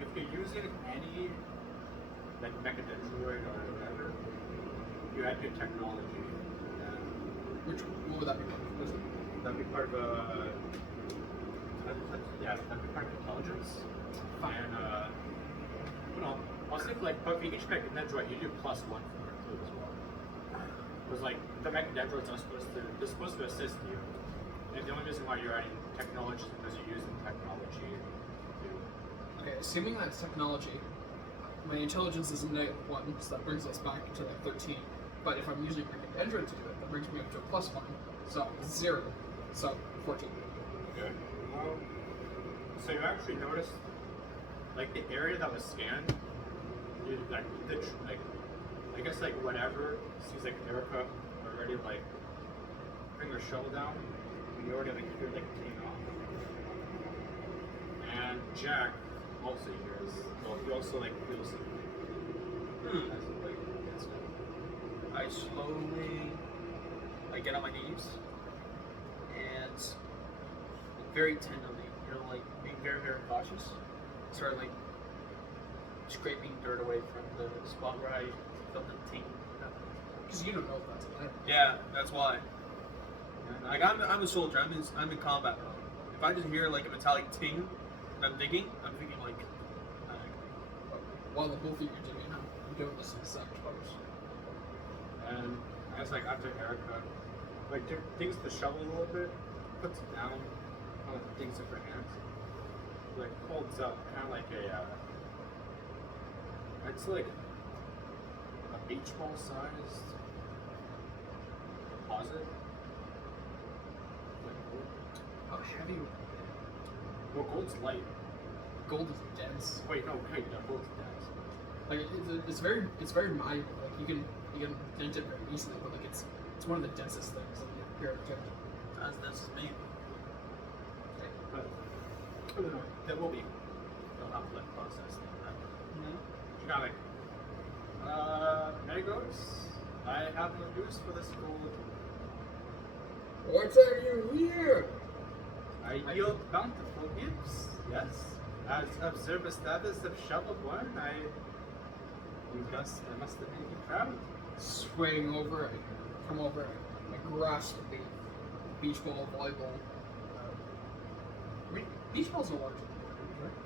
if you're using any, like, mechadendroid or whatever, you add your technology. What would that be? That'd be part of that'd be part of intelligence. And I'll think, like, but for each mechadendroid, you do +1 for it too as well. Because, like, the mechadendroids are supposed to assist you. And the only reason why you're adding technology is because you're using technology to. Okay, assuming that's technology, my intelligence is a -1, so that brings us back to like 13. But if I'm using mechadendroid to do it, that brings me up to a +1, so 0, so 14. Okay. So you actually noticed, like, the area that was scanned, like, I guess, like, whatever sees, like, Erica already, like, bring her shovel down, and you already, like, hear, like, clean off. And Jack also hears, well, he also, like, feels it. As it, like, gets down. I slowly, like, get on my knees and very tenderly, like, being very, very cautious, start, like, scraping dirt away from the spot where I felt the ting. Because you don't know if that's there. Yeah, that's why. Like, I'm a soldier. I'm in combat mode. If I just hear, like, a metallic ting and I'm digging, I'm thinking, like, While the both of you are doing it, I'm doing this in savage pose. And I guess, like, after Erica, like, digs the shovel a little bit, puts it down, kind of digs with her hands, like, holds up kind of like it's like a beach ball sized deposit. Like gold. How heavy? Well, gold's light. Gold is dense. Wait, no, gold's dense. Like it's very malleable. Like you can dent it very easily, but like it's one of the densest things that you hear. as dense as me. But I don't know. There will be. They'll have to, like, process that. You got, like, Megos, I have no use for this gold. What are you here? I yield bountiful gifts, yes. As observer status of Shovelborn, I must have made you proud. Swaying over, I come over, I grasp the beach ball volleyball. Beach balls are large, right?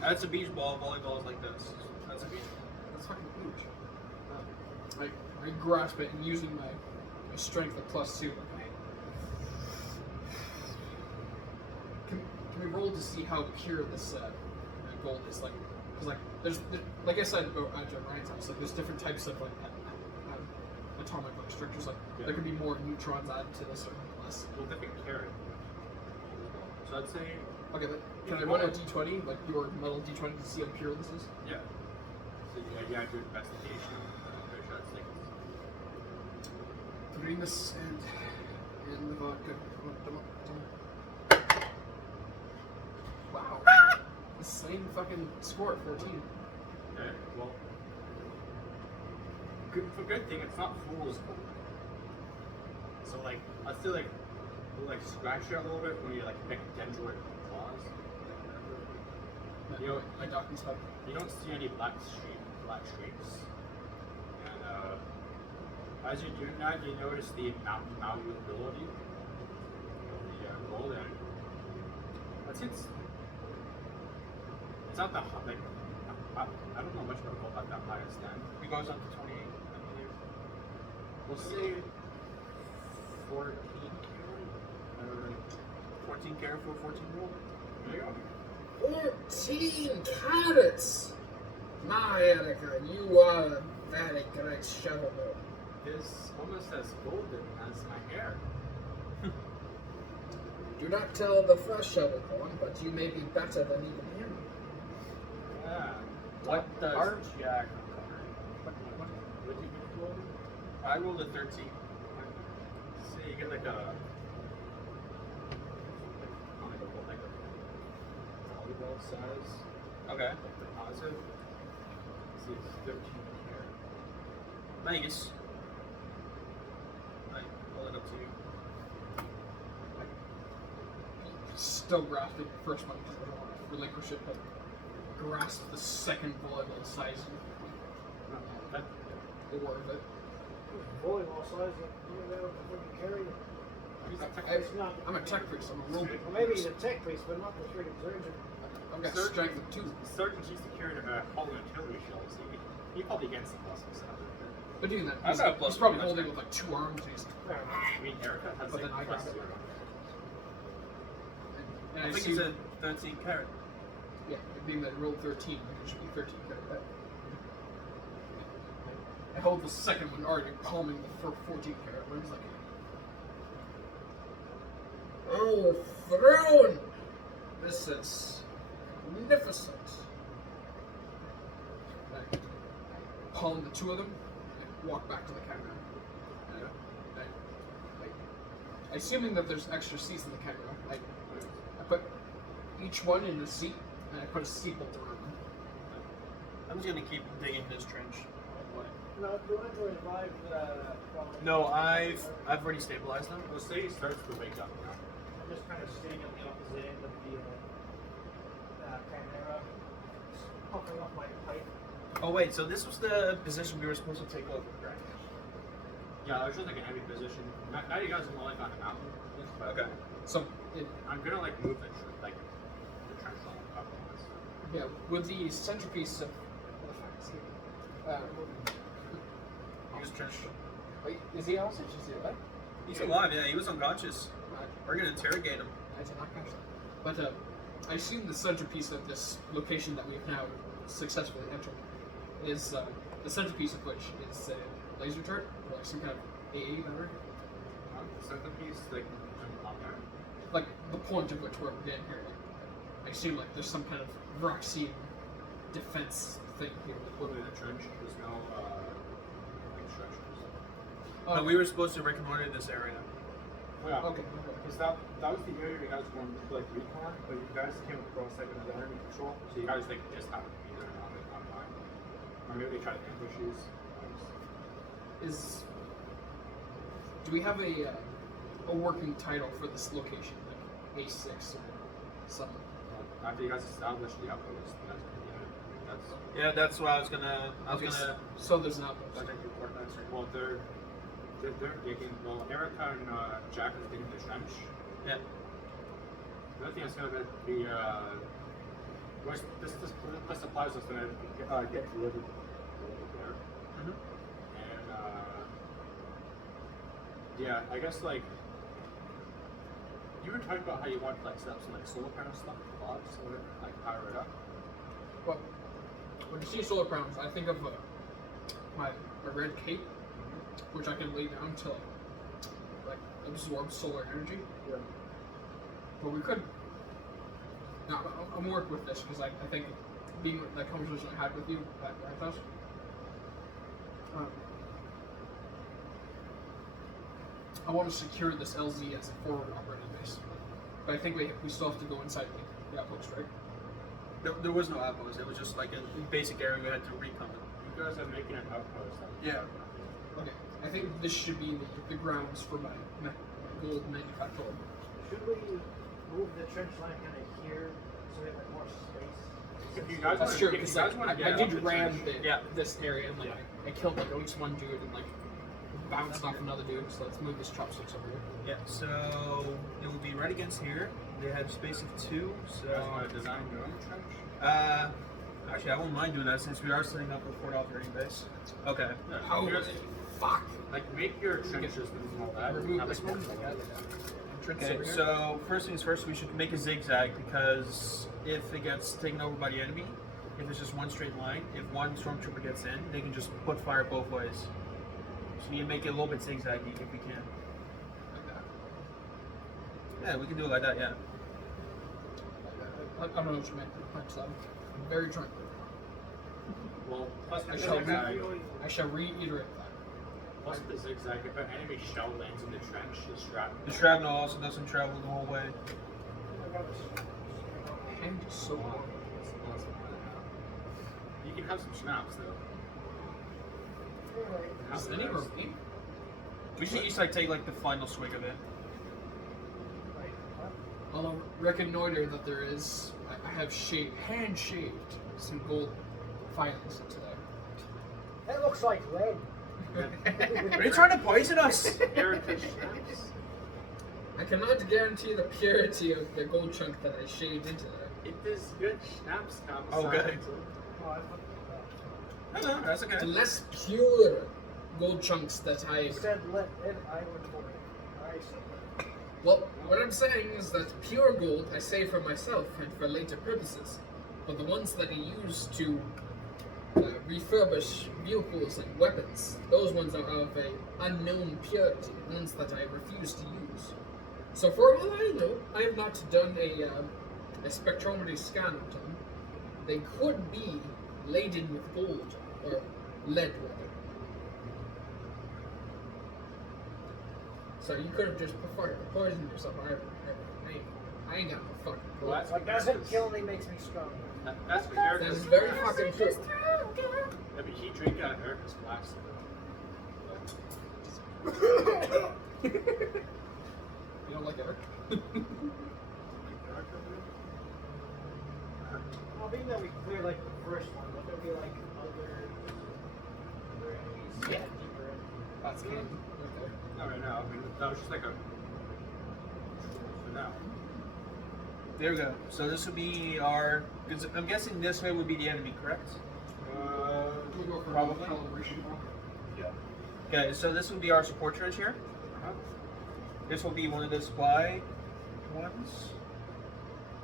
That's a beach ball. Volleyball is like this. That's a beach ball. That's fucking huge. I grasp it and using my strength at +2. Can we roll to see how pure this gold is? Like, because like I said about Ryan's house, like there's different types of like atomic like structures. Like there could be more neutrons added to this or less. Well, different carrot. So I'd say. Okay, but can I run a d20, like your metal d20, to see how pure this is? Yeah. So you gotta do investigation. Pretty sure it's like. Putting this and the vodka. Wow. The same fucking score at 14. Okay, well. Good thing it's not fool's gold. So, like, let's do, like, we'll, like, scratch it a little bit when you, like, make dendroid claws. You know, My doctor's hub. you don't see any black streaks. And as you do that, you notice the malleability of the gold. And I'd say it's not that high. Like, I don't know much about gold at that highest end. It goes up to 28, I believe. We'll say 14 carat. 14 carat for 14 gold. There you go. 14 carats! My Erica, you are a very great shovelman. This almost as golden as my hair. Do not tell the first shovelborn, but you may be better than even him. Yeah. What does Our- Jack uncover? What do you get for golden? I rolled a 13. So you get like a volleyball size Okay. deposit. See, it's 13 here. Vegas. Right, pull it up to you. Still grasping the first one because I don't want to relinquish it, but grasp the second volleyball size That, or of it. Volleyball size that you're able to fucking carry. It's not. I'm a tech priest, I'm a robot. Well, maybe he's a tech priest, but not the freaking surgeon. I've got Surgeon- strength of 2. Sergeant used to carry whole artillery shells. He probably gets the plus stuff. But doing that, I've he's, got a plus he's probably one, holding that's with like 2 arms. And he's, Fair enough. I mean, Erica has But like then I plus got it. 0. and I I think see, it's a 13 carat. yeah, being that I rolled 13, it should be 13. But I hold the second one already palming the 14 carat one. It's like, oh, throne! This is magnificent. I palm the 2 of them and walk back to the camera. Assuming that there's extra seats in the camera, I put each one in a seat and I put a seatbelt around them. I'm just gonna keep digging this trench. No, do you want to revive No, I've already stabilized them. Well, say he starts to wake up now. I'm just kind of sitting on the opposite end of the camera, puffing off my pipe. Oh wait, so this was the position we were supposed to take over, right? Yeah, it was just like an heavy position. Now you guys are like on a mountain. Okay. So, I'm gonna like move the the trench line up on this. yeah, with the centerpiece of. He was trench. Wait, is he hostage? Is he alive? He's alive, yeah, he was unconscious. We're gonna interrogate him. I did not catch that. But I assume the centerpiece of this location that we've now successfully entered is the centerpiece of which is a laser turret, or like some kind of AA battery. The centerpiece, like on there. Like the point of which we're getting here. Like, I assume like there's some kind of vaccine defense thing here. Put in a trench. There's no like structures. No, we were supposed to reconnoiter this area. Oh, yeah. Okay. Because that was the area you guys were going to like recon, but you guys came across like another enemy control, so you guys like just happened to be there on the line. Or maybe they tried to ambush you. Do we have a working title for this location, like A6 or something? After you guys established the outpost, that's gonna be it. That's Yeah, that's what I was gonna. So there's an outpost. I think your coordinates are well. They're digging. Well, Erica and Jack is digging the trench. Yeah. The other thing that's gonna be this supplies is gonna get delivered there. Mhm. And yeah, I guess like you were talking about how you want to like set up some like solar panel stuff, blocks, or whatever, like power it up. Well, when you see solar panels, I think of my red cape, which I can lay down to like absorb solar energy. Yeah. But we could. No, I'm working with this because I think being that conversation I had with you at White House. I want to secure this LZ as a forward operating base, but I think we still have to go inside the outpost, right? There was no outpost. It was just like a basic area we had to recon. You guys are making an outpost. Yeah. Okay, I think this should be the grounds for my gold manufacturer. Should we move the trench line kind of here so we have like more space? If you guys That's wanna- true if you because guys wanna get I out did the ram trench- this area and like I killed like at least one dude and like bounced off another dude. So let's move this chopsticks over here. Yeah. So it will be right against here. They have space of 2. You guys So want to design your own trench? actually, I won't mind doing that since we are setting up a forward operating base. Okay. Oh, Here's- fuck! Like make your trenches and all that. Remove Have, this like, one. Okay, Over here. so first things first, we should make a zigzag because if it gets taken over by the enemy, if it's just one straight line, if one stormtrooper gets in, they can just put fire both ways. So we need to make it a little bit zigzaggy if we can. Like that. Yeah, we can do it like that, yeah. I don't know what you meant, but I'm very drunk. Well, plus the I shall zigzag. I shall reiterate that. Plus the zigzag. If an enemy shell lands in the trench, the shrapnel. The shrapnel also doesn't travel the whole way. Hand is so warm. You can have some snaps though. Is any remaining? We should each like take like the final swig of it. Wait, what? I'll reconnoiter that there is. I have hand shaved some gold filings into there. It looks like lead. Are you trying to poison us? Heritage snaps. I cannot guarantee the purity of the gold chunk that I shaved into there. It is good schnapps, Oh, good. Oh, I looked at No, that's okay. The less pure gold chunks that that. I. You said lead, I would believe. I said lead. Well, what I'm saying is that pure gold I save for myself and for later purposes, but the ones that I use to refurbish vehicles and weapons, those ones are of a unknown purity, ones that I refuse to use. So for all I know, I have not done a spectrometry scan of them. They could be laden with gold, or lead rather. So you could have just poisoned yourself. I ain't got no fucking Well, that's What doesn't kill me makes me stronger. That's what That Erica's. is very fucking true. I mean, he drank out of Erica's glass. You don't like Eric? Well, being that we clear like the first one, would there be like other enemies deeper in? That's good. Okay. Not right now. I mean, that was just like a. For now. There we go. So this would be our. Cause I'm guessing this way would be the enemy, correct? We go for Probably. calibration. Yeah. Okay, so this would be our support trench here. Uh-huh. This will be one of the supply ones.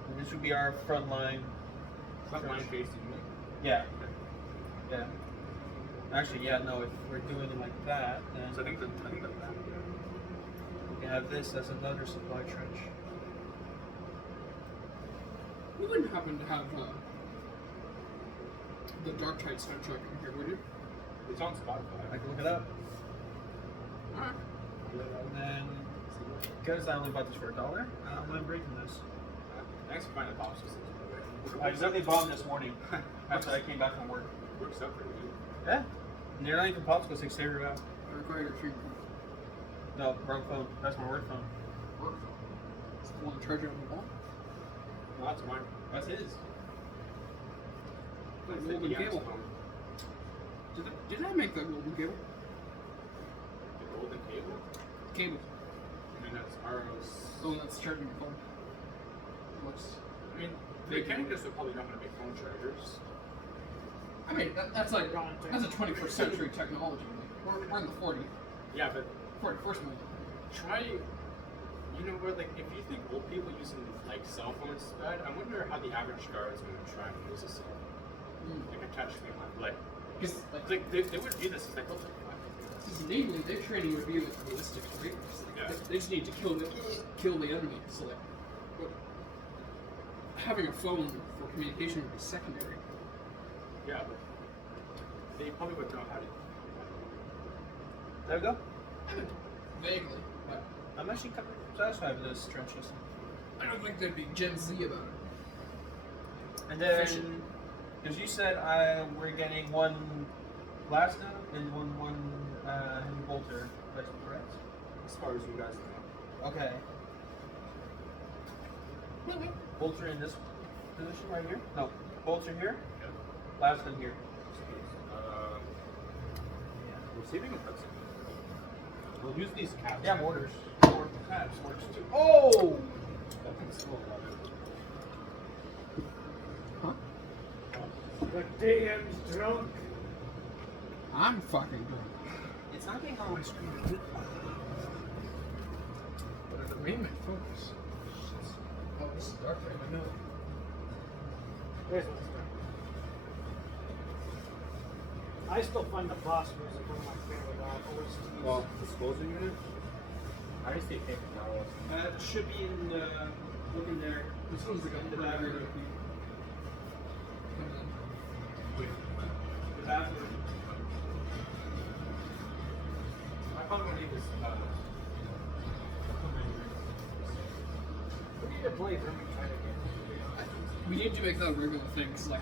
And this would be our front line. Front line facing me. Yeah. Yeah. Actually, yeah, no, if we're doing it like that, then So I think that. we can have this as another supply trench. You wouldn't happen to have the Dark Tide soundtrack in here, would you? It's on I Spotify. can look it up. Alright. And then, because I only bought this for $1, I'm not breaking this. Thanks for finding the boxes. I exactly bought them this morning after I came back from work. Works out pretty good. Yeah. And they're not even popsicles, they stay right out. I require your finger. No, wrong phone. That's my work phone. Work. It's the one treasure on the wall. No, that's mine. That's his. That That's golden the cable. phone. Did I make that golden cable? The golden cable? Cable. I mean, that's RO's. The one that's charging your phone. Looks. I mean, the mechanics are probably not going to make phone chargers. I mean, that's like that's a 21st century technology. We're in the 40, Yeah, but 41st million. try. You know what? Like, if you think old people using like cell phones is bad, I wonder how the average guard is going to try and use a cell phone, like a touch screen, like. Because Like they would do this. Like, namely, their training would be with ballistics, right? Yeah. They just need to kill the enemy. So like, but having a phone for communication would be secondary. yeah, but they probably would know how to. There we go. Vaguely, but I'm actually kind of satisfied with this trench system. I don't think they'd be Gen Z about it. And then, Efficient. because you said we're getting one Blasta and one heavy bolter, that's correct? As far as you guys know. Okay. Bolter in this position right here? No, bolter here, Yeah. Blasta here. Receiving a present. We'll use these caps. Yeah, mortars. Or caps works too. Oh! That thing's still alive. The DM's drunk. I'm fucking drunk. It's not getting on my screen. But it remained my focus. Oh, this is dark right I know. There's one drunk. I still find the boss music one of my favorite OSTs. Well, disposal unit. I just take paper towels. It should be in look in there. This one's the gun. The battery. The bathroom. I probably want to leave this. We need to play Vermintide again. We need to make that a regular thing. Cause like,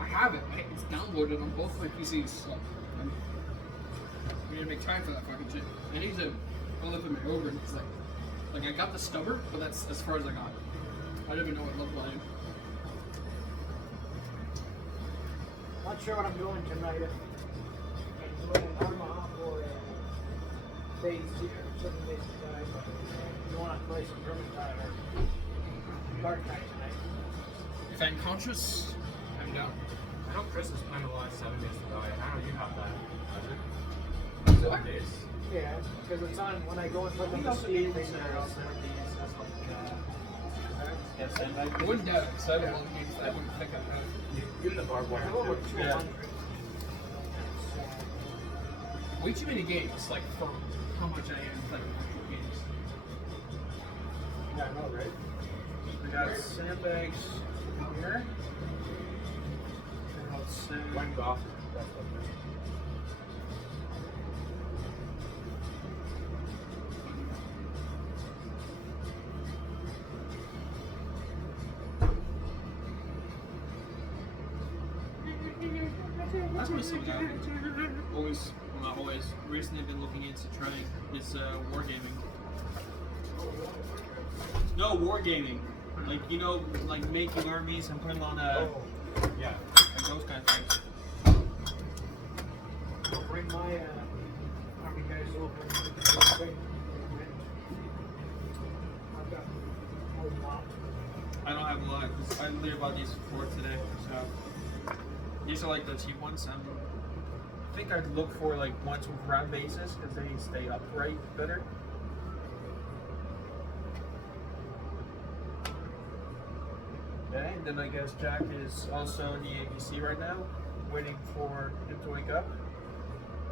I have it. It's downloaded on both my PCs. So, I mean, need to make time for that fucking shit. I need to go look at my ogre because like I got the stubber, but that's as far as I got. I don't even know what level I am. Not sure what I'm doing tonight. I'm doing an Arma or a phase 0, 7 days to die, but you want to play some Vermintide or Dark Knight tonight. If I'm conscious, I'm down. I know Chris is playing a lot of 7 Days to Die. I know you have that. What? 7 days. Yeah, because it's on when I go and put them We to also Steam. need to consider also these as like I wouldn't doubt it because I have a lot of games that I wouldn't think I'd have. Even the barbed I wire. have over too. 200. Way too many games, like for how much I am playing actual games. Yeah, I know, right? We got sandbags here. And let's say one golf. That's what it is. That's what something I've always, well not always, recently been looking into trying is wargaming. No, wargaming. Like, you know, like making armies and putting on Yeah. like those kind of things. I'll bring my army guys over and we can do a thing. I've got a whole lot. I don't have a lot because I literally bought these for today, so these are like the cheap ones. I think I'd look for like ones with round bases because they stay upright better. Okay, then I guess Jack is also in the ABC right now, waiting for him to wake up,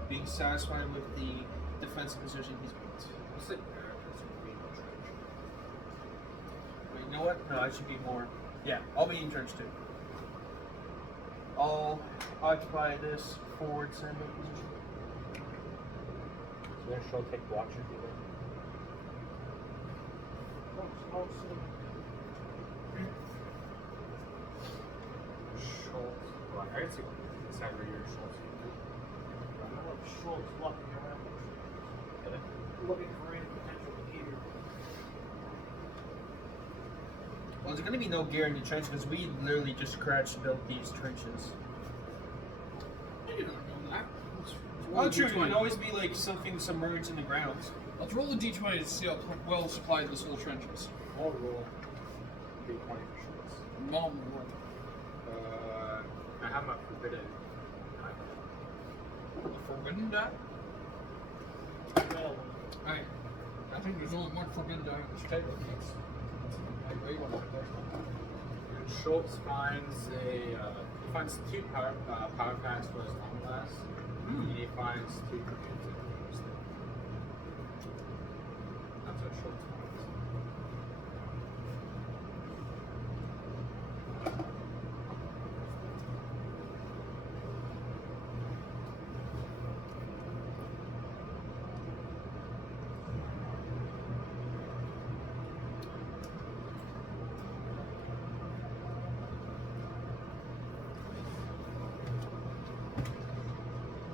being satisfied with the defensive position he's built. What's it? Wait, you know what? No, I should be more. Yeah, I'll be in trench too. I'll occupy this forward sandwich position. So then she'll take watch if you Schultz. Well, I see inside where your Schultz. Schultz walking around looking for any potential behavior. Well, there's gonna be no gear in the trench because we literally just scratch built these trenches. I did not know that. Well, true. It can always be like something submerged in the ground. Let's roll a d20 to see how well supplied this whole trench is. I'll roll D20 for Schultz. Mom roll. I have my forbidden. The forbidden die? Well, I think there's only one forbidden die on this table. I agree with that. And Schultz finds he finds 2 power packs for his long glass. And he finds 2 communities. That's what Schultz finds.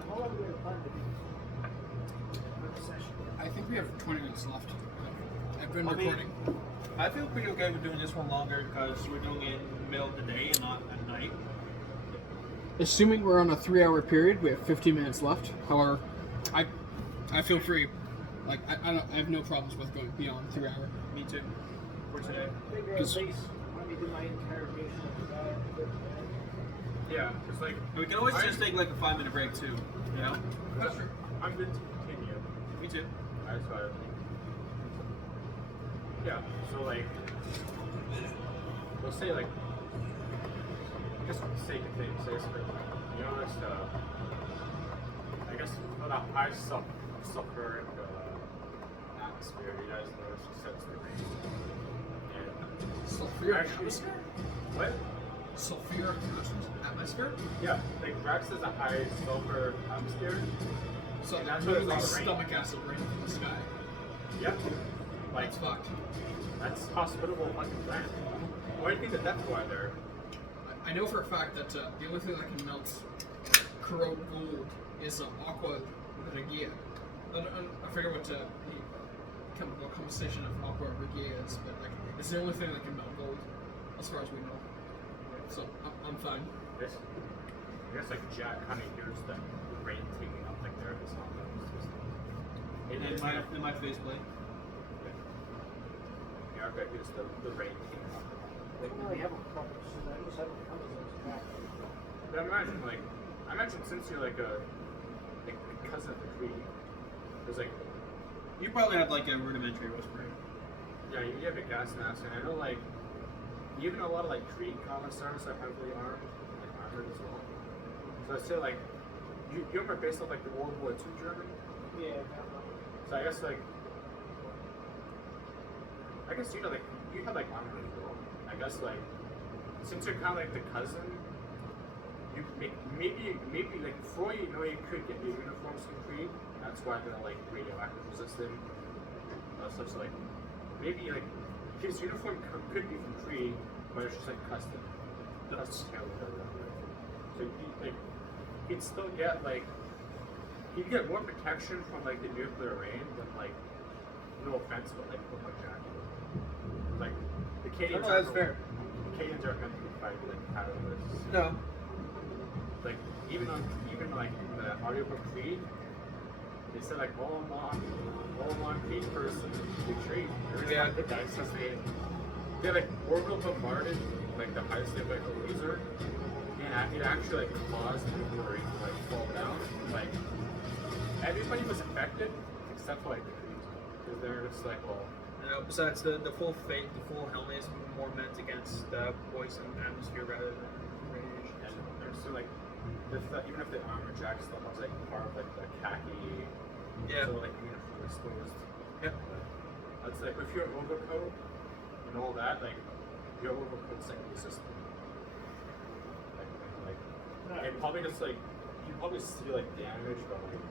how long do we have planned to do this session? I think we have 20 minutes left. I've been I mean- recording. I feel pretty okay with doing this one longer because we're doing it in the middle of the day and not at night. Assuming we're on a 3-hour period, we have 15 minutes left. However, I feel free. Like I have no problems with going beyond 3 hour. Me too. For today. I think at least let me do my interrogation of the guy. Yeah, it's like We can always just take like a 5-minute break too. You know? That's true. I'm good to continue. Me too. I saw it. Yeah, so like, we'll say like, just for the sake of things, say it's like, you know, it's I guess for the high sulfuric atmosphere, you guys know it's sets the range. And Sulfuric actually, atmosphere? what? Sulfuric atmosphere? Yeah, like Rex is a high sulfur atmosphere. So And that's that's what it's literally all rain. stomach acid raining from the sky. Yep. Like, That's fucked. that's hospitable fucking plant. Why do you think the depth why there? I know for a fact that the only thing that can melt corrode gold is aqua Regia. I forget what the composition of Aqua Regia is, but like it's the only thing that can melt gold, as far as we know. So I'm fine. I guess like Jack kind of hears the rain taking up like there. It's not In my faceplate. Yeah, okay, here's the rain taking up. They really haven't published, so they just haven't come as back. But I imagine since you're like a cousin of the Creed, there's like, You probably have like a rudimentary whisper. yeah, you have a gas mask, and I know like even a lot of like Creed commissars are heavily armed, like armored as well. So I'd say like you remember based off like the World War II German. Yeah, So I guess you know like you have like armor as well. I guess like since you're kind of like the cousin, you maybe like before you know you could get your uniforms from Creed. That's why they're like radioactive resistant. Stuff so like maybe like his uniform could be from Creed, but it's just like custom tailored. So he'd still get like he'd get more protection from like the nuclear rain than like no offense, but like what my jacket. Like the Canadians that's fair. The Canadians aren't meant to be fighting like paddlers. No. Like even like the audiobook Creed, they said like all along Creed person retreat. Yeah. The dice because they like Orville bombarded like the highest level like a laser, and it actually like caused the nuclear rain to like fall down. Like everybody was affected except for like the Creed, because they're just like well. Besides the full helmet is more meant against poison atmosphere rather than radiation. And there's still like even if the armor jack still has like part of like the khaki, Yeah. so like uniform exposed. Yep. That's like if your overcoat and all that, like your overcoat's like resistant. Like it probably just like you probably see like damage, but like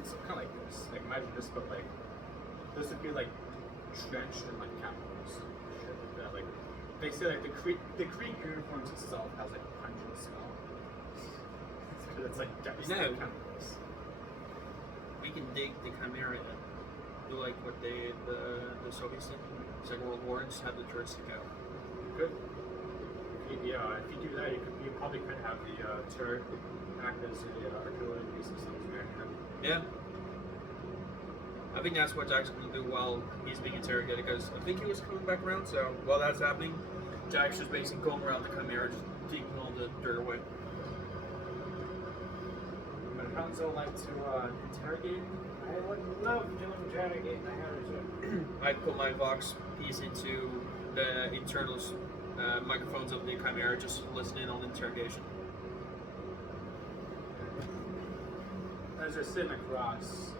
it's kind of like this. Like imagine this, but like this would be like drenched in like chemicals, shit like that. Like they say like the Creed uniforms itself has like a pungent smell. It's like devastating chemicals. We can dig the Chimera and do like what they the Soviets did in the Second World War and just have the turrets stick out. Good. Yeah, if you do that, you probably could have the turret act as the artillery pieces of American. Yeah. I think that's what Jack's going to do while he's being interrogated, because I think he was coming back around, so while that's happening, Jack's just basically going around the Chimera, just taking all the dirt away. But Hanzo like to interrogate? I would love to interrogate the heretic. I put my Vox piece into the internal microphones of the Chimera, just listening on the interrogation. As you're sitting across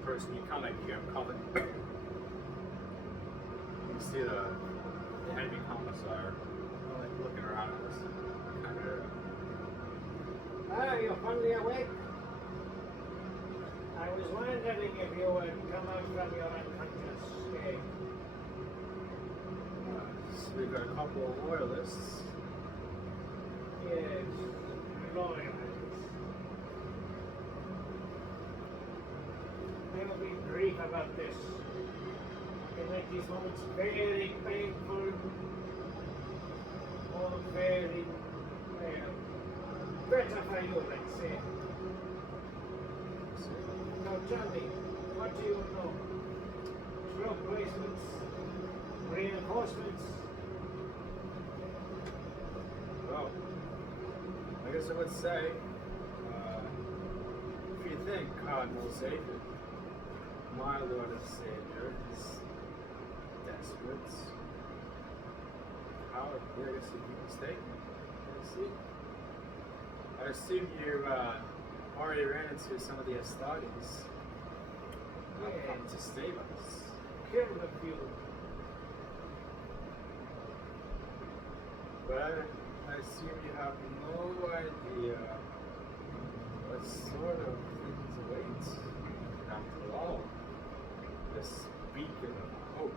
the person, you kind of like hear him calling. You see the enemy commissar like looking around at this Chimera. Ah, you're finally awake? I was wondering if you would come out from your unconscious state. So we've got a couple of loyalists. Yes, loyalists. I will be brief about this. I can make these moments very painful, or very, well, better for you, let's say. Now tell me, what do you know? Troop placements, reinforcements. Well, I guess I would say, if you think Cardinal Savior, my Lord and Savior, is desperate, how I guess you'd be mistaken. I assume you already ran into some of the Astartes. Come to save us. Killed a few. But I assume you have no idea what sort of things await. After all, this beacon of hope.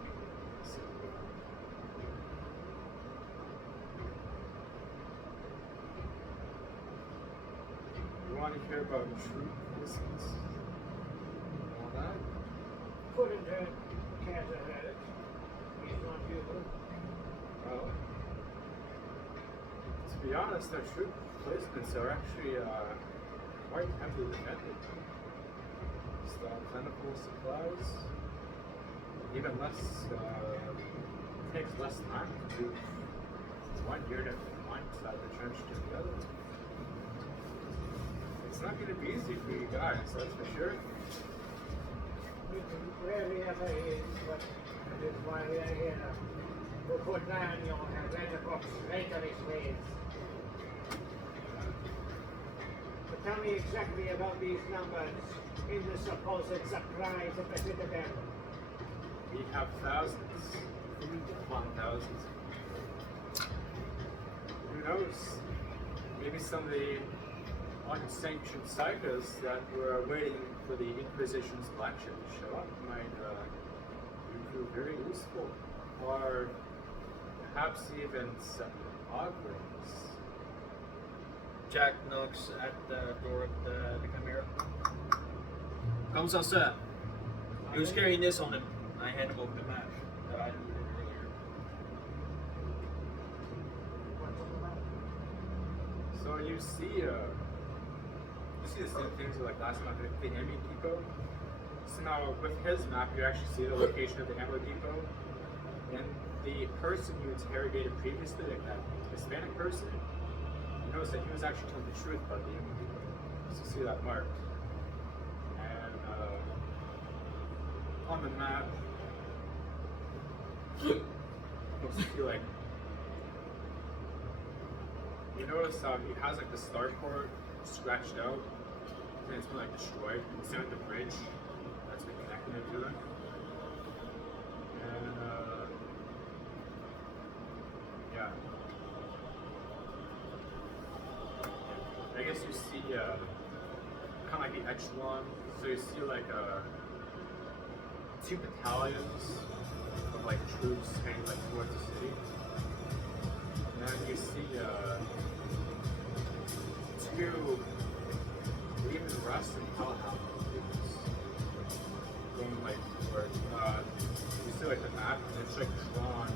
You want to hear about true innocence? wouldn't hurt care to hurt. He's not human. Well, to be honest, our troop placements are actually quite heavily defended. So plentiful supplies, even less, takes less time to move one unit from one side of the trench to the other. It's not going to be easy for you guys, that's for sure. It rarely ever is, but that is why we are here. To put down your heretical traitorous ways. But tell me exactly about these numbers in the supposed surprise of the citadel. We have thousands upon thousands. Who knows? Maybe some of the unsanctioned psychos that were waiting for the Inquisition's election to show up might prove very useful. Or perhaps even some auguries. Jack knocks at the door of the Chimera. Comes on, sir. He was carrying this on him. I hand him over the map that I needed earlier. So you see the same things like last month, the ammo depot. So now with his map, you actually see the location of the ammo depot, and the person you interrogated previously, like that Hispanic person, you notice that he was actually telling the truth about the ammo depot. So you see that marked, and on the map, looks like you notice he has like the starport scratched out, and it's been like destroyed. It's on the bridge that's been connecting it to them. And yeah, I guess you see kind of like the echelon. So you see like 2 battalions of like troops heading like towards the city. And then you see 2 even Rust and Hellhound troops going like towards you see like the map and it's like drawn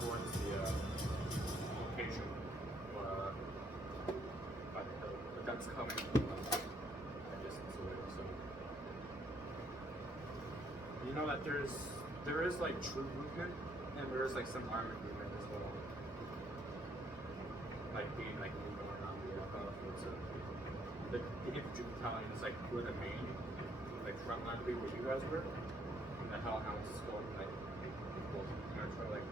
towards the location by the hill. But that's coming from a distance away, so you know that there is like troop movement and there is like some armored movement as well. Like being like moving around the battlefield. So the infantry battalion is like where the main like front line would be where you guys were. And the Hellhounds is going like try like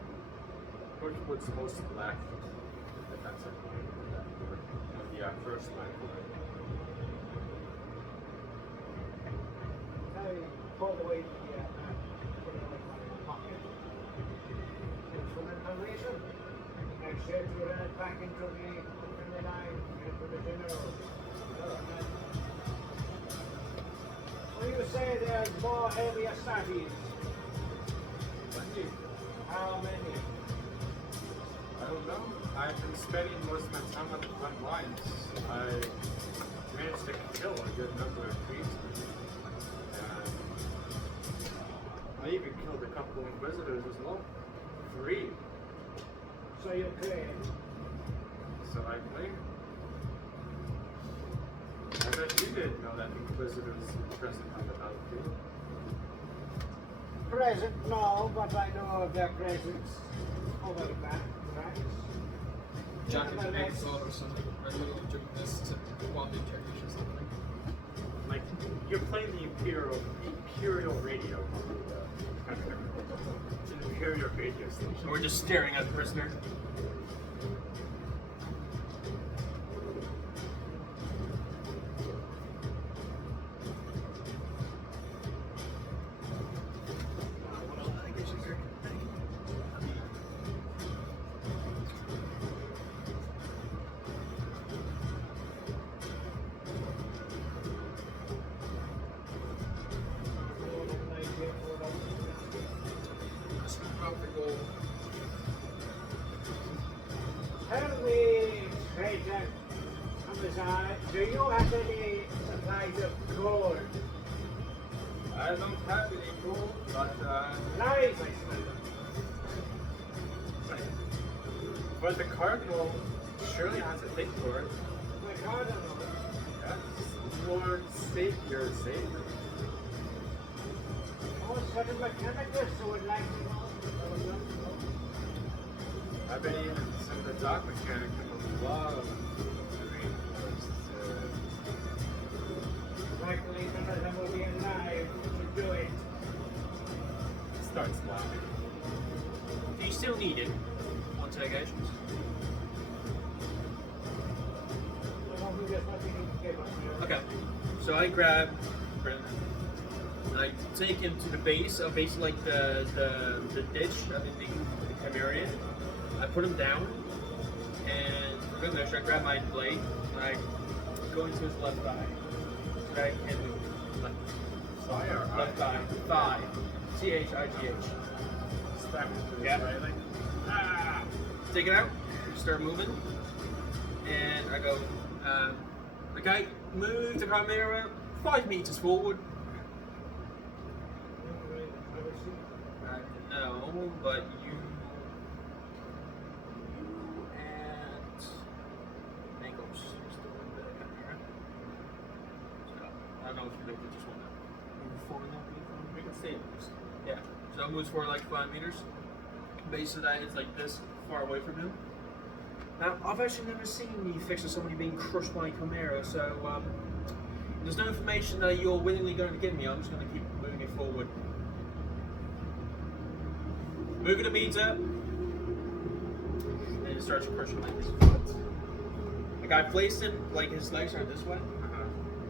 go towards the most left defensive line of the first line. I pulled away from the map, put it in my pocket. It's some information. And said to run it back into the line and to the general. Well, you say there's more heavy assassins. Plenty. How many? I don't know. I've been spending most of my time on the front lines. I managed to kill a good number of creatures. And I even killed a couple of Inquisitors as well. 3. So you claim. So I claim. I bet you didn't know that Inquisitors were present on the battlefield. Present, no, but I know of their presence over the back, right? Jack and Meg thought or something. Are literally doing this to while the interrogation something. Like, you're playing the Imperial radio. It's an Imperial radio station. So we're just staring at the prisoner. Tell me, traitor, Hamazar, do you have any supplies of gold? I I don't have any gold, but Nice! but the cardinal surely has a thing for it. My cardinal. Yes, Lord Savior, Savior. Oh, certain mechanicus would like to know. I bet even some of the dock mechanic would love to reinforce. Likely none of them will be alive to do it. Starts laughing. Do you still need it? Interrogations. I don't think there's nothing you can give us here. Okay. So I grab Brent and I take him to the base of basically like the ditch underneath the Chimera. I put him down and for good measure I grab my blade and I go into his left thigh. So that I can hit him. Left thigh. Thigh. Thigh. Stab into Yeah. his right leg. Ah! Take it out, start moving, and I go, okay, move the Chimera 5 meters forward. No, but you and Ankles is the one that I got here. So, I don't know if you're able to just want to move forward that We can see it. yeah, so it moves forward like 5 meters. Base of that is like this, far away from him. Now, I've actually never seen the effects of somebody being crushed by a Chimera, so there's no information that you're willingly going to give me. I'm just going to keep moving it forward. Moving a meter, and it starts crushing like this. Like I placed him, like his legs are this way,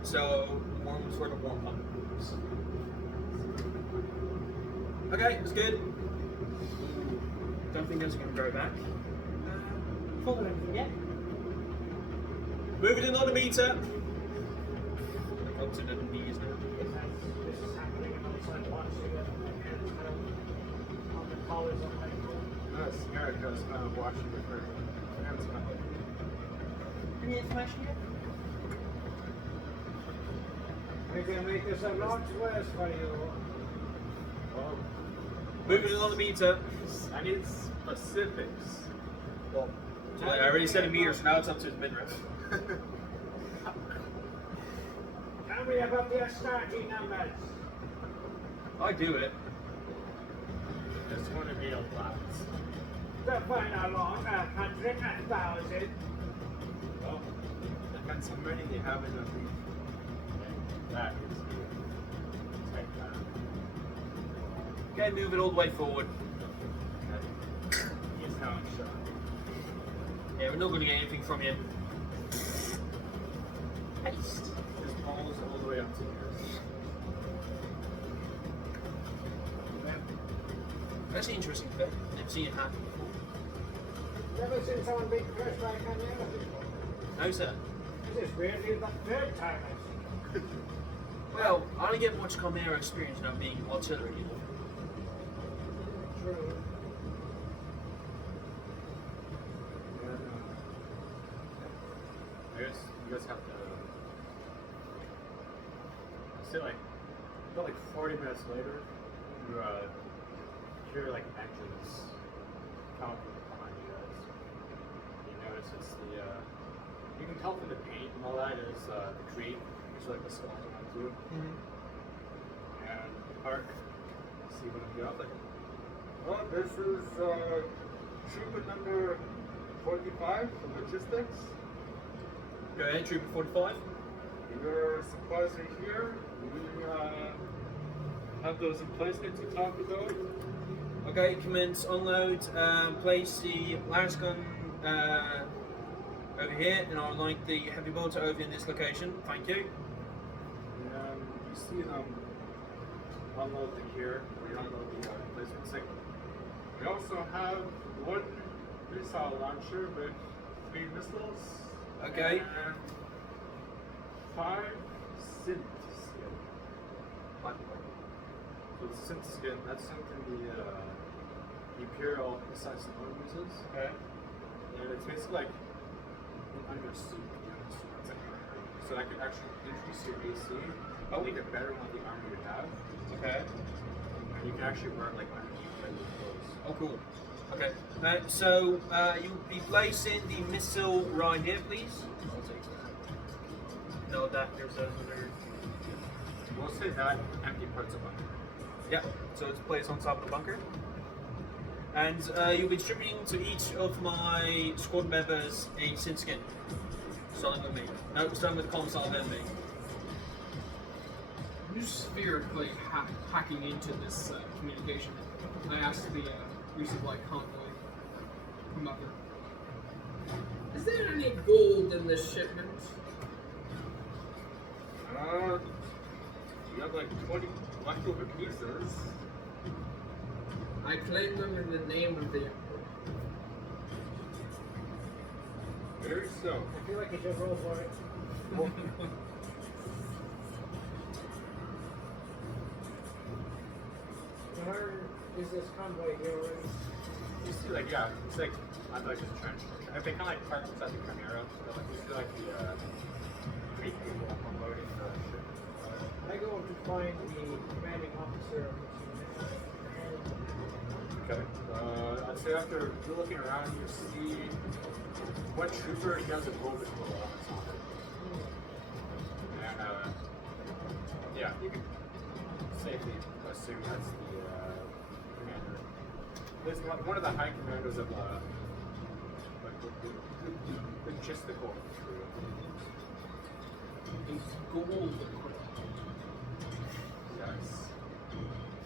so more sort of warm up. Okay, it's good. Don't think that's going to go back. Follow anything yet. Moving another meter. Up to the knees now. This is happening and outside watching it. And it's kind of on the collars of my phone. No, Erica's watching with her hands up. Any information yet? We can make this a lot worse for you. Well, Moving another meter. I need specifics. Well, I already said a meter, so now it's up to his midriff. Tell me about the starting numbers. I do it. It's going to be a lot. Define along 100, 1,000. Well, depends how many they have in the league. That is take that. Okay, move it all the way forward. He's now in shock. Yeah, we're not going to get anything from you. Haste. His balls all the way up to yours. That's interesting, but I've never seen it happen before. Never seen someone being crushed by a chimera before. No, sir. This is weirdly the third time I've seen it. Well, I don't get much Chimera experience now being artillery. True. I guess you guys have to. Say like, about like 40 minutes later, you hear like engines coming behind you guys. You notice it's the. You can tell from the paint and all that is the Creed. It's like the skulls on it too. And park. See what I'm doing. Well, this is trooper number 45 for logistics. Go ahead, Trooper 45. Your supplies are here. We have those emplacements you talked about. Okay, commence unload. Place the last gun over here, and I'd like the heavy bolter over in this location. Thank you. And you see them unload the gear. We unload the emplacements. We also have one missile launcher with 3 missiles. Okay. And 5 synth skin. So the synth skin, that's something the Imperial Assassin uses. Okay. And it's basically like an undersuit. So I could actually increase your AC only get better with the armor you have, Okay. and you can actually wear it like underneath regular clothes. Oh, cool. Okay. So you'll be placing the missile right here, please. I'll take that. No, that there's another. We'll say that empty parts of bunker. Yeah. So it's placed on top of the bunker. And you'll be distributing to each of my squad members a sin skin. Starting with me. No, starting with Commissar then me. I'm just spherically hacking into this communication. I asked the resupply convoy come up here. Is there any gold in this shipment? You have like 20 leftover pieces. I claim them in the name of the Emperor. Very so. I feel like you should roll for it. Where is this convoy here? You see, like, yeah, it's like, I like this trench. I think kind of like parked beside the Chimera. So, like, you see, like, the three people unloading the ship. I go to find the commanding officer of this unit. Okay. I'd say after you're looking around, you see one trooper, he has a golden glow on his helmet. And, yeah, you can safely assume that's the commander. There's one of the high commanders of like the logistical crew. He's gold equipped. Yes.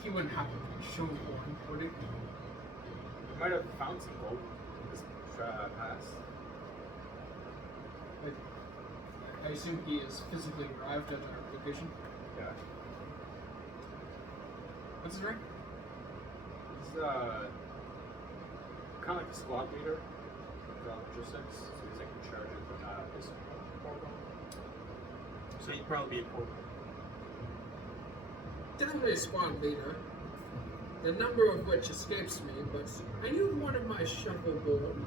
He wouldn't happen to be shown one, would he? You might have found some gold in this pass. I assume he is physically arrived at our location. Yeah. What's his rank? He's kind of like the squad leader of logistics, so he's like in charge of this program. So you'd probably be a corporal. Definitely a squad leader, the number of which escapes me, but I knew one of my shuffleboard.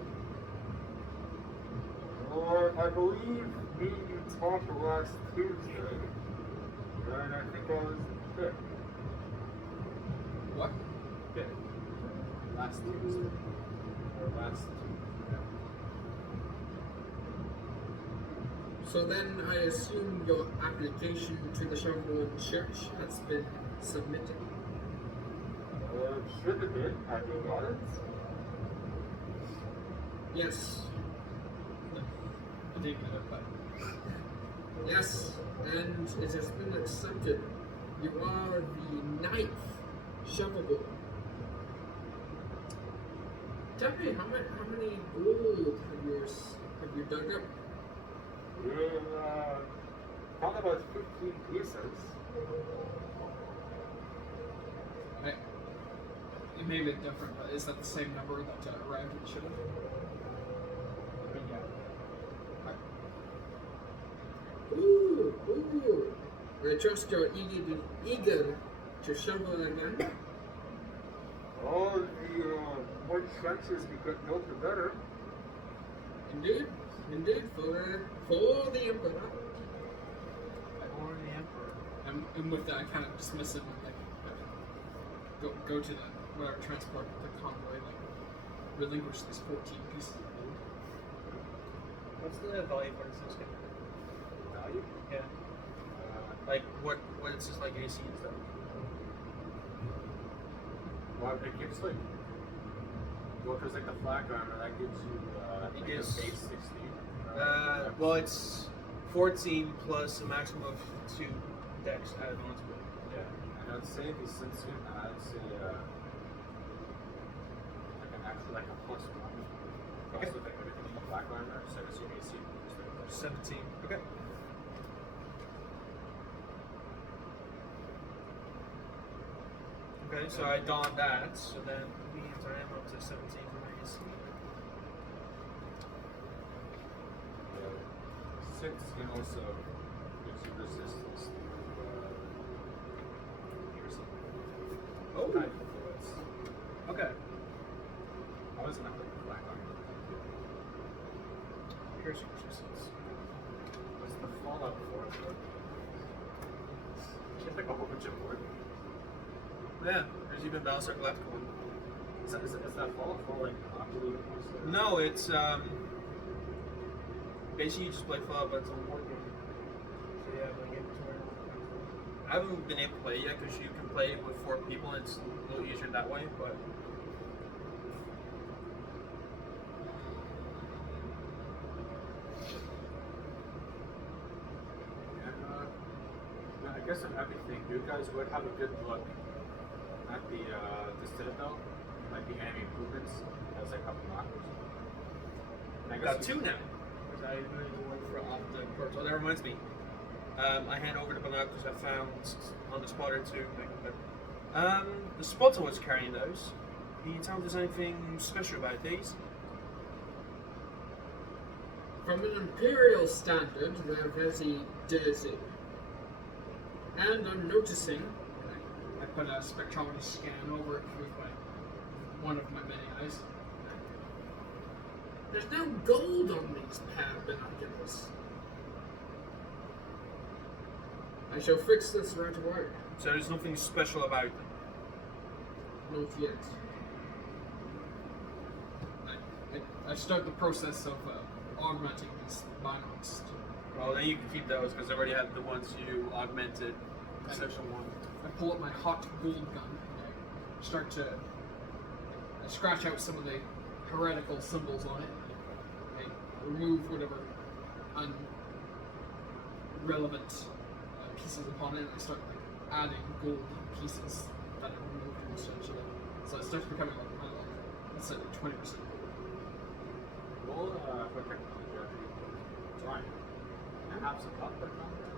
I believe me and you talked last Tuesday, and I think I was the fifth. What? Fifth. Last Tuesday. Or last So then I assume your application to the Shuffleboard Church has been submitted. should have been. Have you got it? Yes. I didn't get it, but Yes, and it has been accepted. You are the 9th Shuffleboard. Tell me, how many gold have you dug up? We found about 15 pieces. it may be different, but is that the same number that arrived at the ship? I mean, yeah. Ooh. I trust you're eager to shovel again. All the more trenches we could build, the better. Indeed, for the Emperor. Or the Emperor. And with that, I kind of dismiss him and go to the whatever transport the convoy, relinquish these 14 pieces of gold. What's the value for this skin? Value? Yeah. Like what it's just like AC and stuff. Well, it gives like, well, because like the flak armor, that gives you like gives- a base 16. Well, it's 14 plus a maximum of 2 decks added onto it. Yeah, and I'd say the Sensuit adds like an extra, like a +1. Okay. Also, like everything in the black armor, so it's your AC. 17. Okay. Okay, so I donned that, so then means I am up to 17 for my AC. 6 can also gives you resistance to piercing. Oh. Kind of bullets. Okay. I was not like the black armor. Piercing resistance. What's the fallout for it? bunch of wood. Yeah, there's even Balasar left one. Is that fall like Aqua? No, it's basically you just play Fallout, but it's a war game. So yeah, we get to where I haven't been able to play it yet because you can play it with 4 people and it's a little easier that way, but And I guess on everything, you guys would have a good look at the Citadel, like the enemy improvements. That's like up knockers. I got 2 now. Because I really work for off the portal. That reminds me. I hand over the binoculars I found on the spotter too. The spotter was carrying those. Can you tell if there's anything special about these? From an imperial standard, they're very dirty. And I'm noticing. I put a spectrometer scan over it with one of my many eyes. There's no gold on these pair of binoculars. I shall fix this right away. So there's nothing special about them. Not yet. I start the process of augmenting these binocs. Well, then you can keep those because I already have the ones you augmented. Section 1. I pull up my hot gold gun and I start to scratch out some of the heretical symbols on it. I remove whatever unrelevant pieces upon it, and I start adding gold pieces that I removed essentially. So it starts becoming like, I don't know, let's say 20% gold. Roll for technology. Try. And have some top technology.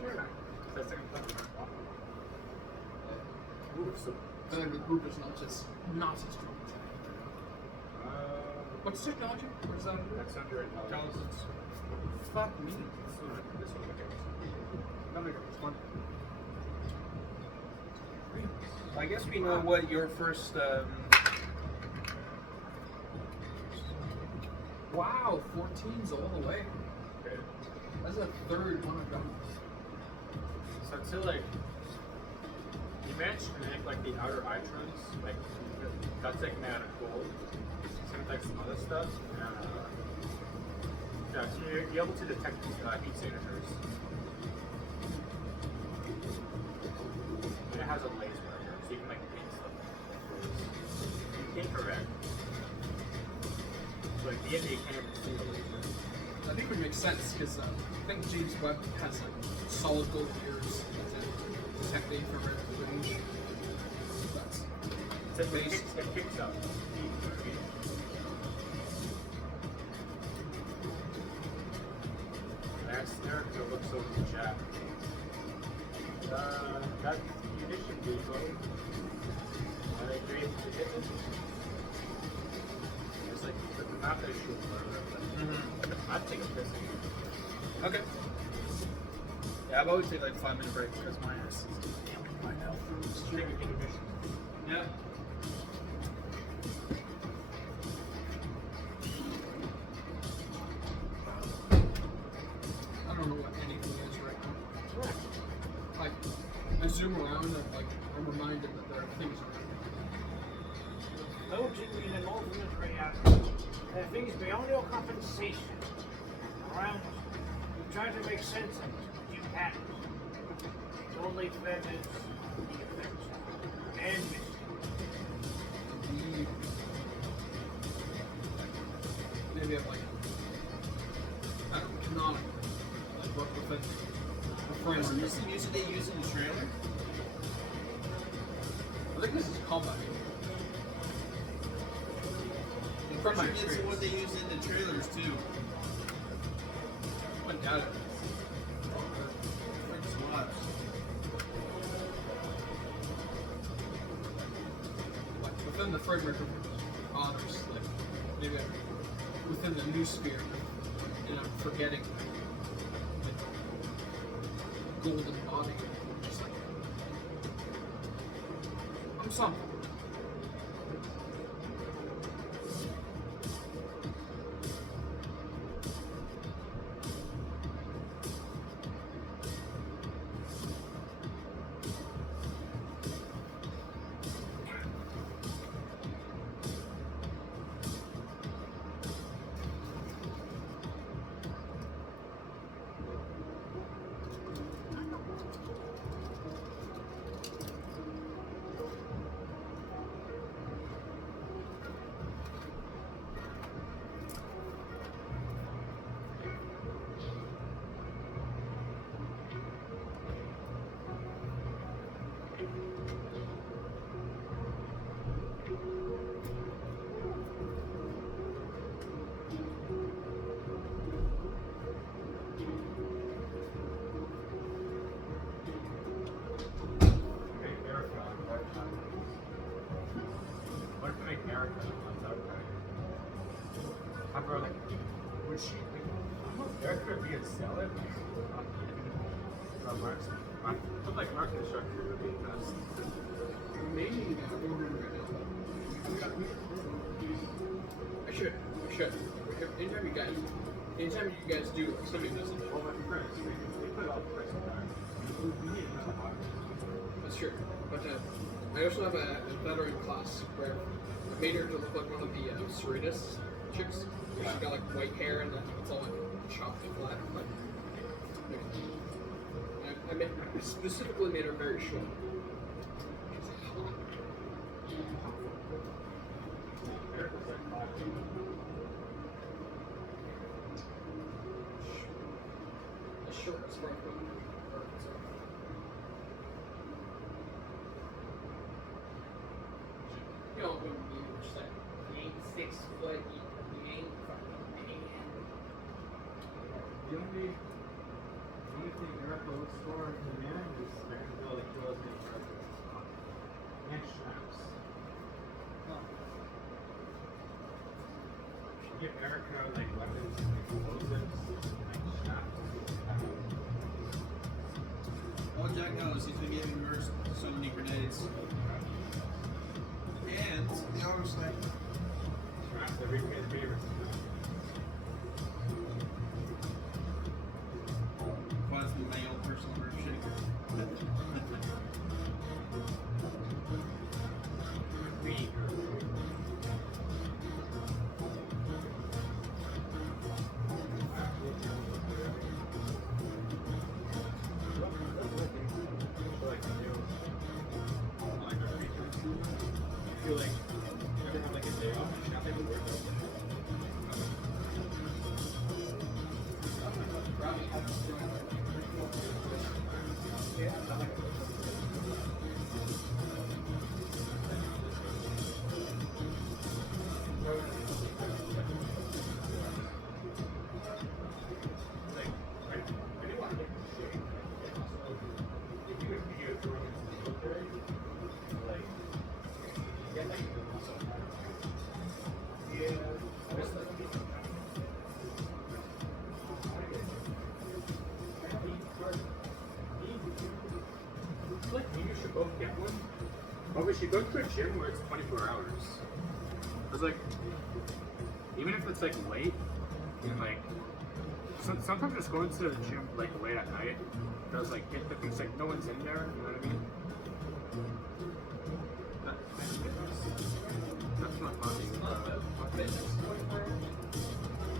Sure. That's the second time. I think the group is not as strong. What's technology? What is that? That's under intelligence. Fuck me. This one, okay. That makes fun. I guess we know what your first. Wow, 14's all the way. Okay. That's the third one I've done. So until like you managed to connect like the outer eye trunks, like that's like made out of gold. Same with like some other stuff. Yeah, so you're able to detect heat signatures. And it has a laser, so you can like paint stuff. Infrared. So like DnD can't even see the laser. I think it would make sense because I think James Webb has like solid gold ears to detect the infrared range. That's It picks up. Erica looks over the chat. That munition depot. Are they able to hit it? It's like the map they shoot for. I'd take a piss. Okay. Yeah, I've always taken like 5-minute breaks because my ass is damn right now. Take a intermission. Yeah. I don't know what anything is right now. Like I zoom around and like I'm reminded that there are things around. Those in an alternate reality, there are things beyond your compensation. Around us, you try to make sense of it, but you can't. The only threat is the effects and mystery. Maybe I'm like I don't know, canonical. Like work with it. The framework. Isn't this the music they use in the trailer? I think this is combat. From my It's experience. what they use in the trailers too. Went down it. Freaks watch. Like within the framework of honors, like maybe within the new sphere, and I'm forgetting like, golden body, just like I'm something. should. Anytime you guys do like something this, Well, my friends, they put all the price on that. We need another box. that's true. But I also have a veteran class where I made her to look like one of the Cerritos chicks. She's got like white hair and it's all like chopped and flat. But I specifically made her very short. She's hot. As short as far as you know, when you're just like, you ain't 6 foot, you ain't fucking man. The only thing Erica looks for in the man is their ability to kill as many targets as possible. And straps. If you give Erica like weapons and explosives, like straps, All Jack knows, he's been getting immersed in so many grenades. And the auto sniper. straps every kid's favorite. Was my own personal version. I feel like you ever have like a day off and nothing would work out. Like maybe we should both get one. But we should go to a gym where it's 24 hours. Cause like, even if it's like late, and like, sometimes just going to the gym like late at night does like get the things like no one's in there. You know what I mean? That's not funny.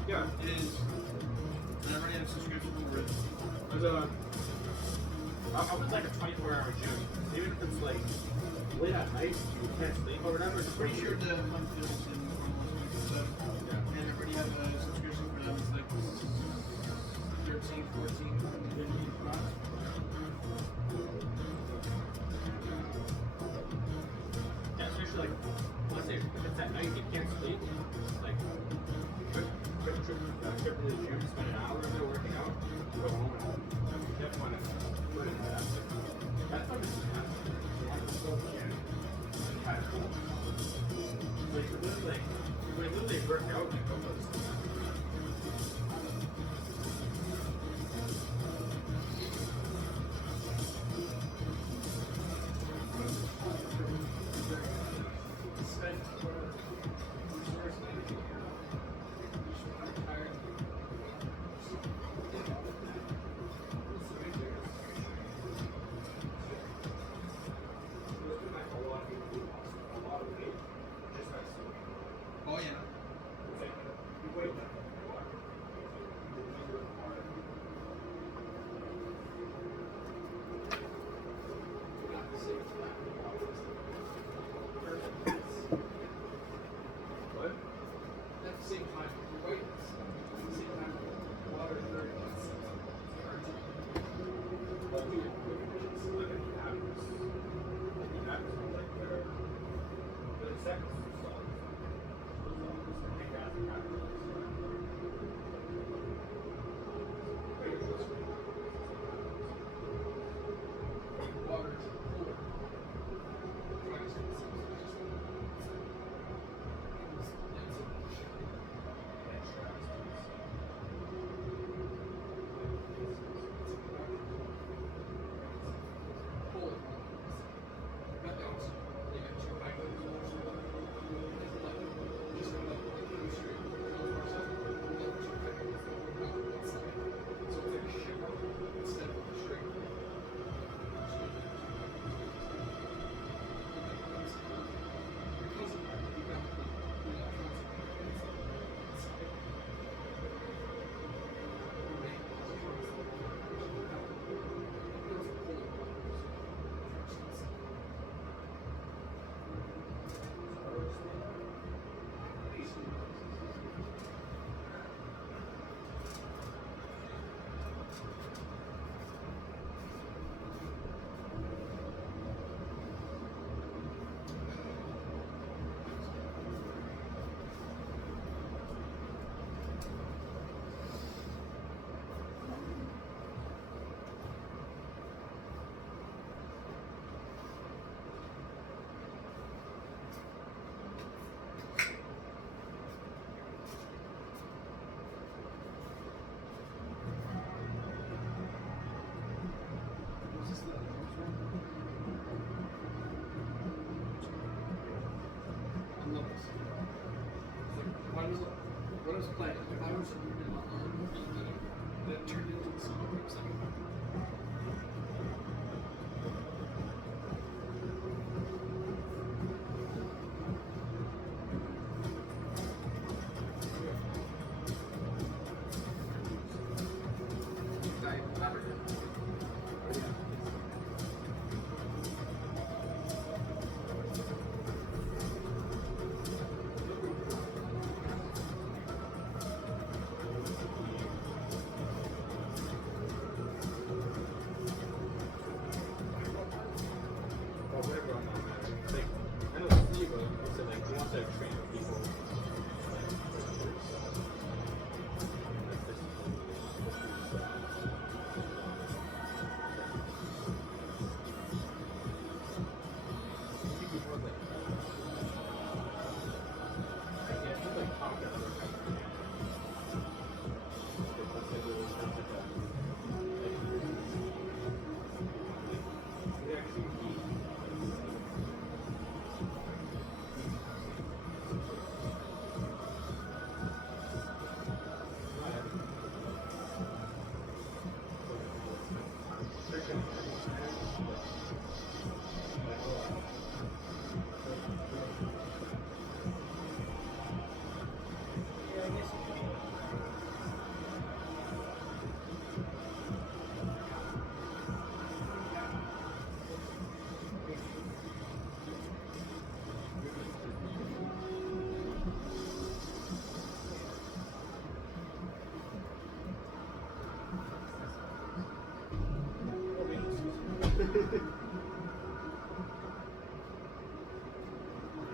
Yeah. It is. And I already have a subscription for it. There's I was like a 24-hour gym. Even if it's like late at night, you can't sleep or whatever. It's Pretty sure the month is in almost 27. Yeah. And I already have a subscription for them. It's like 13, 14. Yeah, especially like, let's say if it's at night, you can't sleep. Like, quick trip to the gym, spend an hour in there working out, go home and you definitely want to put in that. That's what it's about. You want to go to the gym and kind of cool. So you could literally work out and go for this stuff. Oh, yeah. Like, if I was to read it on D&D, that turned into the song group singing. Well, whatever on that matter. Like, I know Steve, he said, like, he wants to train people.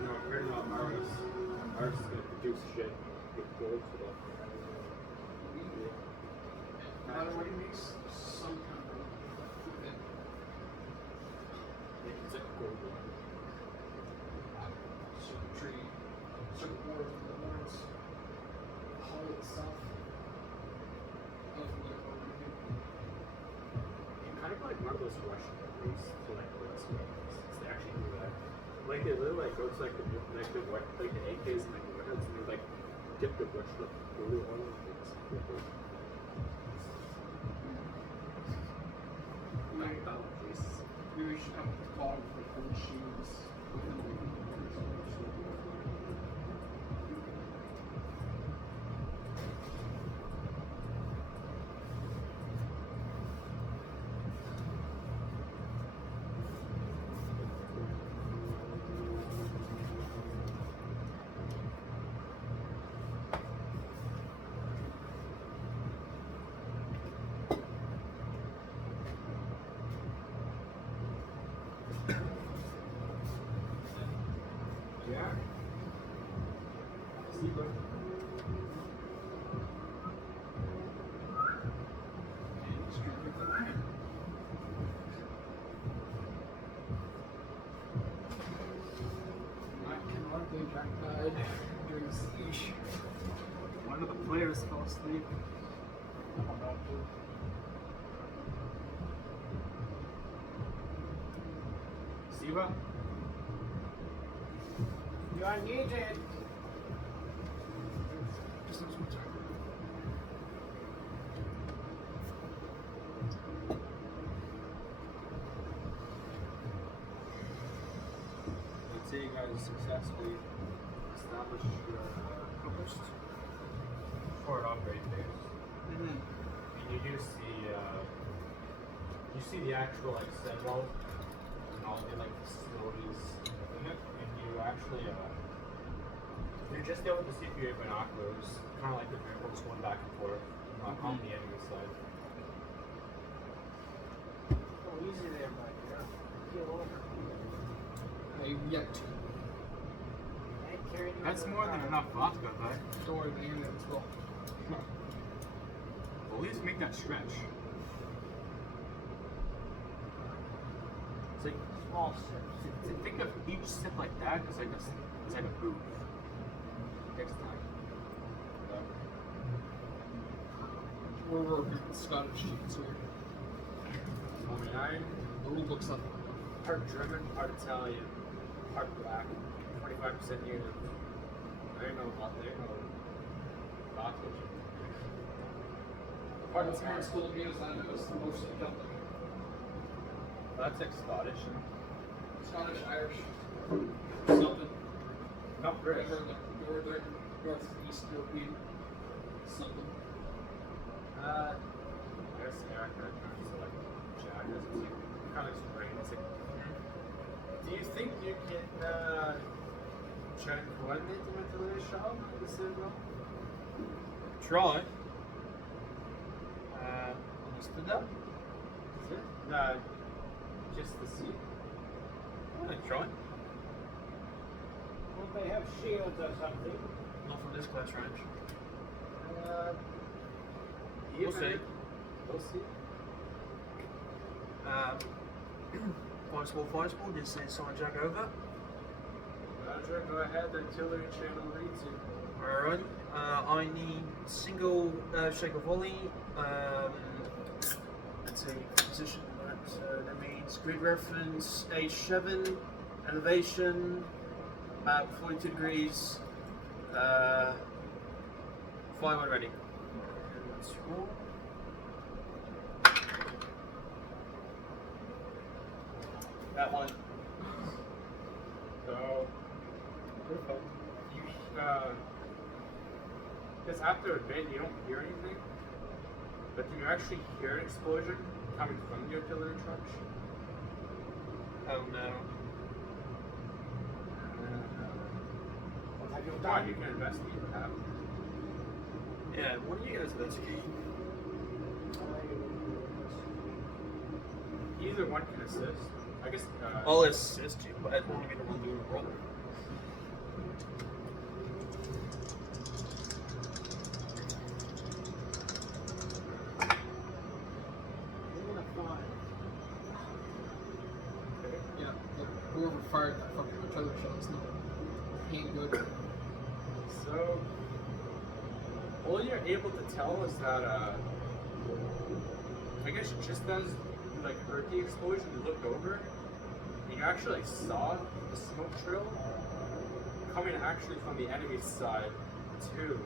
No, we're not Mars. Mars is going to produce shit with gold for them. By the way, it makes some kind of thing. It's like a gold one. Circuitry, circuit board, the boards, hull itself. Of the Kind of like one of those Russian movies to like the rest of us. They actually do that. Like they literally like go to like the AKs and like the weapons and they like dip the brush with blue oil and things. Like that one, please. Maybe we should have a call for old shoes. Yeah. See, bro. Jack died during a siege. One of the players fell asleep. Siva? You are needed. Just looks much better. Let's say you guys successfully established your accomplished forward operating base. Mm-hmm. And you see the actual like Sentinel and all the like facilities in it, and you actually you're just able to see through your binoculars, kind of like the vehicles going back and forth on the enemy side. Oh, easy there, bud. Keel over. I've yet to. I carried you That's to the more than car. enough vodka, bud. Don't worry, the internet as well. At least make that stretch. It's like Small sips. Think of each sip like that as like a booth. Next time. We're working with Scottish sheets here. 29, The rule book's up. part German, part Italian, part black, 25% native. I don't know about there. Scottish. Part of the parents told me is that it was mostly Celtic. That's like Scottish. Scottish, Irish, something. Not British. Whatever, like northern, northeast European, something. I guess America turns to like jackets. It's like kind of spring. It's like, do you think you can try to coordinate the artillery shot at the same time? Try. Understood that? Is it? Just to see. I try. Won't they have shields or something? Not from this class range. We'll see. We'll see. Fightable, just say Sergeant Jack over. Roger, go ahead. Artillery channel reads you. Alright. I need single shaker volley. Let's see, position. That means grid reference, H7, elevation, about 42 degrees. Fire when ready. Let's roll. That one. So, you, because after a bit you don't hear anything, but you actually hear an explosion coming from the artillery trench. Oh no. What have you God, done? you can investigate what happened. Yeah, what do you guys investigate? Either one can assist. I guess. I'll assist you, but I'd want to be the one doing the roll. Yeah, look, whoever fired that fucking artillery shot is not ain't good. So, all you're able to tell is that, I guess just as you like heard the explosion, you looked over, and you actually saw the smoke trail coming actually from the enemy's side too.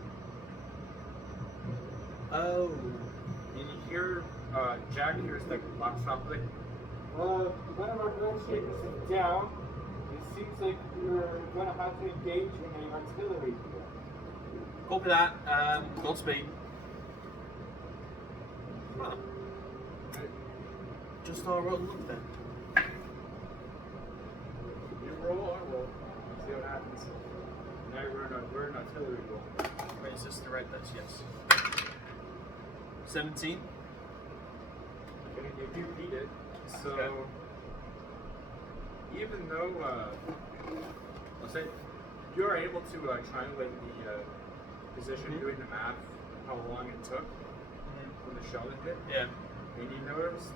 Oh. And you hear Jack hears like lock stop like, One of our ground shakers is down. It seems like we're gonna have to engage in an artillery here. Copy that. Godspeed. Huh. Just our roll look then. you roll, I roll. See what happens. Now we're in artillery roll. Wait, is this the right dice? Yes. 17. Okay, you do beat it. So, Okay. even though, I'll say, you're able to triangulate the position, doing the math, how long it took from the shell to hit, Yeah. and you notice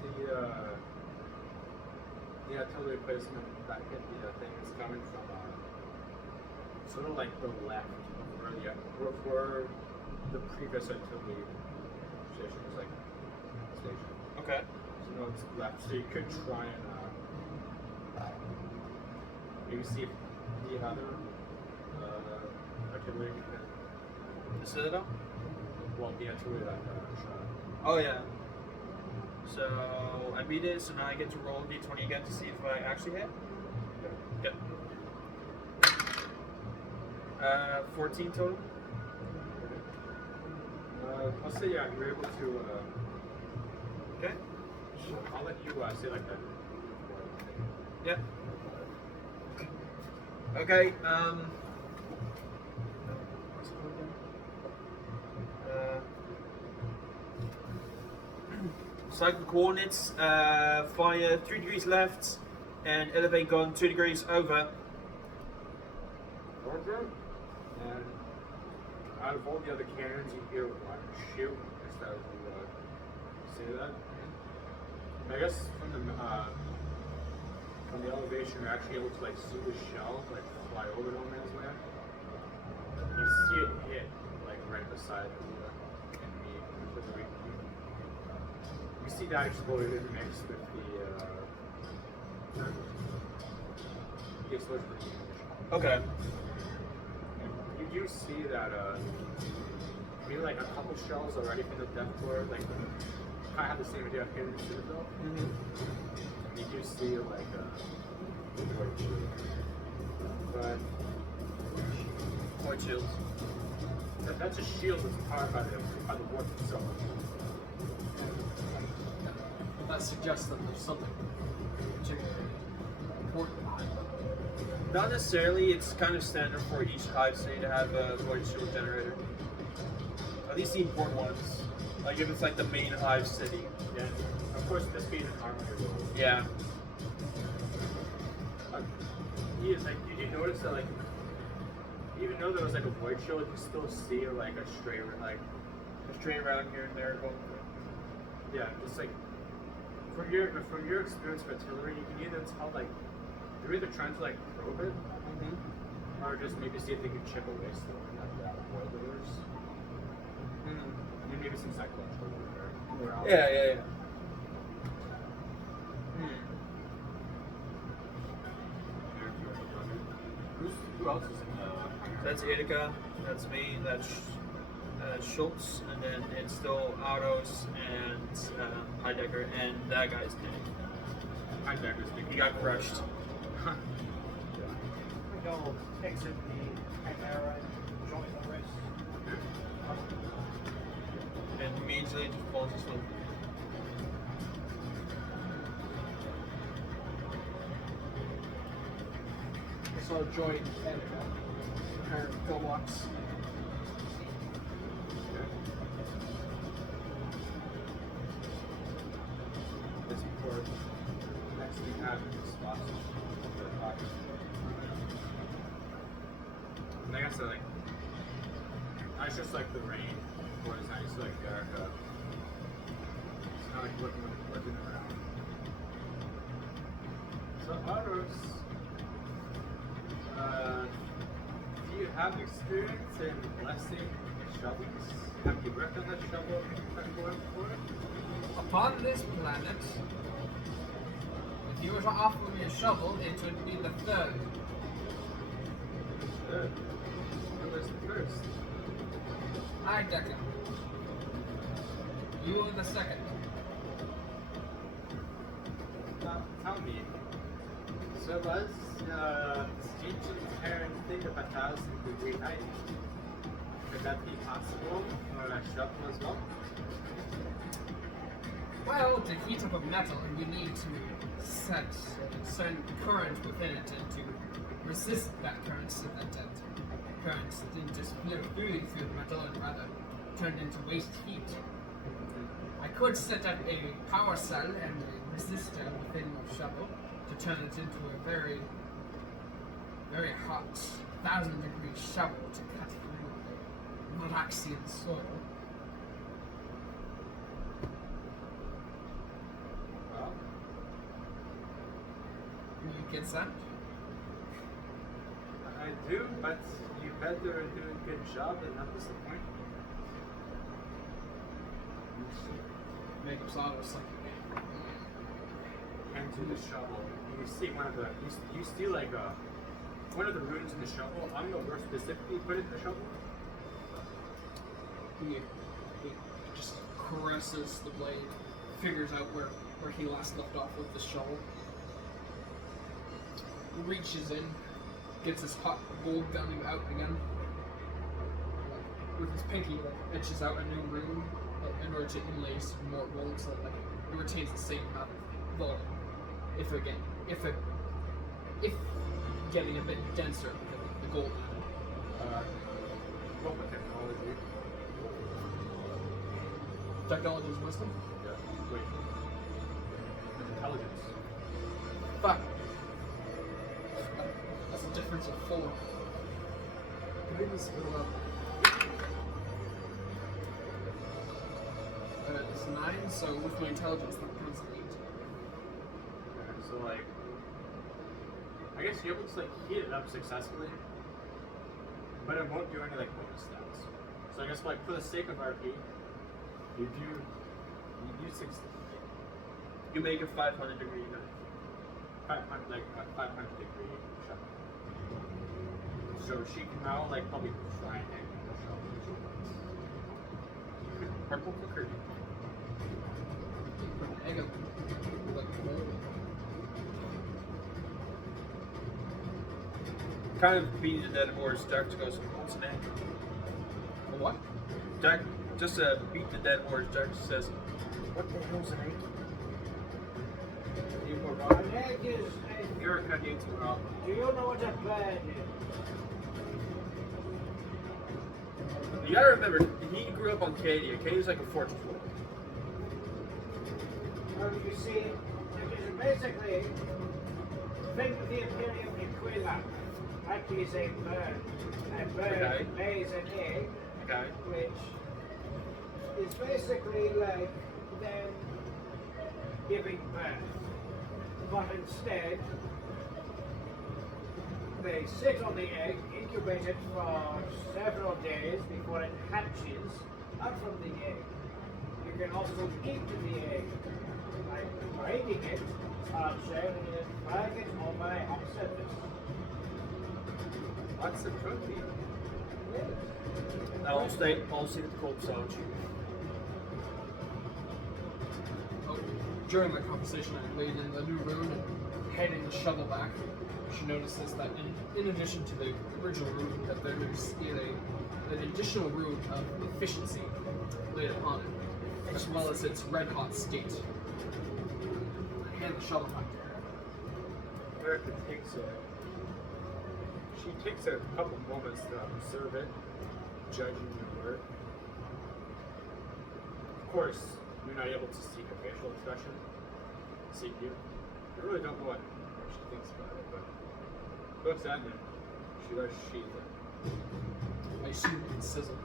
the artillery placement that hit the thing is coming from sort of like the left of where the previous artillery station was like station. Okay. So no, it's left. So you could try and maybe see if the other artillery can, The Citadel? well, the artillery that shot. Oh yeah. So I beat it, so now I get to roll d20 again to see if I actually hit. Yeah. Yep. 14 total. I'll say yeah, you're able to. Okay. I'll let you say like that. Yep. Okay. Cycle coordinates. Fire 3 degrees left, and elevate gun 2 degrees over. Roger. And out of all the other cannons, you hear one shoot instead of say that. I guess from the elevation, you're actually able to like see the shell like fly over No Man's Land. You see it hit like right beside the enemy artillery. You see that explosion mixed with the explosion of the ammunition. Okay. You do see that maybe like a couple shells already from the depth lord, like kind of have the same idea of hitting the citadel. Mm-hmm. You do see like a void shield, but Void shields. that's a shield that's powered by the warp itself. That suggests that there's something particularly important behind it. Not necessarily. It's kind of standard for each hive city to have a void shield generator. At least the important ones. Like if it's like the main hive city. Yeah, of course this being an armored world. Yeah. Like, did you notice that like even though there was like a void shield, you still see like a stray Around here and there going through. yeah, just like from your experience with artillery, you can either tell like they're either trying to like probe it, or just maybe see if they can chip away still at the void leaders. And maybe some psychological warfare. Yeah. Who else is in the? That's Etika, that's me, that's Schultz, and then it's still Autos and Heidecker, and that guy's name. Heidecker's big. He got crushed. I think I'll exit the Chimera and join the rest. And immediately just pulls his phone. So I'll join Annika. Her pillbox. This port next to have spots for the pocket. And like I said, like I just like the rain before it's nice, like Erica. It's kind of like looking around. So Aros, do you have experience in blessing shovels? Have you worked on that shovel before? Upon this planet, if you were to offer me a shovel, it would be the third. Good. Who was the first? Heidecker. You are the second. Tell me, so was ancient Terran thing of 1,000-degree height? Could that be possible for a shovel as well? Well, to heat up a metal, you need to set a certain current within it and to resist that current so that that current didn't just flow through the metal and rather turned into waste heat. I could set up a power cell and a resistor within your shovel to turn it into a very, very hot 1,000-degree shovel to cut through the Varaxian soil. Well, You get that? I do, but you better do a good job and not disappoint me. Makeup autos like And to the shovel, you see you see like one of the runes in the shovel. I don't know where specifically put it in the shovel. he just caresses the blade, figures out where he last left off with the shovel, reaches in, gets his hot gold gun out again. With his pinky, etches out a new rune in order to inlay some more gold so that it retains the same amount of volume. If getting a bit denser because of the gold. What with technology? Technology is wisdom? Yeah. Wait. Intelligence. Fuck. That's a difference of 4. Can we just split up? It's 9, so with my intelligence that counts as 8. Okay, so like, I guess you're able to like heat it up successfully, but it won't do any like bonus stats. So I guess like for the sake of RP, you do 60. You make a 500-degree knife. 500 like a 500-degree shot. So she can now like probably try and hang the shot. Purple cooker. Put an egg up. Like, Kind of beating the dead horse. Jack just goes, what's an egg? a what? Jack, just to beat the dead horse, Jack just says, what the hell's an egg? You more An wrong. egg is Erica needs to wrong. do you know what a bird is? You gotta remember, he grew up on Acadia. Acadia's like a fortune school. Well, you see, it is basically, think of the Imperium Equila. That is a bird. A bird Okay. lays an egg, Okay. which is basically like them giving birth. But instead, they sit on the egg, incubate it for several days before it hatches out from the egg. You can also eat the egg by breaking it, hard shelling it, frying it, or by hot surface. Lots of protein. Yes. I'll stay with the cold stone. Oh, during the conversation, I laid in the new rune and heading the shovel back. She notices that in addition to the original rune, that there's an additional rune of efficiency laid upon it, as well as its red hot state. I hand the shovel back to her. Erica takes it. She takes a couple moments to observe it, judging your work. Of course, you're not able to see her facial expression. See you. I really don't know what she thinks about it, but looks at him. She does sheath it. I assume it can sizzle.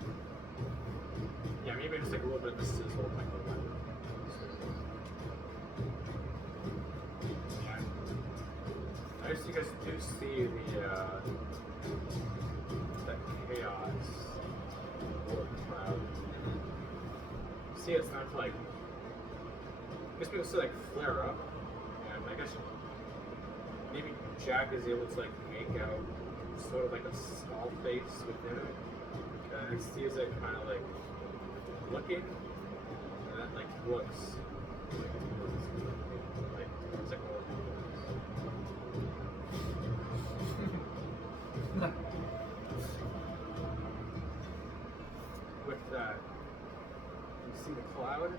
Yeah, maybe just like a little bit of a sizzle, like a little bit. Yeah. I guess you guys do see the chaos or cloud. See, it's not like. I guess people see like flare up, and I guess maybe Jack is able to like make out sort of like a skull face within it. And it sees it kind of like looking, and then like looks like it's like with that, you see the cloud.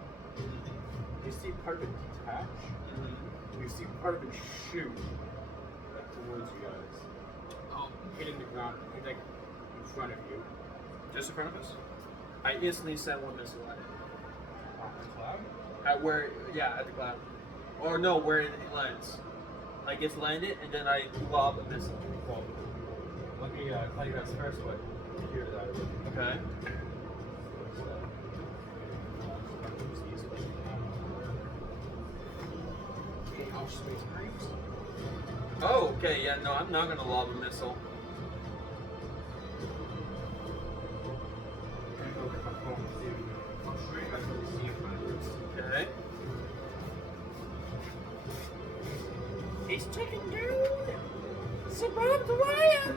You see part of it detach. You see part of it shoot like towards you guys, Oh, hitting the ground, like in front of you. Just in front of us? I instantly sent one missile at it. On the cloud. At where, yeah, at the cloud. Or no, where it lands. Like it's landed, and then I lob a missile. Well, let me tell you guys first what here that is. Okay. Chaos Space Marines. Oh, okay, yeah, no, I'm not gonna lob a missile. Okay. He's chicken dude! It's above the wire!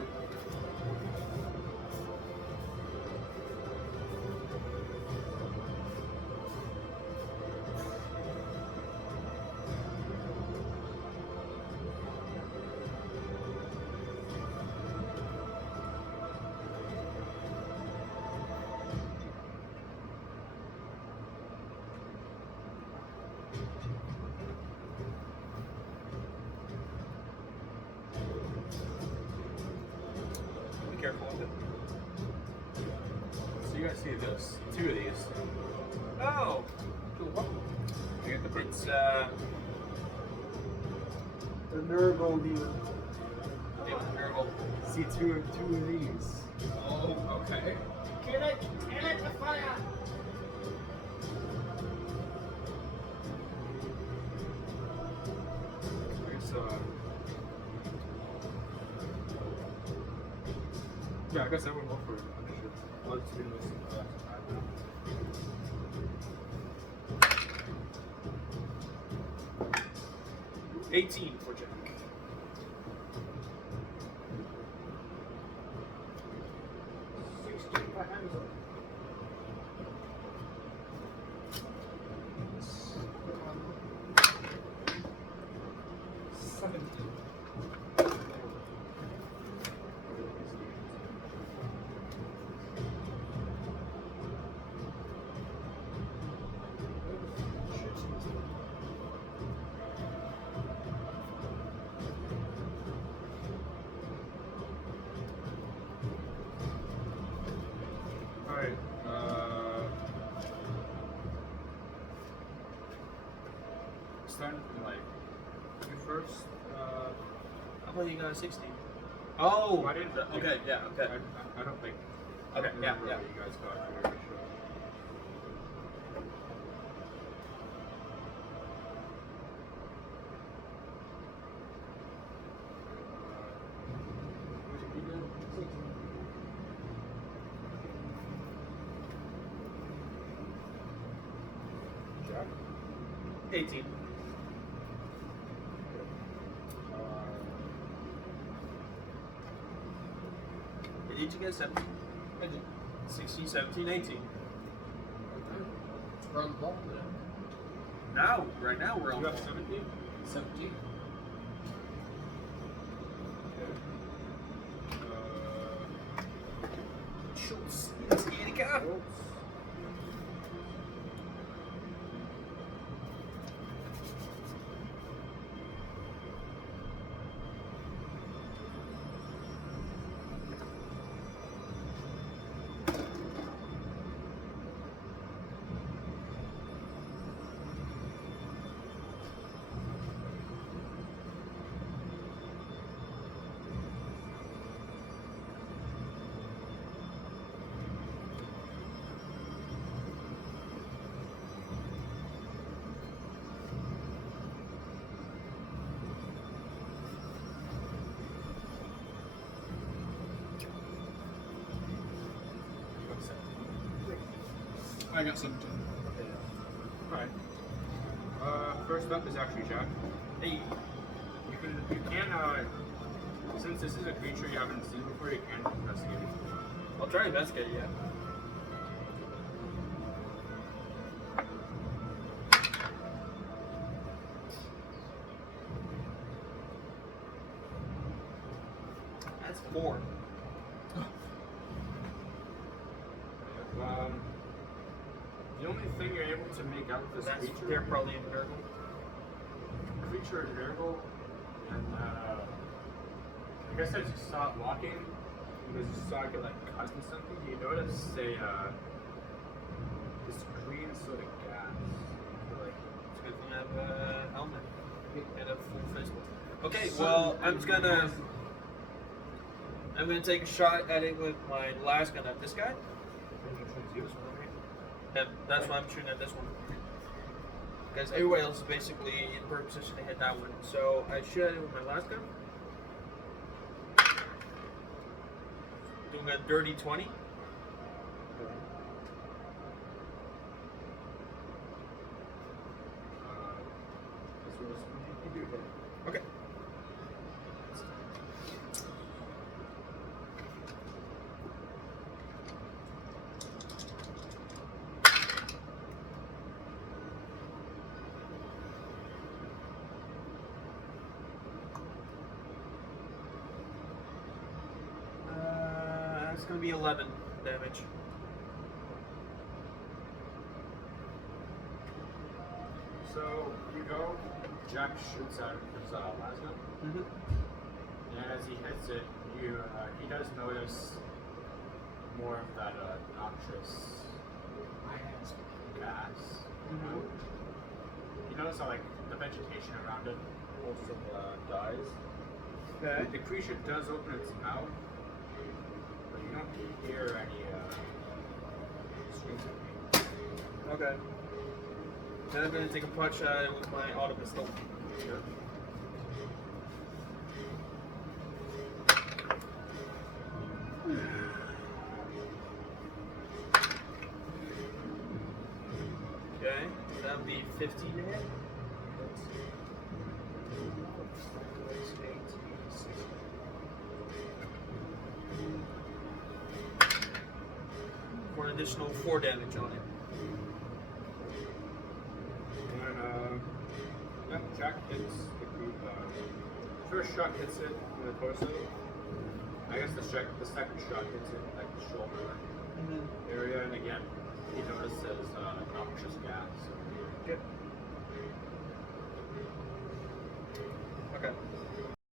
Be careful with it. So you guys see this? Two of these. Oh! You get the It's, the Nurgle deal. terrible. See two of these. Oh, okay. Kill it! Kill it with fire! Yeah, I guess everyone go for initiative. Let's do this. 18 for Jack. thought you got a 16. Oh, Well, I didn't- okay, yeah, okay. I don't think. Okay, I don't yeah, remember yeah. what you guys got very sure. Jack? 18. Did each get 17? I did. 16, 17, 18. Okay. We're on the ball today. Now, right now, we're on You have ball. 17? 17. Schultz. Jetzt Erika. I got 17. Alright. First up is actually Jack. Hey. You can since this is a creature you haven't seen before, you can investigate it. I'll try to investigate, yeah. That's 4. The only thing you're able to make out of this That's, creature, they're probably in Nurgle. creature is Nurgle, and I guess as you saw it walking, because you saw it get like cut in something, you notice this green sort of gas. Like, It's good to have a helmet and a full face. Okay, well, I'm gonna take a shot at it with my last gun at this guy. And that's why I'm shooting at this one. Because everybody else is basically in perfect position to hit that one. So I shoot at it with my last gun. Doing a dirty 20. Okay. It's gonna be 11 damage. so you go, Jack shoots out his last gun. Mm-hmm. And as he hits it, he does notice more of that noxious gas. Mhm. You notice how like the vegetation around it also dies. Okay. The creature does open its mouth, but you don't hear any screams of pain. Okay. Then I'm gonna take a punch at it with my auto pistol. Sure. Okay, that would be 15 to hit. For an additional 4 damage on it. And yeah, Jack hits first shot hits it in the torso. I guess the second shot hits it like the shoulder area, and again, he notices